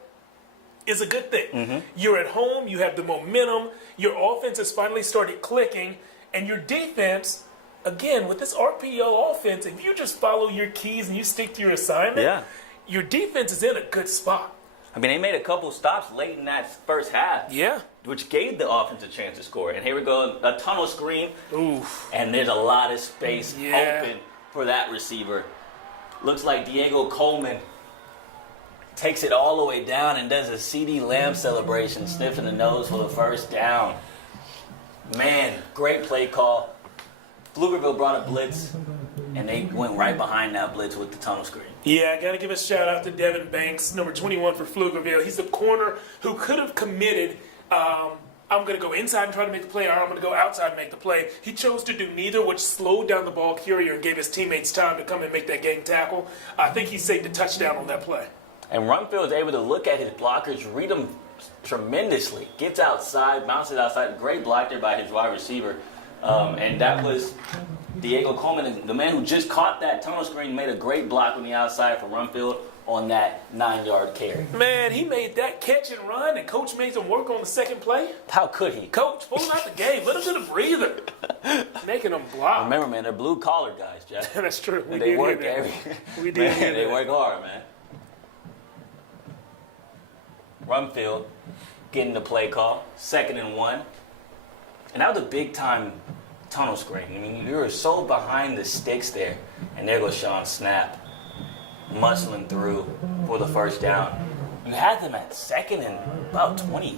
is a good thing. You're at home, you have the momentum, your offense has finally started clicking, and your defense, again, with this RPO offense, if you just follow your keys and you stick to your assignment, your defense is in a good spot. They made a couple stops late in that first half. Yeah. Which gave the offense a chance to score. And here we go, a tunnel screen. Oof. And there's a lot of space open for that receiver. Looks like Diego Coleman takes it all the way down and does a CD Lamb celebration, sniffing the nose for the first down. Man, great play call. Pflugerville brought a blitz, and they went right behind that blitz with the tunnel screen. Yeah, I got to give a shout out to Devin Banks, number 21 for Pflugerville. He's the corner who could have committed, I'm going to go inside and try to make the play, or I'm going to go outside and make the play. He chose to do neither, which slowed down the ball carrier and gave his teammates time to come and make that game tackle. I think he saved a touchdown on that play. And Rumfield is able to look at his blockers, read them tremendously. Gets outside, bounces outside. Great block there by his wide receiver. And that was Diego Coleman, the man who just caught that tunnel screen, made a great block on the outside for Rumfield on that 9-yard carry. Man, he made that catch and run, and Coach made him work on the second play. How could he? Coach, pull him out the game. Let him get a breather. Making them block. Remember, man, they're blue-collar guys, Jeff. That's true. They work We did hear that. They work hard, man. Rumfield getting the play call, 2nd and 1. And that was a big-time tunnel screen. I mean, you were so behind the sticks there. And there goes Sean Snap, muscling through for the first down. You had them at 2nd and about 20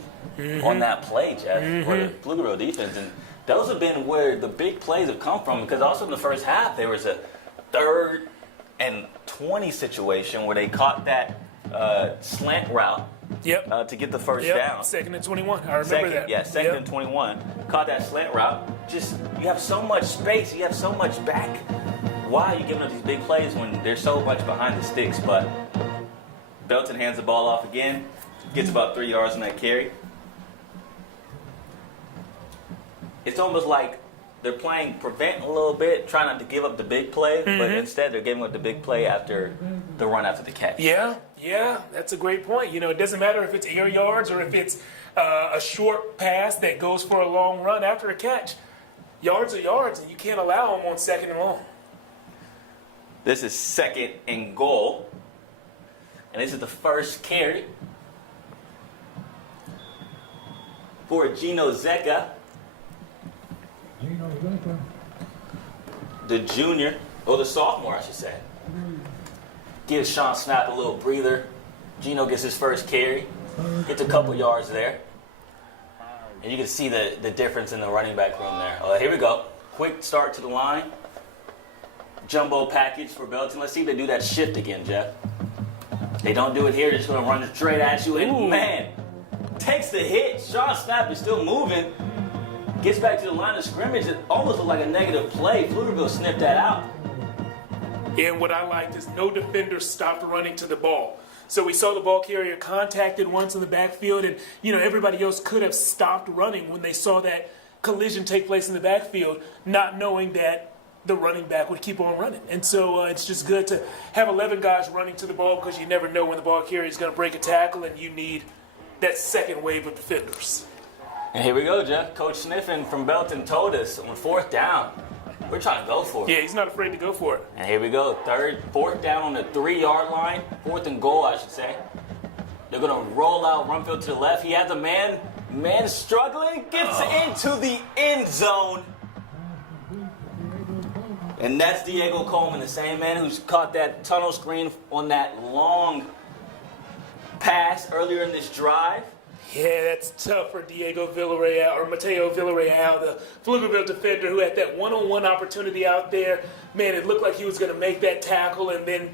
on that play, Jeff, for the Pflugerville defense. And those have been where the big plays have come from, because also in the first half, there was a 3rd and 20 situation where they caught that slant route. Yep. To get the first down. 2nd and 21. I remember that. Yeah, 2nd and 21. Caught that slant route. Just, you have so much space. You have so much back. Why are you giving up these big plays when there's so much behind the sticks? But Belton hands the ball off again. Gets about 3 yards on that carry. It's almost like they're playing prevent a little bit, trying not to give up the big play, but instead they're giving up the big play after the run after the catch. Yeah, that's a great point. You know, it doesn't matter if it's air yards or if it's a short pass that goes for a long run after a catch. Yards are yards, and you can't allow them on 2nd and long. This is 2nd and goal, and this is the first carry for Gino Zecca. The junior, or the sophomore, I should say. Gives Sean Snap a little breather. Gino gets his first carry. Gets a couple yards there. And you can see the difference in the running back room there. Here we go. Quick start to the line. Jumbo package for Belton. Let's see if they do that shift again, Jeff. They don't do it here. They're just going to run straight at you. And, man, takes the hit. Sean Snap is still moving. Gets back to the line of scrimmage. It almost looked like a negative play. Pflugerville sniffed that out. And what I liked is no defender stopped running to the ball. So we saw the ball carrier contacted once in the backfield, and everybody else could have stopped running when they saw that collision take place in the backfield, not knowing that the running back would keep on running. And so it's just good to have 11 guys running to the ball, because you never know when the ball carrier is going to break a tackle, and you need that second wave of defenders. And here we go, Jeff. Coach Sniffen from Belton told us on 4th down, we're trying to go for it. Yeah, he's not afraid to go for it. And here we go. 4th down on the 3-yard line. 4th and goal, I should say. They're going to roll out Rumfield to the left. He has a man struggling, gets into the end zone. And that's Diego Coleman, the same man who's caught that tunnel screen on that long pass earlier in this drive. Yeah, that's tough for Diego Villarreal, or Mateo Villarreal, the Pflugerville defender who had that one-on-one opportunity out there. Man, it looked like he was going to make that tackle, and then,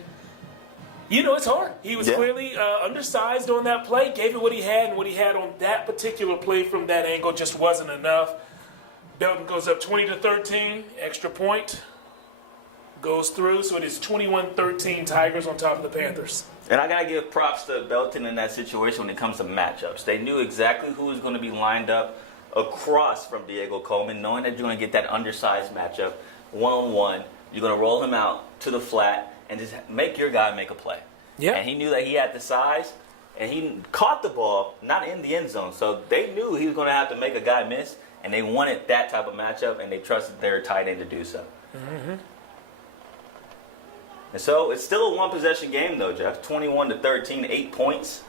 it's hard. He was clearly undersized on that play, gave it what he had, and what he had on that particular play from that angle just wasn't enough. Belton goes up 20-13, extra point goes through, so it is 21-13 Tigers on top of the Panthers. And I got to give props to Belton in that situation when it comes to matchups. They knew exactly who was going to be lined up across from Diego Coleman, knowing that you're going to get that undersized matchup, one-on-one. You're going to roll him out to the flat and just make your guy make a play. Yeah. And he knew that he had the size, and he caught the ball, not in the end zone. So they knew he was going to have to make a guy miss, and they wanted that type of matchup, and they trusted their tight end to do so. Mm-hmm. And so it's still a one-possession game, though, Jeff. 21-13, 8 points.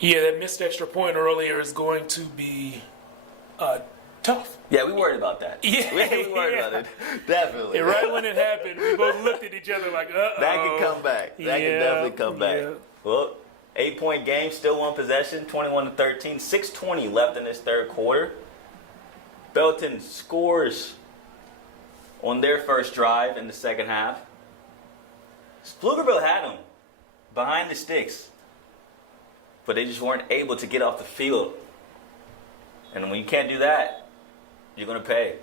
Yeah, that missed extra point earlier is going to be tough. Yeah, we worried about that. Yeah, we worried about it. Definitely. And right when it happened, we both looked at each other like, uh-oh. That can come back. That can definitely come back. Yeah. Well, 8-point game, still one possession, 21-13, 6:20 left in this third quarter. Belton scores on their first drive in the second half. Pflugerville had them behind the sticks, but they just weren't able to get off the field. And when you can't do that, you're going to pay.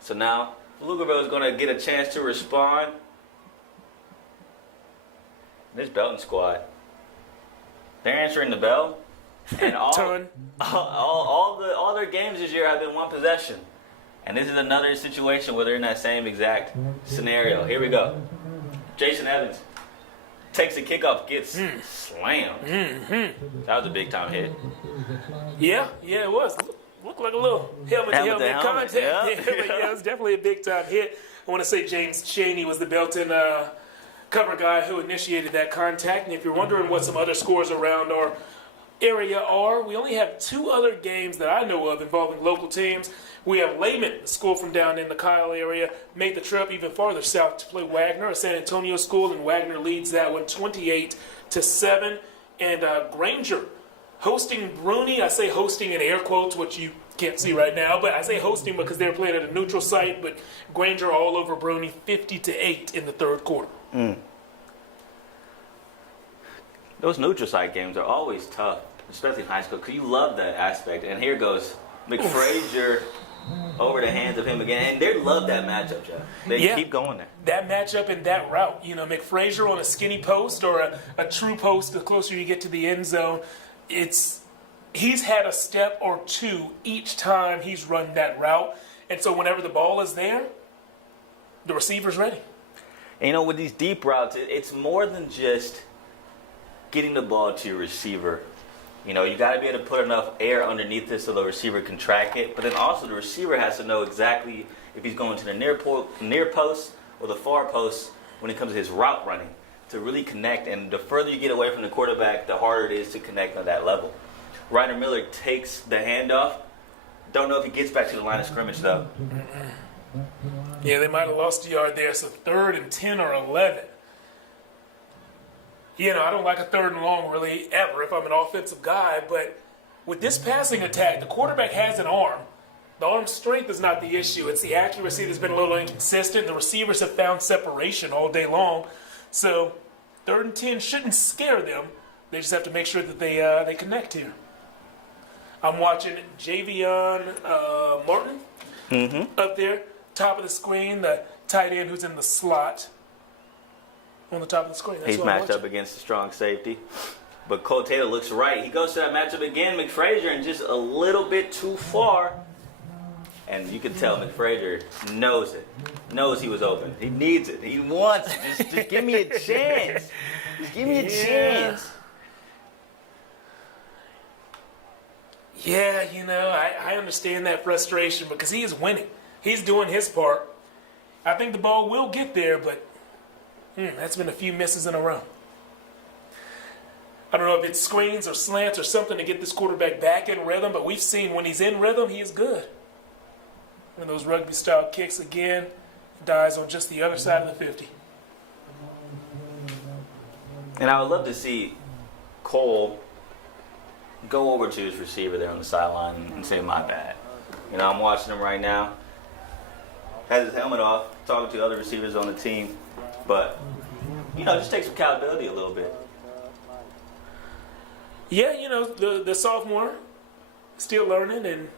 So now Pflugerville is going to get a chance to respond. This Belton squad, they're answering the bell. And all their games this year have been one possession. And this is another situation where they're in that same exact scenario. Here we go. Jason Evans takes the kickoff, gets slammed. That was a big time hit. Yeah, it was. Looked like a little helmet-to-helmet contact. Yeah. Yeah, it was definitely a big-time hit. I want to say James Chaney was the Belton cover guy who initiated that contact. And if you're wondering what some other scores around our area are, we only have 2 other games that I know of involving local teams. We have Lehman, a school from down in the Kyle area, made the trip even farther south to play Wagner, a San Antonio school, and Wagner leads that one 28-7. And Granger hosting Bruni. I say hosting in air quotes, which you can't see right now, but I say hosting because they're playing at a neutral site. But Granger all over Bruni, 50-8 in the third quarter. Those neutral site games are always tough, especially in high school, because you love that aspect. And here goes McFrazier over the hands of him again. And they love that matchup, Jeff. They keep going there. That matchup and that route, McFrazier on a skinny post or a true post, the closer you get to the end zone, he's had a step or two each time he's run that route. And so whenever the ball is there, the receiver's ready. And, with these deep routes, it's more than just getting the ball to your receiver. You got to be able to put enough air underneath it so the receiver can track it. But then also the receiver has to know exactly if he's going to the near post or the far post when it comes to his route running to really connect. And the further you get away from the quarterback, the harder it is to connect on that level. Ryder Miller takes the handoff. Don't know if he gets back to the line of scrimmage, though. Yeah, they might have lost a yard there. So 3rd and 10 or 11. I don't like a 3rd and long really ever if I'm an offensive guy, but with this passing attack, the quarterback has an arm. The arm strength is not the issue. It's the accuracy that's been a little inconsistent. The receivers have found separation all day long. So 3rd and 10 shouldn't scare them. They just have to make sure that they connect here. I'm watching Javion Martin up there, top of the screen, the tight end who's in the slot. On the top of the screen. That's He's matched up against a strong safety. But Cole Taylor looks right. He goes to that matchup again, McFrazier, and just a little bit too far. And you can tell McFrazier knows it. Knows he was open. He needs it. He wants it. Just give me a chance. Just give me a chance. Yeah, I understand that frustration because he is winning. He's doing his part. I think the ball will get there, but that's been a few misses in a row. I don't know if it's screens or slants or something to get this quarterback back in rhythm, but we've seen when he's in rhythm, he is good. One of those rugby-style kicks again, dies on just the other side of the 50. And I would love to see Cole go over to his receiver there on the sideline and say, my bad. I'm watching him right now. Has his helmet off, talking to other receivers on the team. But, just take some accountability a little bit. Yeah, the sophomore still learning,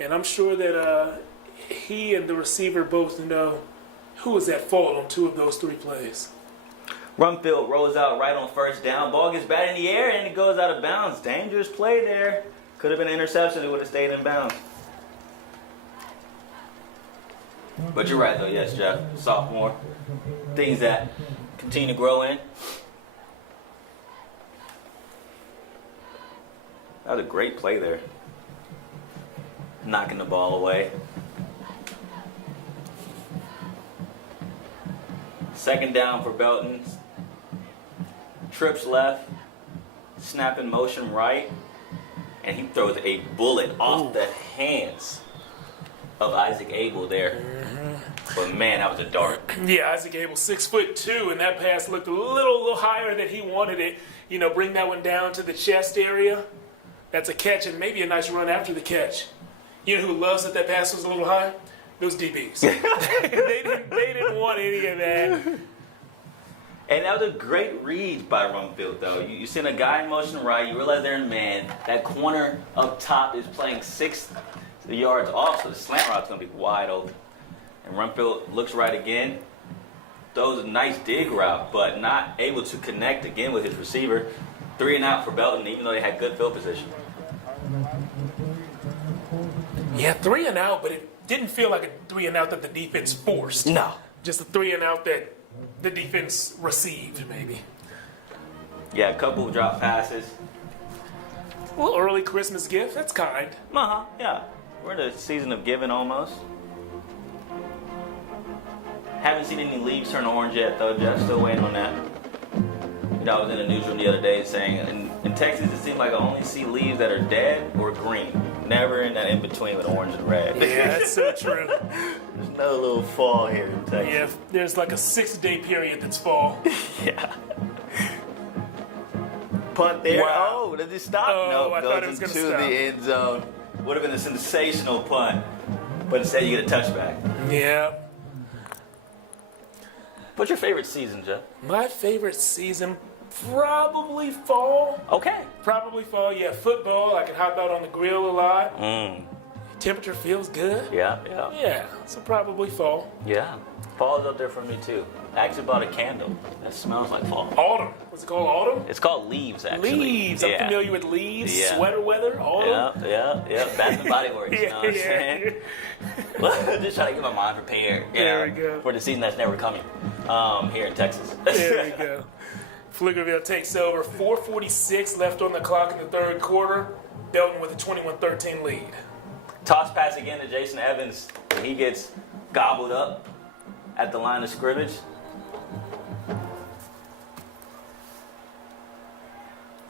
and I'm sure that he and the receiver both know who was at fault on 2 of those 3 plays. Rumfield rolls out right on first down. Ball gets batted in the air, and it goes out of bounds. Dangerous play there. Could have been an interception. It would have stayed in bounds. But you're right, though. Yes, Jeff. Sophomore. Things that continue to grow in. That was a great play there. Knocking the ball away. Second down for Belton. Trips left. Snap in motion right. And he throws a bullet off the hands of Isaac Abel there. But man, that was a dart. Yeah, Isaac Abel, 6'2", and that pass looked a little higher than he wanted it. Bring that one down to the chest area. That's a catch and maybe a nice run after the catch. You know who loves that pass was a little high? Those DBs. they didn't want any of that. And that was a great read by Rumfield, though. You send a guy in motion right, you realize they're in man. That corner up top is playing 6 yards off, so the slant route's going to be wide open. And Rumfield looks right again, throws a nice dig route, but not able to connect again with his receiver. 3 and out for Belton, even though they had good field position. Yeah, 3 and out, but it didn't feel like a 3 and out that the defense forced. No. Just a 3 and out that the defense received, maybe. Yeah, a couple of drop passes. A little early Christmas gift. That's kind. Yeah. We're in the season of giving almost. Haven't seen any leaves turn orange yet, though, Jeff. Still waiting on that. You know, I was in the newsroom the other day saying, in Texas, it seems like I only see leaves that are dead or green. Never in that in-between with orange and red. Yeah, that's so true. There's no little fall here in Texas. Yeah, there's like a 6-day period that's fall. Yeah. Punt there. Wow. Oh, does it stop? Oh, No, I goes thought it was gonna into stop. the end zone. Would have been a sensational punt, but instead you get a touchback. Yeah. What's your favorite season, Jeff? My favorite season, probably fall. Okay. Probably fall, yeah. Football, I can hop out on the grill a lot. Mm. Temperature feels good. Yeah. Yeah, so probably fall. Yeah. Fall's up there for me, too. I actually bought a candle that smells like fall. Autumn. What's it called, autumn? It's called leaves, actually. Leaves. I'm Yeah. familiar with leaves. Yeah. Sweater weather, autumn. Yeah. Bath and Body Works, you know what I'm saying? Just trying to get my mind prepared. There we go. For the season that's never coming here in Texas. There we go. Pflugerville takes over. 4:46 left on the clock in the third quarter. Belton with a 21-13 lead. Toss pass again to Jason Evans. And he gets gobbled up at the line of scrimmage.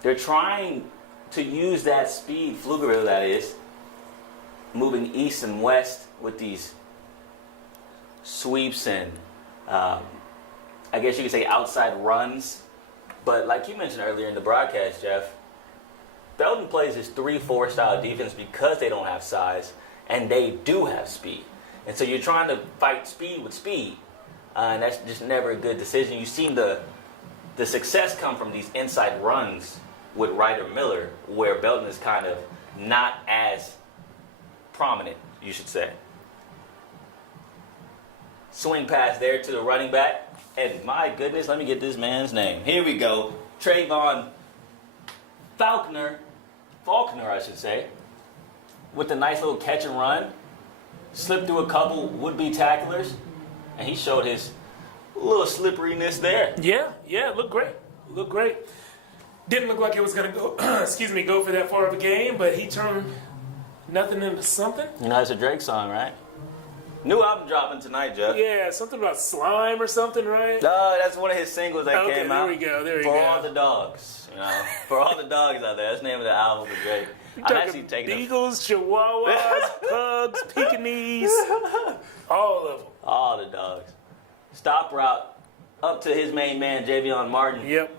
They're trying to use that speed, Pflugerville that is, moving east and west with these sweeps and I guess you could say outside runs. But like you mentioned earlier in the broadcast, Jeff, Belton plays this 3-4 style defense because they don't have size and they do have speed. And so you're trying to fight speed with speed, and that's just never a good decision. You've seen the success come from these inside runs with Ryder Miller, where Belton is kind of not as prominent, you should say. Swing pass there to the running back, and my goodness, let me get this man's name. Here we go, Trayvon Faulkner, I should say, with a nice little catch and run. Slipped through a couple would-be tacklers, and he showed his little slipperiness there. Yeah, it looked great. Didn't look like it was going to go, go for that far of a game, but he turned nothing into something. You know, it's a Drake song, right? New album dropping tonight, Jeff. Yeah, something about slime or something, right? No, that's one of his singles that came out. There we go. For all the dogs, you know, for all the dogs out there. That's the name of the album for Drake. I'm actually taking Beagles, Chihuahuas, Pugs, Pekingese, all of them. all the dogs. Stop route up to his main man, Javion Martin. Yep.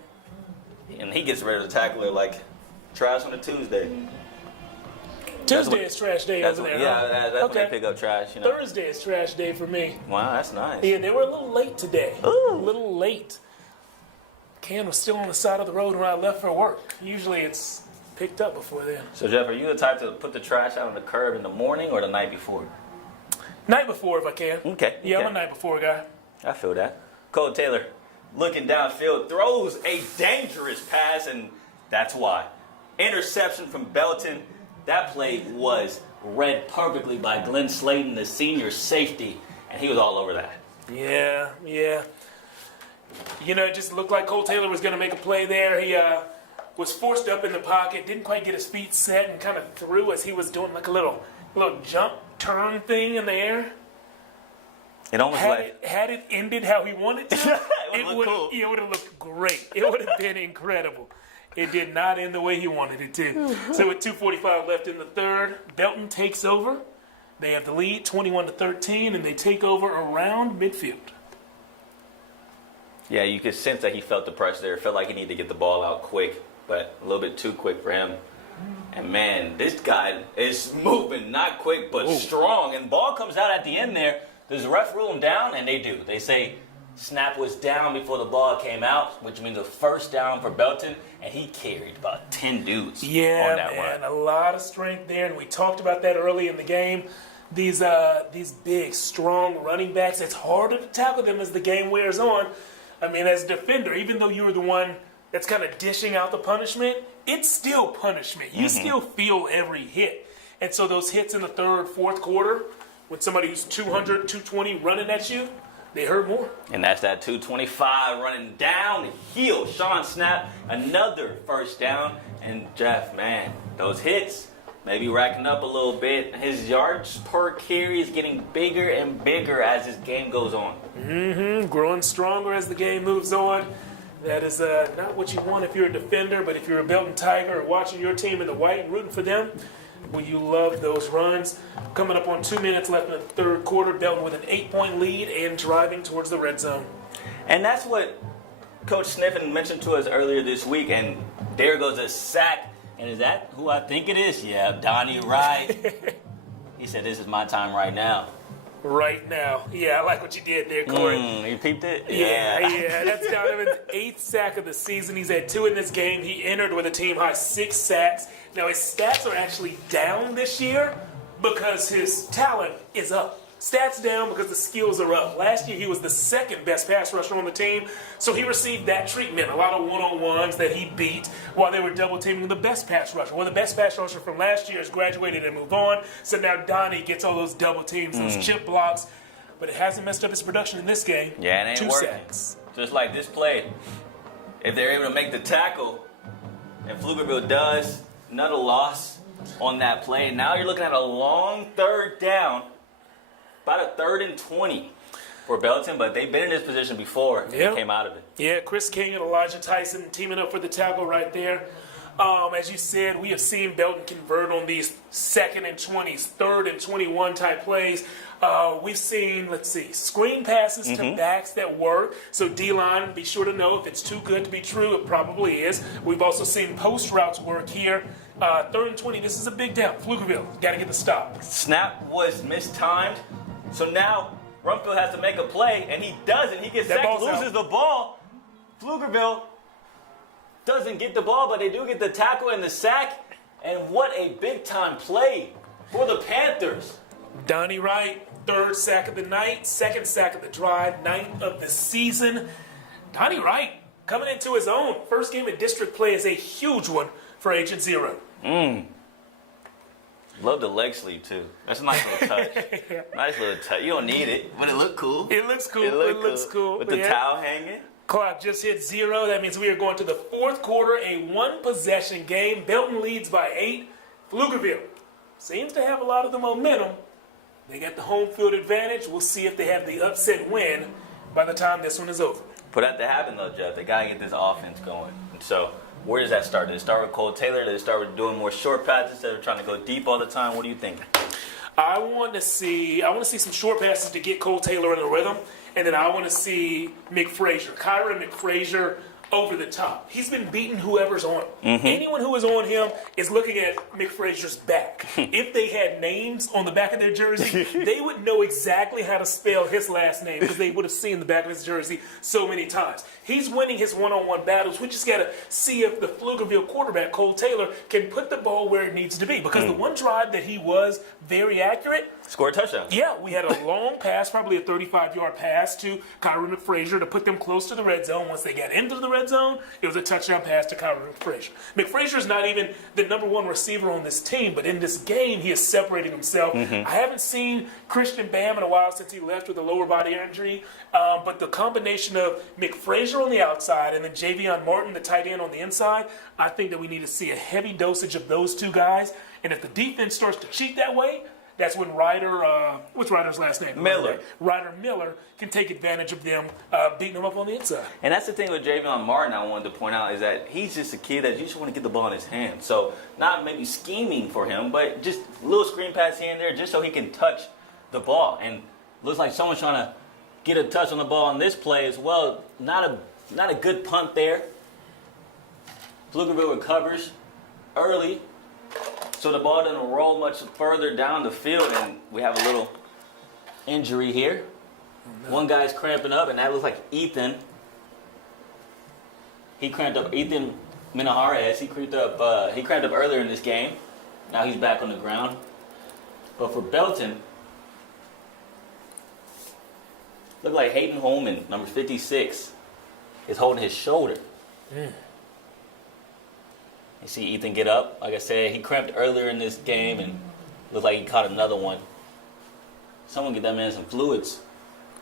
And he gets rid of the tackler like trash on a Tuesday. Tuesday is trash day over there. Yeah, that's when they pick up trash, you know. Thursday is trash day for me. Wow, that's nice. Yeah, they were a little late today. Ooh. A little late. Can was still on the side of the road when I left for work. Usually it's picked up before then. So, Jeff, are you the type to put the trash out on the curb in the morning or the night before? Night before if I can. Okay. Yeah, okay. I'm a night before guy. I feel that. Cole Taylor, looking downfield, throws a dangerous pass, and that's why. Interception from Belton. That play was read perfectly by Glenn Slayton, the senior safety, and he was all over that. Yeah. You know, it just looked like Cole Taylor was going to make a play there. He was forced up in the pocket, didn't quite get his feet set, and kind of threw as he was doing like a little jump turn thing in the air. It almost Had it ended how he wanted to, it would look cool. It would have looked great. It would have been incredible. It did not end the way he wanted it to. So with 2:45 left in the third, Belton takes over. They have the lead, 21-13, and they take over around midfield. Yeah, you could sense that he felt the pressure there. It felt like he needed to get the ball out quick, but a little bit too quick for him. And man, this guy is moving, not quick, but strong. And ball comes out at the end there. Does the ref rule him down? And they do. They say snap was down before the ball came out, which means a first down for Belton. And he carried about 10 dudes on that man, run. a lot of strength there. And we talked about that early in the game. These big, strong running backs, it's harder to tackle them as the game wears on. I mean, as a defender, even though you're the one that's kind of dishing out the punishment, it's still punishment. You still feel every hit. And so those hits in the third, fourth quarter, with somebody who's 200, 220 running at you, they hurt more. And that's that 225 running downhill. Sean Snap, another first down. And Jeff, man, those hits maybe racking up a little bit. His yards per carry is getting bigger and bigger as his game goes on. Growing stronger as the game moves on. That is not what you want if you're a defender, but if you're a Belton Tiger or watching your team in the white and rooting for them, well, you love those runs. Coming up on 2 minutes left in the third quarter, Belton with an 8-point lead and driving towards the red zone. And that's what Coach Sniffen mentioned to us earlier this week. And there goes a sack. And is that who I think it is? Yeah, Donnie Wright. He said, "This is my time right now." Right now. Yeah, I like what you did there, Corey. You peeped it? Yeah. That's Donovan's 8th sack of the season. He's had 2 in this game. He entered with a team-high 6 sacks. Now, his stats are actually down this year because his talent is up. Stats down because the skills are up. Last year, he was the 2nd best pass rusher on the team, so he received that treatment. A lot of one-on-ones that he beat while they were double-teaming the best pass rusher. Well, the best pass rusher from last year has graduated and moved on, so now Donnie gets all those double teams, those chip blocks, but it hasn't messed up his production in this game. Yeah, it ain't 2 working. sacks. Just like this play, if they're able to make the tackle, and Pflugerville does, another loss on that play. Now you're looking at a long third down, about a 3rd and 20 for Belton, but they've been in this position before and they came out of it. Yeah, Chris King and Elijah Tyson teaming up for the tackle right there. As you said, we have seen Belton convert on these 2nd and 20s, 3rd and 21 type plays. We've seen, screen passes to backs that work. So D-line, be sure to know if it's too good to be true, it probably is. We've also seen post routes work here. 3rd and 20, this is a big down. Pflugerville, got to get the stop. Snap was mistimed, so now Rumpfield has to make a play, and he doesn't. He gets sacked, loses the ball. Pflugerville doesn't get the ball, but they do get the tackle and the sack. And what a big-time play for the Panthers. Donnie Wright, 3rd sack of the night, 2nd sack of the drive, 9th of the season. Donnie Wright coming into his own. First game of district play is a huge one for Agent Zero. Love the leg sleeve, too. That's a nice little touch. Nice little touch. You don't need it, but it looked cool. It looks cool. It looks cool. With the Yeah. towel hanging. Clock just hit 0. That means we are going to the 4th quarter, a 1-possession game. Belton leads by 8. Pflugerville seems to have a lot of the momentum. They got the home field advantage. We'll see if they have the upset win by the time this one is over. For that to happen, though, Jeff, they got to get this offense going. And so, where does that start? Does it start with Cole Taylor? Does it start with doing more short passes instead of trying to go deep all the time? What do you think? I want to see some short passes to get Cole Taylor in the rhythm, and then I want to see Kyron McFrazier over the top. He's been beating whoever's on him. Anyone who is on him is looking at McFrazier's back. If they had names on the back of their jersey, they would know exactly how to spell his last name because they would have seen the back of his jersey so many times. He's winning his one-on-one battles. We just got to see if the Pflugerville quarterback, Cole Taylor, can put the ball where it needs to be. Because the one drive that he was very accurate. Score a touchdown. Yeah, we had a long pass, probably a 35-yard pass to Kyron McFrazier to put them close to the red zone. Once they got into the red zone, it was a touchdown pass to Kyron McFrazier. McFrazier is not even the number 1 receiver on this team, but in this game, he is separating himself. I haven't seen Christian Bam in a while since he left with a lower body injury, but the combination of McFrazier on the outside and then Javion Martin, the tight end, on the inside, I think that we need to see a heavy dosage of those two guys. And if the defense starts to cheat that way, that's when what's Ryder's last name? Miller. Ryder Miller can take advantage of them beating them up on the inside. And that's the thing with Javion Martin I wanted to point out is that he's just a kid that you just want to get the ball in his hand. So not maybe scheming for him, but just a little screen pass here and there just so he can touch the ball. And looks like someone's trying to get a touch on the ball on this play as well. Not a good punt there. Pflugerville recovers early. So the ball doesn't roll much further down the field, and we have a little injury here. One guy's cramping up, and that looks like Ethan. He cramped up. Ethan Minajarez. He cramped up earlier in this game. Now he's back on the ground. But for Belton, look like Hayden Holman, number 56, is holding his shoulder. You see Ethan get up. Like I said, he cramped earlier in this game and looked like he caught another one. Someone get that man some fluids.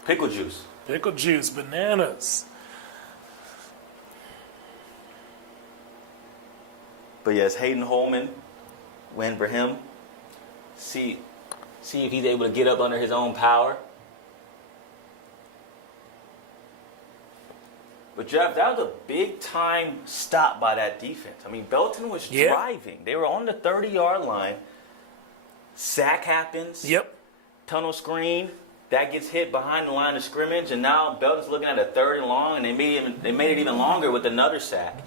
Pickle juice. Pickle juice, bananas. But yes, Hayden Holman, win for him. See if he's able to get up under his own power. But Jeff, that was a big time stop by that defense. I mean, Belton was driving. They were on the 30-yard line. Sack happens. Yep. Tunnel screen. That gets hit behind the line of scrimmage, and now Belton's looking at a 3rd and long, and they made it even longer with another sack.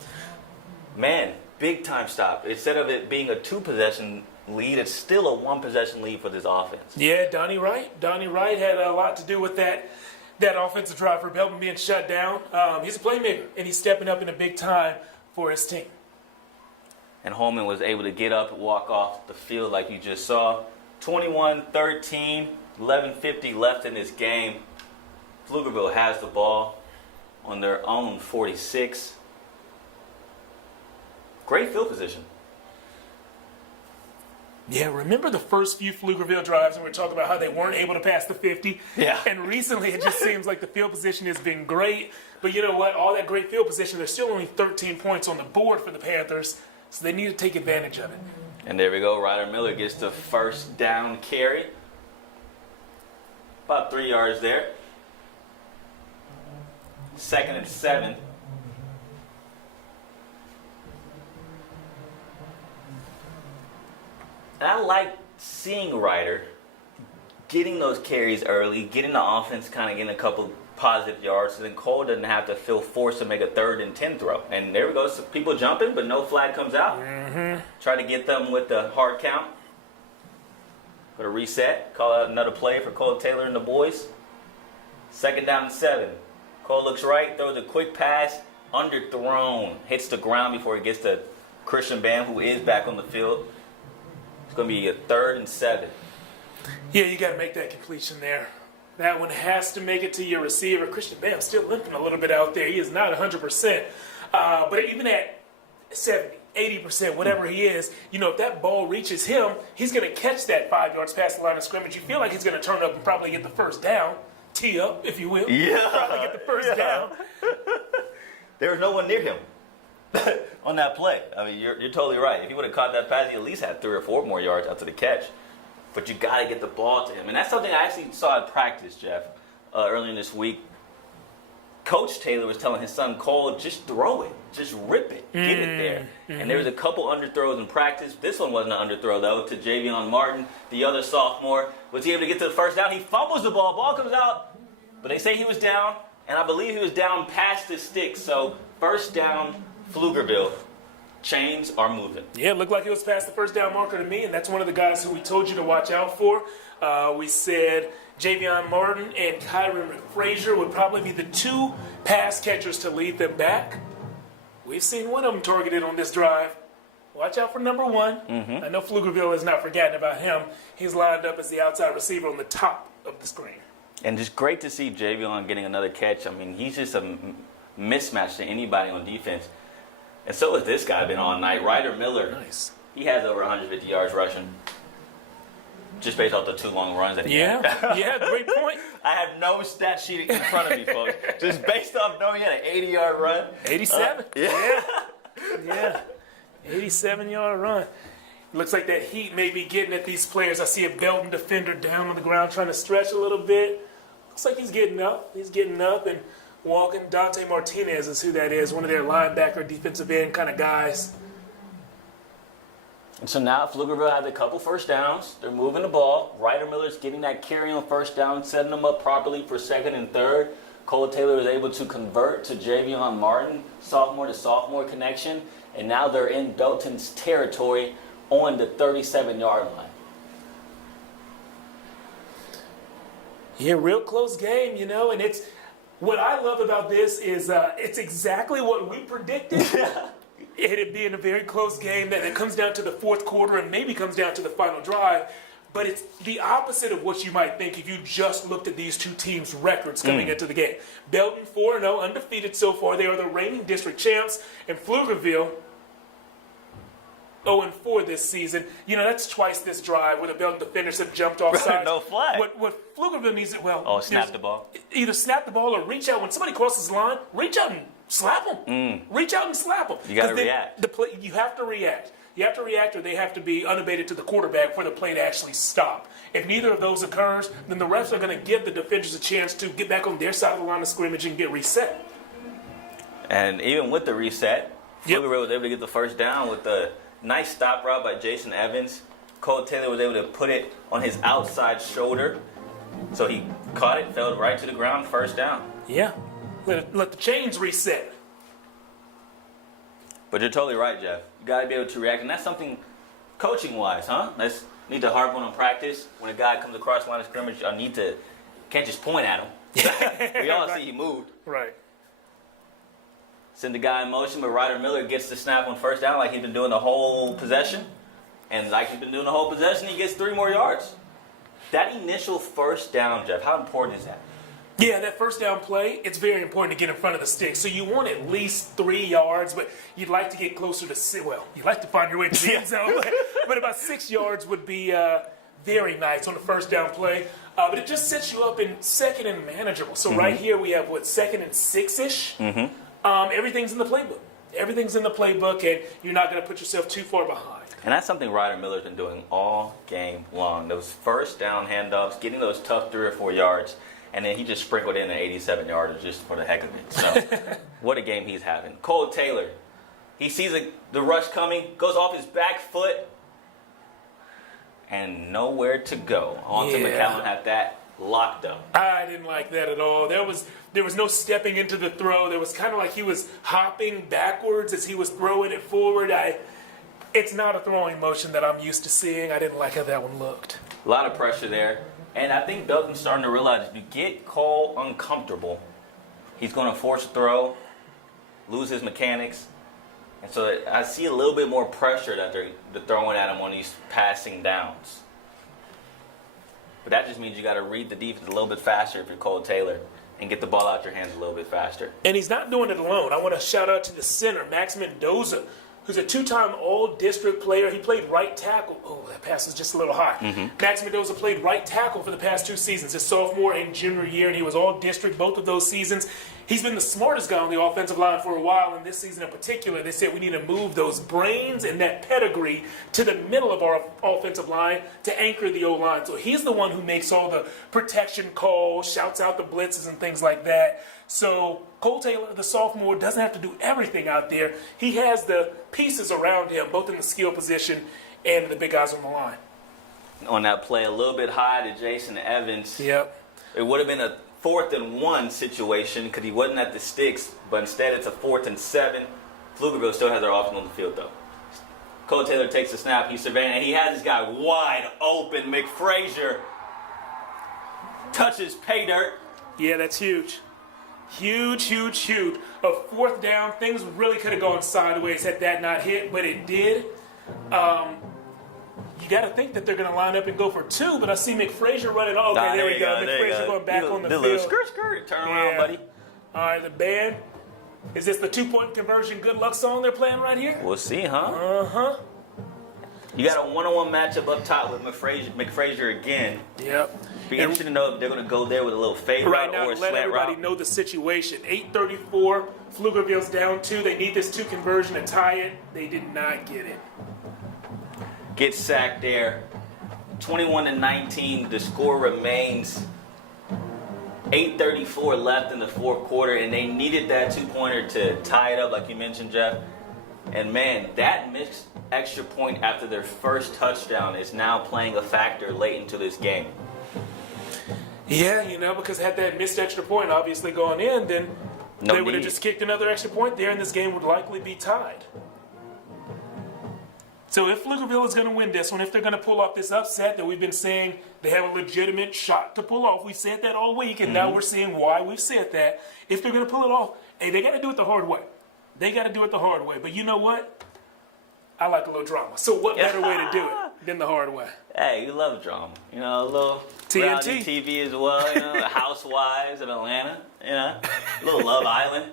Man, big time stop. Instead of it being a 2-possession lead, it's still a 1-possession lead for this offense. Yeah, Donnie Wright had a lot to do with that offensive drive for Belton being shut down. He's a playmaker, and he's stepping up in a big time for his team. And Holman was able to get up and walk off the field like you just saw. 21-13, 11:50 left in this game. Pflugerville has the ball on their own 46. Great field position. Yeah, remember the first few Pflugerville drives, and we were talking about how they weren't able to pass the 50? Yeah. And recently it just seems like the field position has been great. But you know what? All that great field position, there's still only 13 points on the board for the Panthers, so they need to take advantage of it. And there we go. Ryder Miller gets the first down carry. About 3 yards there. 2nd and 7. And I like seeing Ryder getting those carries early, getting the offense kind of getting a couple positive yards, so then Cole doesn't have to feel forced to make a 3rd and 10 throw. And there we go. So people jumping, but no flag comes out. Try to get them with the hard count. Go to reset. Call out another play for Cole Taylor and the boys. 2nd down and 7. Cole looks right, throws a quick pass, underthrown. Hits the ground before he gets to Christian Bam, who is back on the field. It's going to be a 3rd and 7. Yeah, you got to make that completion there. That one has to make it to your receiver. Christian Bam still limping a little bit out there. He is not 100%. But even at 70, 80%, whatever he is, you know, if that ball reaches him, he's going to catch that 5 yards past the line of scrimmage. You feel like he's going to turn up and probably get the first down. Tee up, if you will. Yeah. Probably get the first down. There was no one near him on that play. I mean, you're totally right. If he would have caught that pass, he at least had 3 or 4 more yards after the catch. But you got to get the ball to him. And that's something I actually saw at practice, Jeff, earlier this week. Coach Taylor was telling his son Cole, just throw it. Just rip it. Get it there. And there was a couple underthrows in practice. This one wasn't an underthrow, though, to Javion Martin, the other sophomore. Was he able to get to the first down? He fumbles the ball. Ball comes out. But they say he was down. And I believe he was down past the stick. So first down, Pflugerville. Chains are moving. Yeah, it looked like it was past the first down marker to me, and that's one of the guys who we told you to watch out for. We said Javion Martin and Kyron Frazier would probably be the 2 pass catchers to lead them back. We've seen one of them targeted on this drive. Watch out for number 1. I know Pflugerville has not forgotten about him. He's lined up as the outside receiver on the top of the screen. And just great to see Javion getting another catch. I mean, he's just a mismatch to anybody on defense. And so has this guy been all night. Ryder Miller. Nice. He has over 150 yards rushing. Just based off the 2 long runs that he had. Yeah, great point. I have no stat sheet in front of me, folks. Just based off knowing he had an 80-yard run. 87. Yeah. 87-yard run. Looks like that heat may be getting at these players. I see a Belton defender down on the ground trying to stretch a little bit. Looks like he's getting up. He's getting up and walking. Dante Martinez is who that is, one of their linebacker, defensive end kind of guys. And so now Pflugerville has a couple first downs. They're moving the ball. Ryder Miller's getting that carry on first down, setting them up properly for 2nd and 3rd. Cole Taylor is able to convert to Javion Martin, sophomore to sophomore connection. And now they're in Belton's territory on the 37-yard line. Yeah, real close game, and it's what I love about this is it's exactly what we predicted. It'd be in a very close game that it comes down to the fourth quarter and maybe comes down to the final drive. But it's the opposite of what you might think if you just looked at these two teams' records coming into the game. Belton 4-0, undefeated so far. They are the reigning district champs. And Pflugerville 0-4 this season. That's twice this drive where the Belton defenders have jumped off sides. No flag. What Pflugerville needs it, snap the ball. Either snap the ball or reach out. When somebody crosses the line, reach out and slap them. Reach out and slap them. You got to react. You have to react. You have to react, or they have to be unabated to the quarterback for the play to actually stop. If neither of those occurs, then the refs are going to give the defenders a chance to get back on their side of the line of scrimmage and get reset. And even with the reset, Pflugerville was able to get the first down with a nice stop route by Jason Evans. Cole Taylor was able to put it on his outside shoulder. So he caught it, fell right to the ground, first down. Yeah. Let the chains reset. But you're totally right, Jeff. You got to be able to react. And that's something coaching-wise, huh? Let's need to harp on practice. When a guy comes across the line of scrimmage, can't just point at him. We all see he moved. Right. Send the guy in motion, but Ryder Miller gets the snap on first down like he's been doing the whole possession. And like he's been doing the whole possession, he gets 3 more yards. That initial first down, Jeff, how important is that? Yeah, that first down play, it's very important to get in front of the stick. So you want at least 3 yards, but you'd like to get closer to 6. Well, you'd like to find your way to the end zone, but about 6 yards would be very nice on the first down play. But it just sets you up in second and manageable. So right here we have, second and 6-ish? Everything's in the playbook. Everything's in the playbook, and you're not going to put yourself too far behind. And that's something Ryder Miller's been doing all game long. Those first down handoffs, getting those tough 3 or 4 yards. And then he just sprinkled in an 87-yarder just for the heck of it. So, what a game he's having. Cole Taylor, he sees the rush coming, goes off his back foot, and nowhere to go. On to McCallum had that locked up. I didn't like that at all. There was no stepping into the throw. There was kind of like he was hopping backwards as he was throwing it forward. It's not a throwing motion that I'm used to seeing. I didn't like how that one looked. A lot of pressure there. And I think Belton's starting to realize if you get Cole uncomfortable, he's going to force a throw, lose his mechanics. And so I see a little bit more pressure that they're throwing at him on these passing downs. But that just means you got to read the defense a little bit faster if you're Cole Taylor and get the ball out your hands a little bit faster. And he's not doing it alone. I want to shout out to the center, Max Mendoza, who's a 2-time all-district player. He played right tackle. Oh, that pass was just a little high. Max Mendoza played right tackle for the past 2 seasons, his sophomore and junior year, and he was all-district both of those seasons. He's been the smartest guy on the offensive line for a while, and this season in particular, they said we need to move those brains and that pedigree to the middle of our offensive line to anchor the O-line. So he's the one who makes all the protection calls, shouts out the blitzes and things like that. So Cole Taylor, the sophomore, doesn't have to do everything out there. He has the pieces around him, both in the skill position and the big guys on the line. On that play, a little bit high to Jason Evans. Yep. It would have been a 4th and 1 situation because he wasn't at the sticks, but instead it's a 4th and 7. Pflugerville still has their offense on the field, though. Cole Taylor takes the snap. He's surveying, and he has this guy wide open. McFrazier touches pay dirt. Yeah, that's huge. Huge, huge, huge. A 4th down. Things really could have gone sideways had that not hit, but it did. You got to think that they're going to line up and go for 2, but I see McFrazier running. Oh, okay, there we go. McFrazier going back on the field. Little skirt. Turn around, buddy. All right, the band. Is this the 2-point conversion good luck song they're playing right here? We'll see, huh? Uh-huh. You got a 1-on-1 matchup up top with McFrazier again. Yep. Be interesting to know if they're going to go there with a little fade right route now, or a to let slant everybody route. know the situation. 8:34. Pflugerville's down 2. They need this 2 conversion to tie it. They did not get it. Gets sacked there. 21-19. The score remains 8:34 left in the 4th quarter, and they needed that 2-pointer to tie it up, like you mentioned, Jeff. And man, that missed extra point after their first touchdown is now playing a factor late into this game. Yeah, because had that missed extra point obviously gone in, then they would have just kicked another extra point there, and this game would likely be tied. So if Pflugerville is going to win this one, if they're going to pull off this upset that we've been saying they have a legitimate shot to pull off, we said that all week, and now we're seeing why we've said that. If they're going to pull it off, hey, they got to do it the hard way. They got to do it the hard way. But you know what? I like a little drama. So what better way to do it than the hard way? Hey, you love drama. You know, a little TNT. reality TV as well. You know, the Housewives of Atlanta. You know, a little Love Island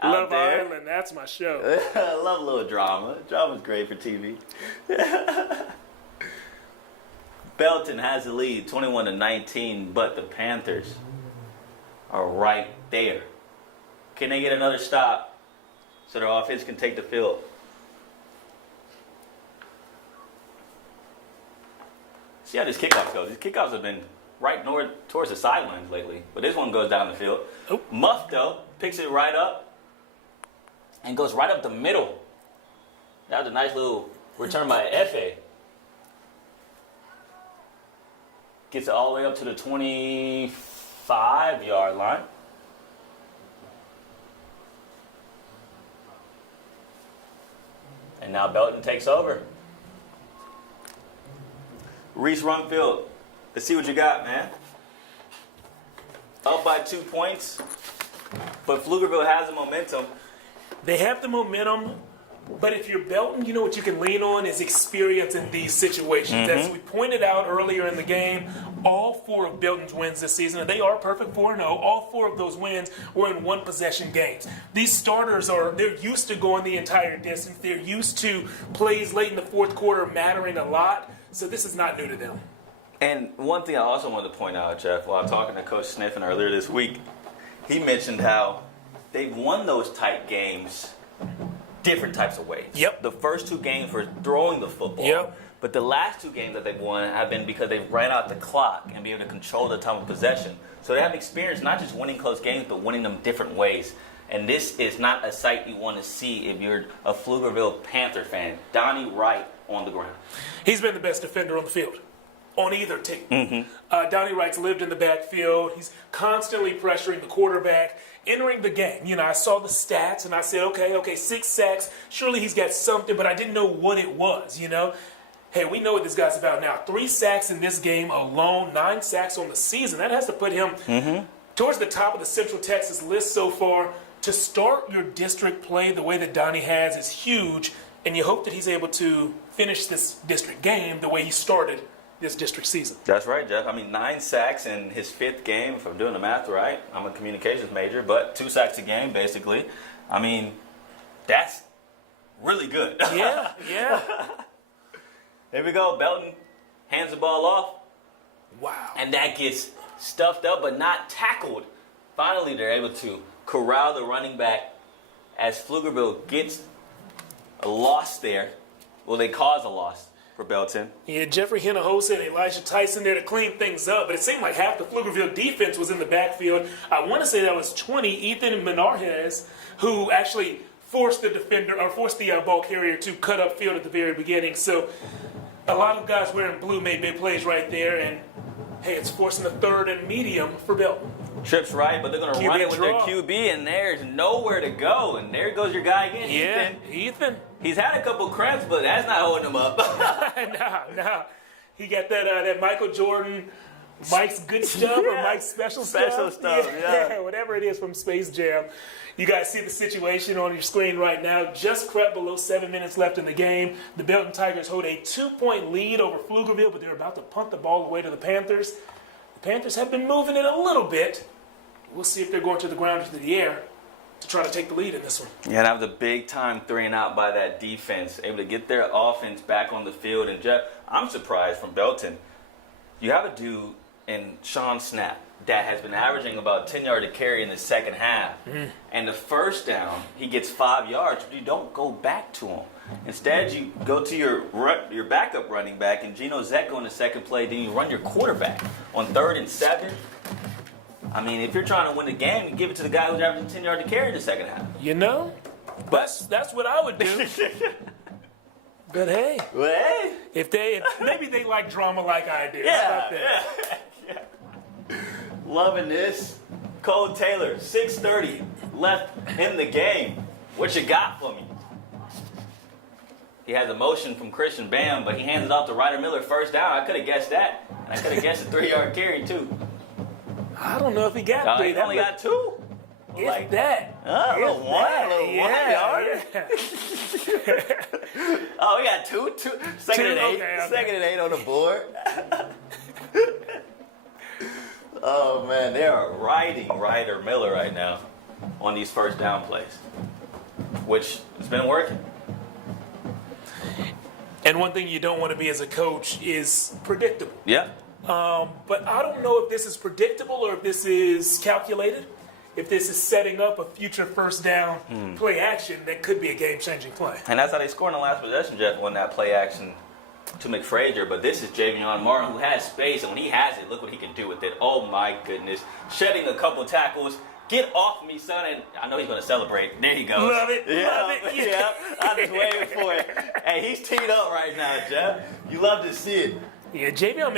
out Love there. Island, that's my show. I love a little drama. Drama's great for TV. Belton has the lead, 21-19, but the Panthers are right there. Can they get another stop so their offense can take the field? See how this kickoff goes. These kickoffs have been right north towards the sidelines lately, but this one goes down the field. Oh. Muff, though, picks it right up and goes right up the middle. That was a nice little return by F.A. Gets it all the way up to the 25-yard line. And now Belton takes over. Reese Rumfield, let's see what you got, man. Up by 2 points, but Pflugerville has the momentum. They have the momentum, but if you're Belton, you know what you can lean on is experience in these situations. As we pointed out earlier in the game, all 4 of Belton's wins this season, and they are perfect 4-0, all 4 of those wins were in one-possession games. These starters they're used to going the entire distance. They're used to plays late in the fourth quarter mattering a lot, so this is not new to them. And one thing I also wanted to point out, Jeff, while talking to Coach Sniffen earlier this week, he mentioned how they've won those tight games different types of ways. Yep. The first 2 games were throwing the football. Yep. But the last 2 games that they've won have been because they've ran out the clock and be able to control the time of possession. So they have experience not just winning close games, but winning them different ways. And this is not a sight you want to see if you're a Pflugerville Panther fan. Donnie Wright on the ground. He's been the best defender on the field, on either team. Donnie Wright's lived in the backfield. He's constantly pressuring the quarterback, entering the game. You know, I saw the stats, and I said, okay, 6 sacks. Surely he's got something, but I didn't know what it was, you know. Hey, we know what this guy's about now. 3 sacks in this game alone, 9 sacks on the season. That has to put him towards the top of the Central Texas list so far. To start your district play the way that Donnie has is huge, and you hope that he's able to finish this district game the way he started this district season. That's right, Jeff. I mean, 9 sacks in his 5th game, if I'm doing the math right. I'm a communications major, but 2 sacks a game, basically. I mean, that's really good. Yeah. Here we go. Belton hands the ball off. Wow. And that gets stuffed up but not tackled. Finally, they're able to corral the running back as Pflugerville gets a loss there. Well, they cause a loss for Belton. Yeah, Jeffrey Hinojosa and Elijah Tyson there to clean things up, but it seemed like half the Pflugerville defense was in the backfield. I want to say that was 20, Ethan Menarez, who actually forced the ball carrier to cut up field at the very beginning. So a lot of guys wearing blue made big plays right there, and hey, it's forcing a 3rd and medium for Belton. Trips right, but they're going to run it with their QB, and there's nowhere to go. And there goes your guy again, Ethan. He's had a couple cramps, but that's not holding him up. No. He got that Michael Jordan, Mike's good stuff or Mike's special stuff. Yeah, whatever it is from Space Jam. You guys see the situation on your screen right now. Just crept below 7 minutes left in the game. The Belton Tigers hold a 2-point lead over Pflugerville, but they're about to punt the ball away to the Panthers. The Panthers have been moving it a little bit. We'll see if they're going to the ground or to the air to try to take the lead in this one. Yeah, that was a big-time 3-and-out by that defense, able to get their offense back on the field. And, Jeff, I'm surprised from Belton. You have a dude in Sean Snap that has been averaging about 10 yards a carry in the second half. And the first down, he gets 5 yards, but you don't go back to him. Instead, you go to your backup running back, and Gino Zecco in the second play, then you run your quarterback on 3rd and 7. I mean, if you're trying to win the game, you give it to the guy who's averaging 10 yards to carry in the second half. You know, that's what I would do. But hey, if maybe they like drama like I do. How about that? Yeah. Loving this. Cole Taylor, 6:30 left in the game. What you got for me? He has a motion from Christian Bam, but he hands it off to Ryder Miller, first down. I could have guessed that. And I could have guessed a 3-yard carry, too. I don't know if he got three. He only got 2? If Like that. A little That. 1 yard. Yeah. Oh, we got 2. Second and 8. Okay. Second and 8 on the board. Oh, man. They are riding Ryder Miller right now on these first down plays, which has been working. And one thing you don't want to be as a coach is predictable. Yeah. But I don't know if this is predictable or if this is calculated. If this is setting up a future first down play action that could be a game-changing play. And that's how they scored in the last possession, Jeff, on that play action to McFrazier. But this is Javion Martin, who has space, and when he has it, look what he can do with it. Oh, my goodness. Shedding a couple tackles. Get off me, son. And I know he's going to celebrate. There he goes. Love it. Love it. Yeah. I'm just waiting for it. Hey, he's teed up right now, Jeff. You love to see it. Yeah, Javion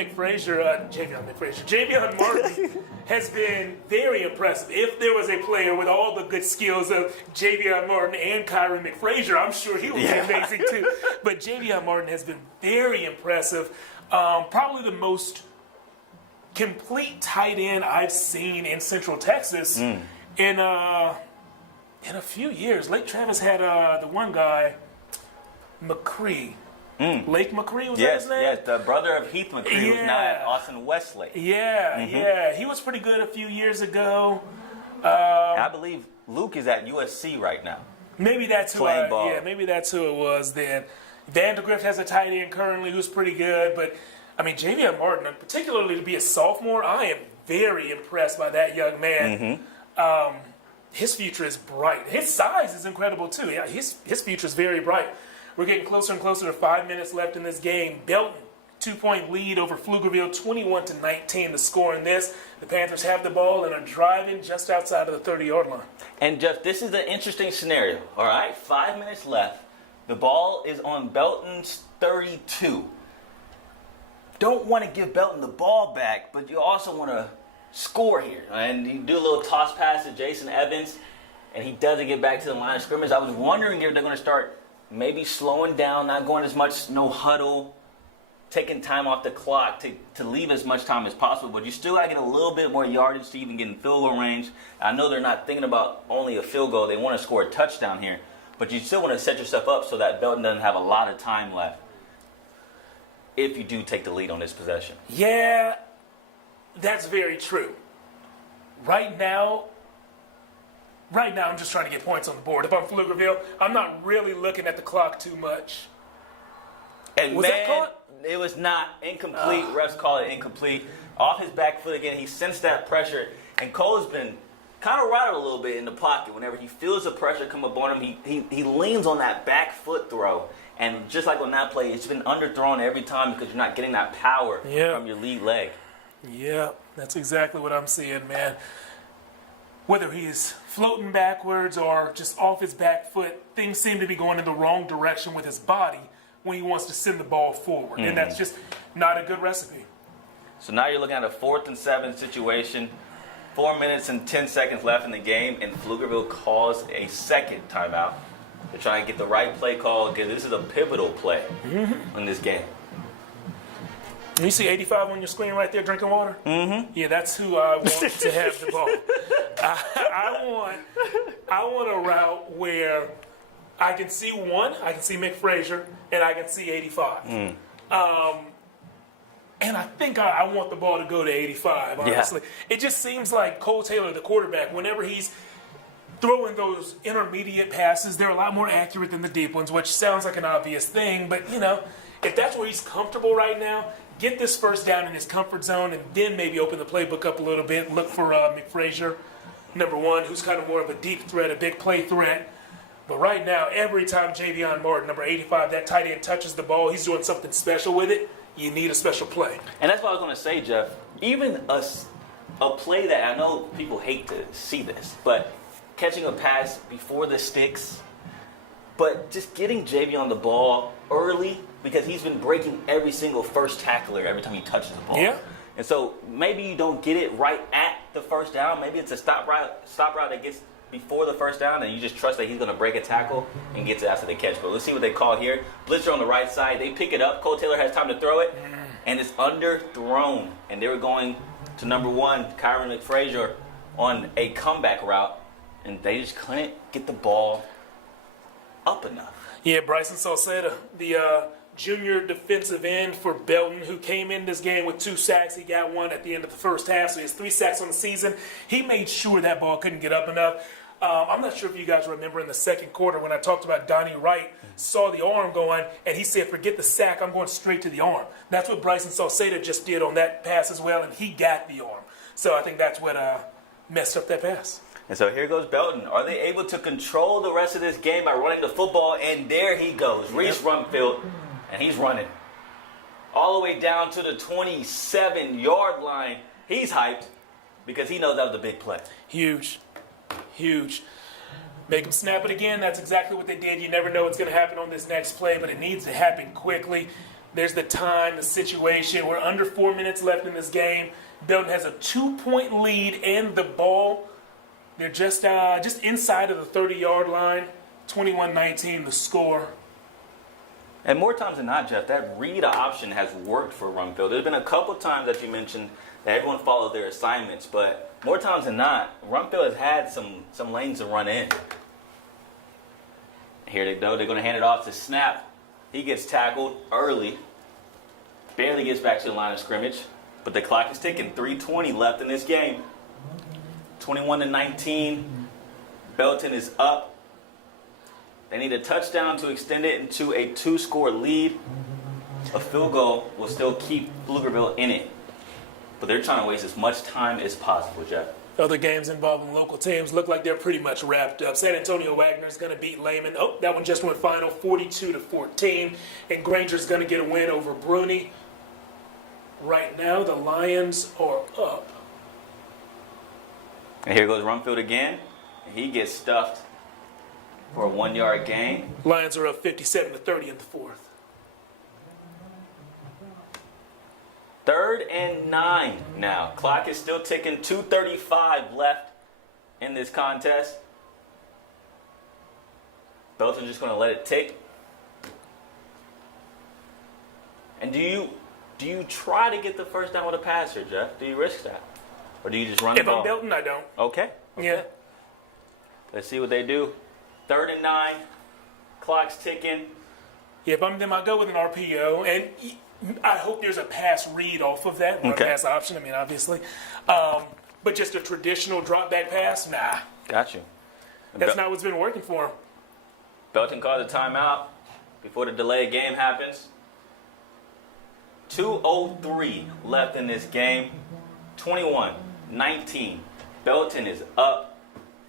Martin has been very impressive. If there was a player with all the good skills of Javion Martin and Kyron McFrazier, I'm sure he would be amazing too. But Javion Martin has been very impressive. Probably the most complete tight end I've seen in Central Texas in a few years. Lake Travis had the one guy, McCree. Lake McCree, was that his name? Yes, the brother of Heath McCree, who's now at Austin Westlake. Yeah. He was pretty good a few years ago. I believe Luke is at USC right now. Maybe that's who maybe that's who it was then. Vandergrift has a tight end currently who's pretty good, but I mean, Javion Martin, particularly to be a sophomore, I am very impressed by that young man. His future is bright. His size is incredible too. Yeah, his future is very bright. We're getting closer and closer to 5 minutes left in this game. Belton, 2-point lead over Pflugerville, 21-19 to score in this. The Panthers have the ball and are driving just outside of the 30-yard line. And Jeff, this is an interesting scenario. All right, 5 minutes left. The ball is on Belton's 32. Don't want to give Belton the ball back, but you also want to score here. And you do a little toss pass to Jason Evans, and he doesn't get back to the line of scrimmage. I was wondering if they're going to start maybe slowing down, not going as much, no huddle, taking time off the clock to leave as much time as possible. But you still got to get a little bit more yardage to even get in field goal range. I know they're not thinking about only a field goal. They want to score a touchdown here. But you still want to set yourself up so that Belton doesn't have a lot of time left if you do take the lead on this possession. Yeah, that's very true. Right now, I'm just trying to get points on the board. If I'm Pflugerville, I'm not really looking at the clock too much. And was that caught? It was not incomplete. Refs call it incomplete. Off his back foot again. He sensed that pressure. And Cole's been kind of rattled a little bit in the pocket. Whenever he feels the pressure come up on him, he leans on that back foot throw. And just like on that play, it's been underthrown every time because you're not getting that power from your lead leg. Yeah, that's exactly what I'm seeing, man. Whether he's floating backwards or just off his back foot, things seem to be going in the wrong direction with his body when he wants to send the ball forward. And that's just not a good recipe. So now you're looking at a 4th and 7 situation. 4 minutes and 10 seconds left in the game, and Pflugerville calls a second timeout. They're trying to get the right play call because this is a pivotal play in this game. You see 85 on your screen right there drinking water? Yeah, that's who I want to have the ball. I want a route where I can see McFrazier, and I can see 85. And I think I want the ball to go to 85, honestly. Yeah. It just seems like Cole Taylor, the quarterback, whenever he's throwing those intermediate passes, they're a lot more accurate than the deep ones, which sounds like an obvious thing. But, you know, if that's where he's comfortable right now, get this first down in his comfort zone and then maybe open the playbook up a little bit. Look for McFrazier, number one, who's kind of more of a deep threat, a big play threat. But right now, every time Javion Martin, number 85, that tight end touches the ball, he's doing something special with it. You need a special play. And that's what I was going to say, Jeff. Even a play that I know people hate to see this, but catching a pass before the sticks, but just getting Javion the ball early because he's been breaking every single first tackler every time he touches the ball. Yeah. And so maybe you don't get it right at the first down. Maybe it's a stop route that gets before the first down, and you just trust that he's going to break a tackle and get to after the catch. But let's see what they call here. Blitzer on the right side. They pick it up. Cole Taylor has time to throw it, and it's underthrown. And they were going to number 1, Kyron McFrazier, on a comeback route, and they just couldn't get the ball up enough. Yeah, Bryson Salceda, the junior defensive end for Belton, who came in this game with 2 sacks. He got 1 at the end of the first half, so he has 3 sacks on the season. He made sure that ball couldn't get up enough. I'm not sure if you guys remember in the second quarter when I talked about Donnie Wright saw the arm going, and he said, forget the sack, I'm going straight to the arm. That's what Bryson Salceda just did on that pass as well, and he got the arm. So I think that's what messed up that pass. And so here goes Belton. Are they able to control the rest of this game by running the football? And there he goes, Reese Rumpfield, and he's running all the way down to the 27-yard line. He's hyped because he knows that was a big play. Huge. Make them snap it again. That's exactly what they did. You never know what's going to happen on this next play, but it needs to happen quickly. There's the time, the situation. We're under 4 minutes left in this game. Belton has a 2-point lead and the ball. They're just inside of the 30-yard line. 21-19 the score. And more times than not, Jeff, that read option has worked for Rumpfield. There's been a couple times that you mentioned that everyone followed their assignments, but more times than not, Rumpfield has had some lanes to run in. Here they go. They're going to hand it off to Snap. He gets tackled early. Barely gets back to the line of scrimmage. But the clock is ticking. 3:20 left in this game. 21-19. Belton is up. They need a touchdown to extend it into a 2-score lead. A field goal will still keep Pflugerville in it. But they're trying to waste as much time as possible, Jeff. Other games involving local teams look like they're pretty much wrapped up. San Antonio Wagner's going to beat Lehman. Oh, that one just went final, 42-14. And Granger's going to get a win over Bruni. Right now, the Lions are up. And here goes Rumpfield again. He gets stuffed for a 1-yard gain. Lions are up 57-30 in the fourth. 3rd and 9 now. Clock is still ticking. 2:35 left in this contest. Belton's just going to let it tick. And do you try to get the first down with a pass here, Jeff? Do you risk that? Or do you just run the If ball? I'm Belton, I don't. Okay. Yeah. Let's see what they do. 3rd and 9. Clock's ticking. Yeah, if I'm them, I go with an RPO. And I hope there's a pass read off of that. Or Okay. a pass option, I mean, obviously. But just a traditional drop back pass, nah. Got you. That's not what's been working for him. Belton called a timeout before the delayed game happens. 2:03 left in this game. 21-19. Belton is up.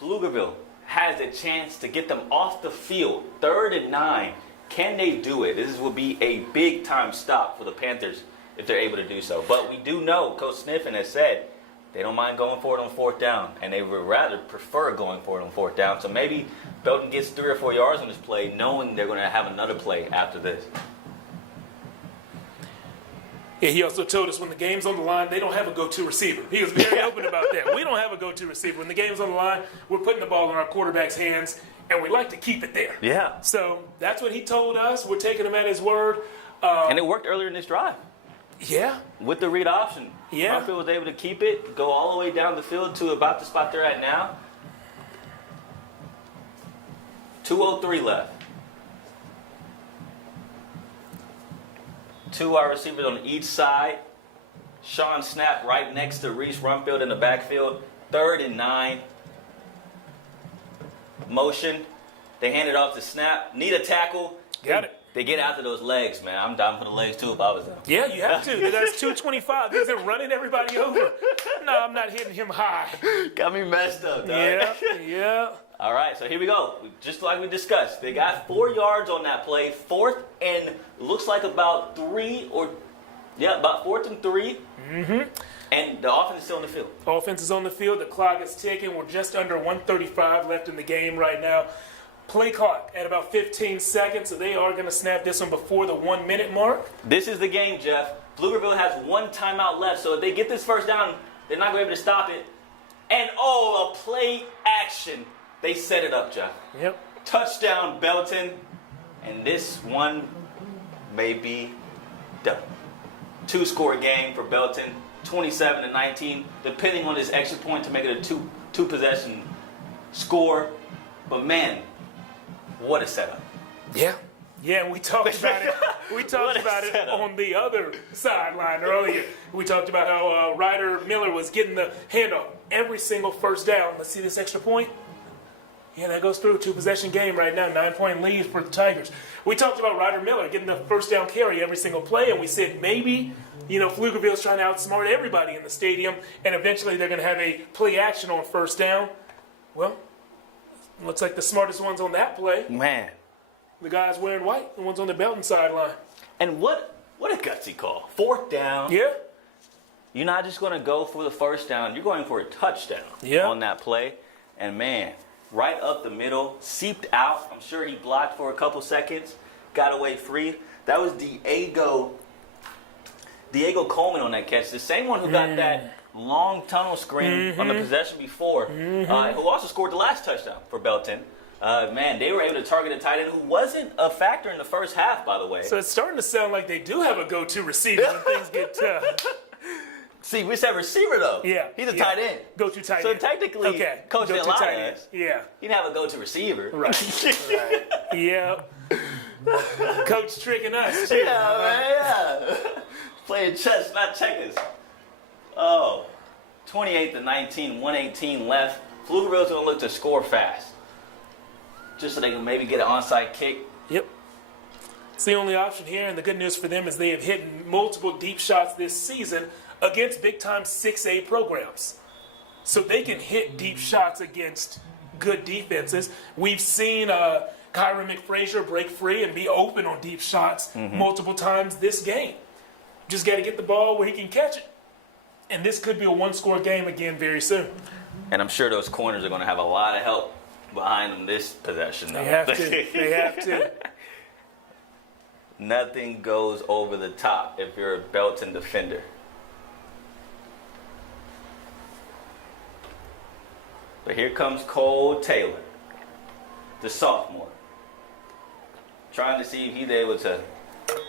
Pflugerville has a chance to get them off the field. 3rd and 9. Can they do it? This will be a big time stop for the Panthers if they're able to do so. But we do know, Coach Sniffen has said, they don't mind going for it on 4th down, and they would rather prefer going for it on 4th down. So maybe Belton gets 3 or 4 yards on this play, knowing they're going to have another play after this. Yeah, he also told us when the game's on the line, they don't have a go-to receiver. He was very open about that. We don't have a go-to receiver. When the game's on the line, we're putting the ball in our quarterback's hands, and we like to keep it there. Yeah. So that's what he told us. We're taking him at his word. And it worked earlier in this drive. Yeah. With the read option. Yeah. Rumpfield was able to keep it, go all the way down the field to about the spot they're at now. 2:03 left. 2 wide receivers on each side. Sean Snap right next to Reese Rumpfield in the backfield. 3rd and 9. Motion. They hand it off to Snap. Need a tackle. Got it. They get after those legs, man. I'm down for the legs too if I was them. Yeah, you have to. That's 225. He's been running everybody over. No, I'm not hitting him high. Got me messed up, dog. Yeah. All right, so here we go. Just like we discussed, they got 4 yards on that play. 4th and looks like about 3 about 4th and 3. Mm-hmm. And the offense is still on the field. Offense is on the field. The clock is ticking. We're just under 135 left in the game right now. Play clock at about 15 seconds, so they are going to snap this one before the 1-minute mark. This is the game, Jeff. Pflugerville has 1 timeout left, so if they get this first down, they're not going to be able to stop it. And a play action They set it up, Jeff. Yep. Touchdown, Belton. And this one may be done. 2-score game for Belton, 27-19, depending on this extra point to make it a two possession score. But man, what a setup. Yeah. Yeah, we talked about it. We talked about it on the other sideline earlier. We talked about how Ryder Miller was getting the handoff every single first down. Let's see this extra point. Yeah, that goes through. 2-possession game right now. 9-point lead for the Tigers. We talked about Ryder Miller getting the first down carry every single play, and we said maybe, Pflugerville's trying to outsmart everybody in the stadium, and eventually they're going to have a play action on first down. Well, looks like the smartest ones on that play. Man. The guys wearing white, the ones on the Belton sideline. And what a gutsy call. 4th down. Yeah. You're not just going to go for the first down. You're going for a touchdown on that play. And man, right up the middle, seeped out. I'm sure he blocked for a couple seconds, got away free. That was Diego Coleman on that catch. The same one who got that long tunnel screen on the possession before, who also scored the last touchdown for Belton. Man, they were able to target a tight end who wasn't a factor in the first half, by the way. So it's starting to sound like they do have a go-to receiver when things get tough. See, we said receiver, though. Yeah. He's a tight end. Go-to tight so end. So technically, Coach didn't lie to us. Yeah. He didn't have a go-to receiver. Right. Yeah. Coach tricking us, too. Yeah, man, yeah. Playing chess, not checkers. Oh, 28-19, 1:18 left. Pflugerville's going to look to score fast, just so they can maybe get an onside kick. Yep. It's the only option here, and the good news for them is they have hit multiple deep shots this season against big-time 6A programs. So they can hit deep shots against good defenses. We've seen Kyron McFrazier break free and be open on deep shots multiple times this game. Just got to get the ball where he can catch it. And this could be a 1-score game again very soon. And I'm sure those corners are going to have a lot of help behind them this possession. They have to. They have to. Nothing goes over the top if you're a Belton defender. But here comes Cole Taylor, the sophomore, trying to see if he's able to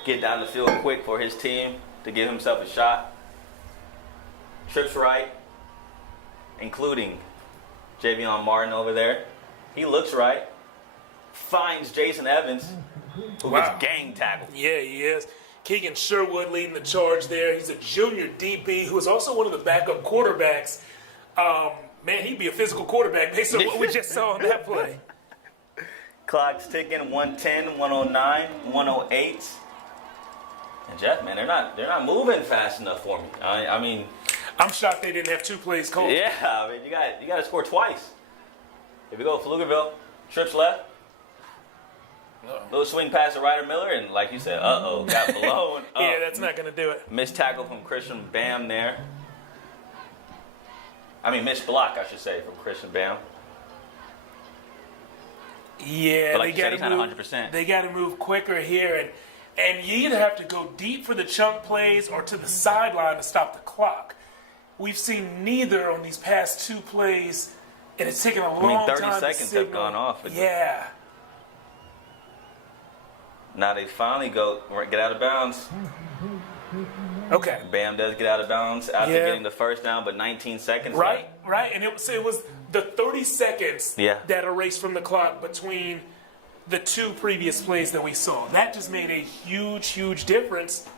get down the field quick for his team to give himself a shot. Trips right, including Javion Martin over there. He looks right. Finds Jason Evans, who gets gang tackled. Yeah, he is. Keegan Sherwood leading the charge there. He's a junior DB who is also one of the backup quarterbacks. Man, he'd be a physical quarterback based on what we just saw on that play. Clock's ticking, 110, 109, 108. And Jeff, man, they're not moving fast enough for me. I mean, I'm shocked they didn't have 2 plays called. Yeah, I mean, you got to score twice. If you go Pflugerville, trips left. Little swing pass to Ryder Miller, and like you said, got blown up. Yeah, that's not going to do it. Missed tackle from Christian Bam there. I mean, missed block, I should say, from Christian Bam. Yeah, but like they got to move. 100%. They got to move quicker here, and you either have to go deep for the chunk plays or to the sideline to stop the clock. We've seen neither on these past 2 plays, and it's taken a long time. 30 seconds have gone off. Yeah. Now they finally get out of bounds. Okay. Bam does get out of bounds after getting the first down, but 19 seconds left. Right. And it was the 30 seconds that erased from the clock between the 2 previous plays that we saw. That just made a huge, huge difference.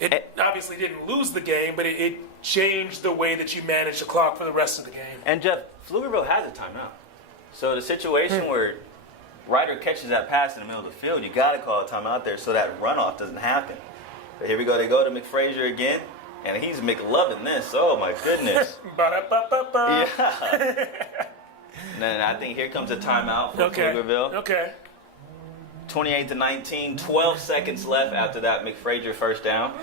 It obviously didn't lose the game, but it changed the way that you manage the clock for the rest of the game. And Jeff, Pflugerville has a timeout. So the situation where Ryder catches that pass in the middle of the field, you got to call a timeout there so that runoff doesn't happen. But here we go. They go to McFrazier again, and he's McLoving this. Oh, my goodness. Ba-da-ba-ba-ba. Yeah. And then I think here comes a timeout for Pflugerville. Okay. 28-19, 12 seconds left after that McFrazier first down.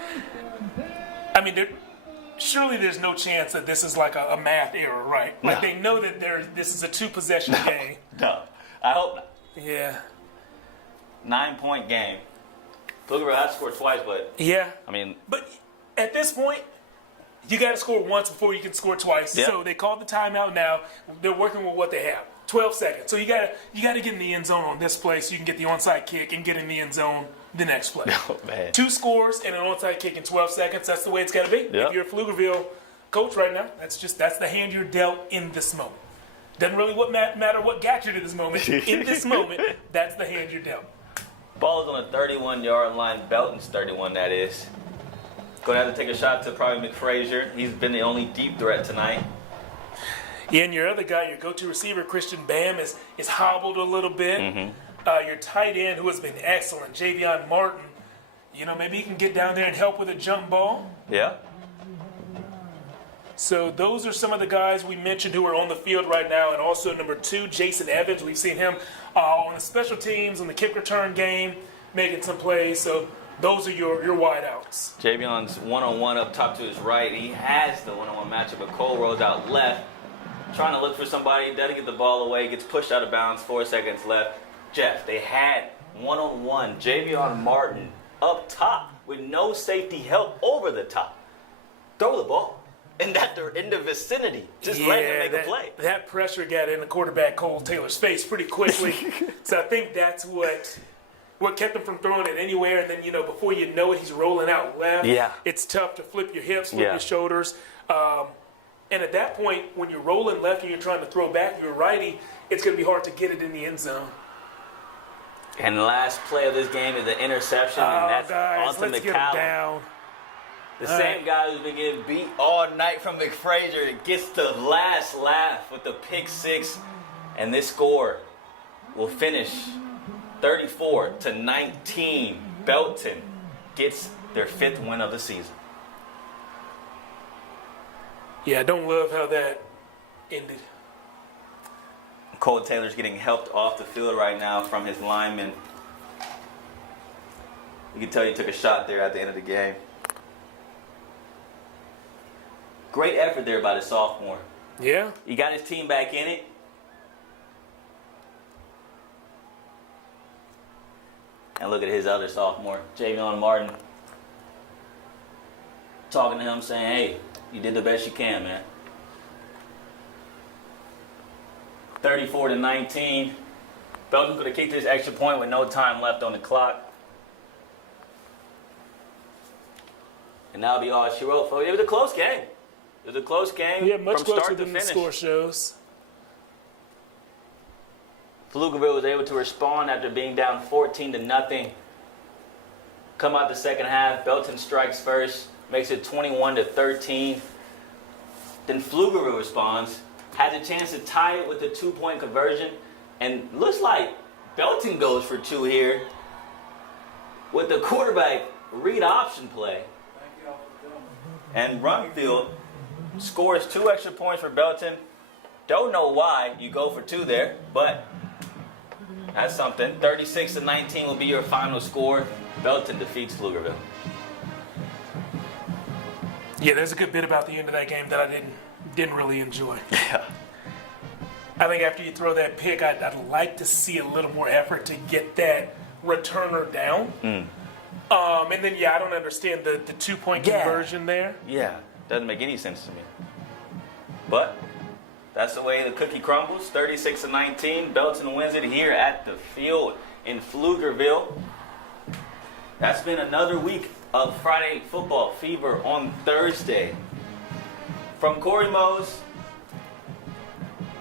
I mean, surely there's no chance that this is like a math error, right? Like they know that this is a 2-possession game. No, I hope not. Yeah. 9-point game. Pflugerville has scored twice, but yeah. I mean, but at this point, You got to score once before you can score twice. Yep. So they called the timeout now. They're working with what they have. 12 seconds. So you got to get in the end zone on this play so you can get the onside kick and get in the end zone the next play. Oh, man. 2 scores and an onside kick in 12 seconds. That's the way it's got to be. Yep. If you're a Pflugerville coach right now, that's the hand you're dealt in this moment. Doesn't really matter what got you to this moment. In this moment, that's the hand you're dealt. Ball is on the 31-yard line. Belton's 31, that is. Going to have to take a shot to probably McFrazier. He's been the only deep threat tonight. Yeah, and your other guy, your go-to receiver, Christian Bam, is hobbled a little bit. Your tight end, who has been excellent, Javion Martin, maybe he can get down there and help with a jump ball. Yeah. So those are some of the guys we mentioned who are on the field right now. And also number 2, Jason Evans. We've seen him on the special teams, on the kick return game, making some plays. So those are your wideouts. Javion's one-on-one up top to his right. He has the one-on-one matchup, but Cole rolls out left, trying to look for somebody. Doesn't get the ball away. Gets pushed out of bounds. 4 seconds left. Jeff, they had one-on-one. Javion Martin up top with no safety help over the top. Throw the ball. And that they're in the vicinity. Just let him make a play. That pressure got in the quarterback Cole Taylor's face pretty quickly. So I think that's what kept him from throwing it anywhere. And then, before you know it, he's rolling out left. Yeah. It's tough to flip your hips, flip your shoulders. And at that point, when you're rolling left and you're trying to throw back, you're righty, it's going to be hard to get it in the end zone. And the last play of this game is the interception. And that's onto let's get him McCallum. down. The same guy who's been getting beat all night from McFrazier gets the last laugh with the pick 6. And this score will finish 34-19. Belton gets their 5th win of the season. Yeah, I don't love how that ended. Cole Taylor's getting helped off the field right now from his lineman. You can tell he took a shot there at the end of the game. Great effort there by the sophomore. Yeah. He got his team back in it. And look at his other sophomore, Javion Martin, talking to him saying, hey, you did the best you can, man. 34-19. Belton could have kicked this extra point with no time left on the clock. And that'll be all she wrote for you. It was a close game. It was a close game Yeah, much from closer start to than the finish. score shows. Pflugerville was able to respond after being down 14-0. Come out the second half. Belton strikes first, makes it 21-13. Then Pflugerville responds, has a chance to tie it with a 2-point conversion, and looks like Belton goes for 2 here with the quarterback read option play. And Runfield scores 2 extra points for Belton. Don't know why you go for 2 there, but that's something. 36-19 will be your final score. Belton defeats Pflugerville. Yeah, there's a good bit about the end of that game that I didn't really enjoy. Yeah. I think after you throw that pick, I'd like to see a little more effort to get that returner down. And then, I don't understand the 2-point conversion there. Yeah, doesn't make any sense to me. But that's the way the cookie crumbles. 36-19. Belton wins it here at the field in Pflugerville. That's been another week of Friday Football Fever on Thursday. From Corey Mose,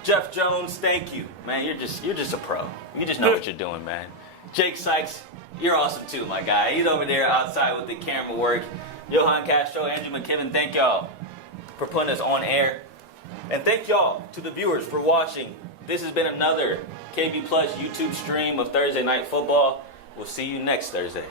Jeff Jones, thank you. Man, you're just a pro. You just know what you're doing, man. Jake Sykes, you're awesome too, my guy. He's over there outside with the camera work. Johan Castro, Andrew McKibben, thank y'all for putting us on air. And thank y'all to the viewers for watching. This has been another KV Plus YouTube stream of Thursday Night Football. We'll see you next Thursday.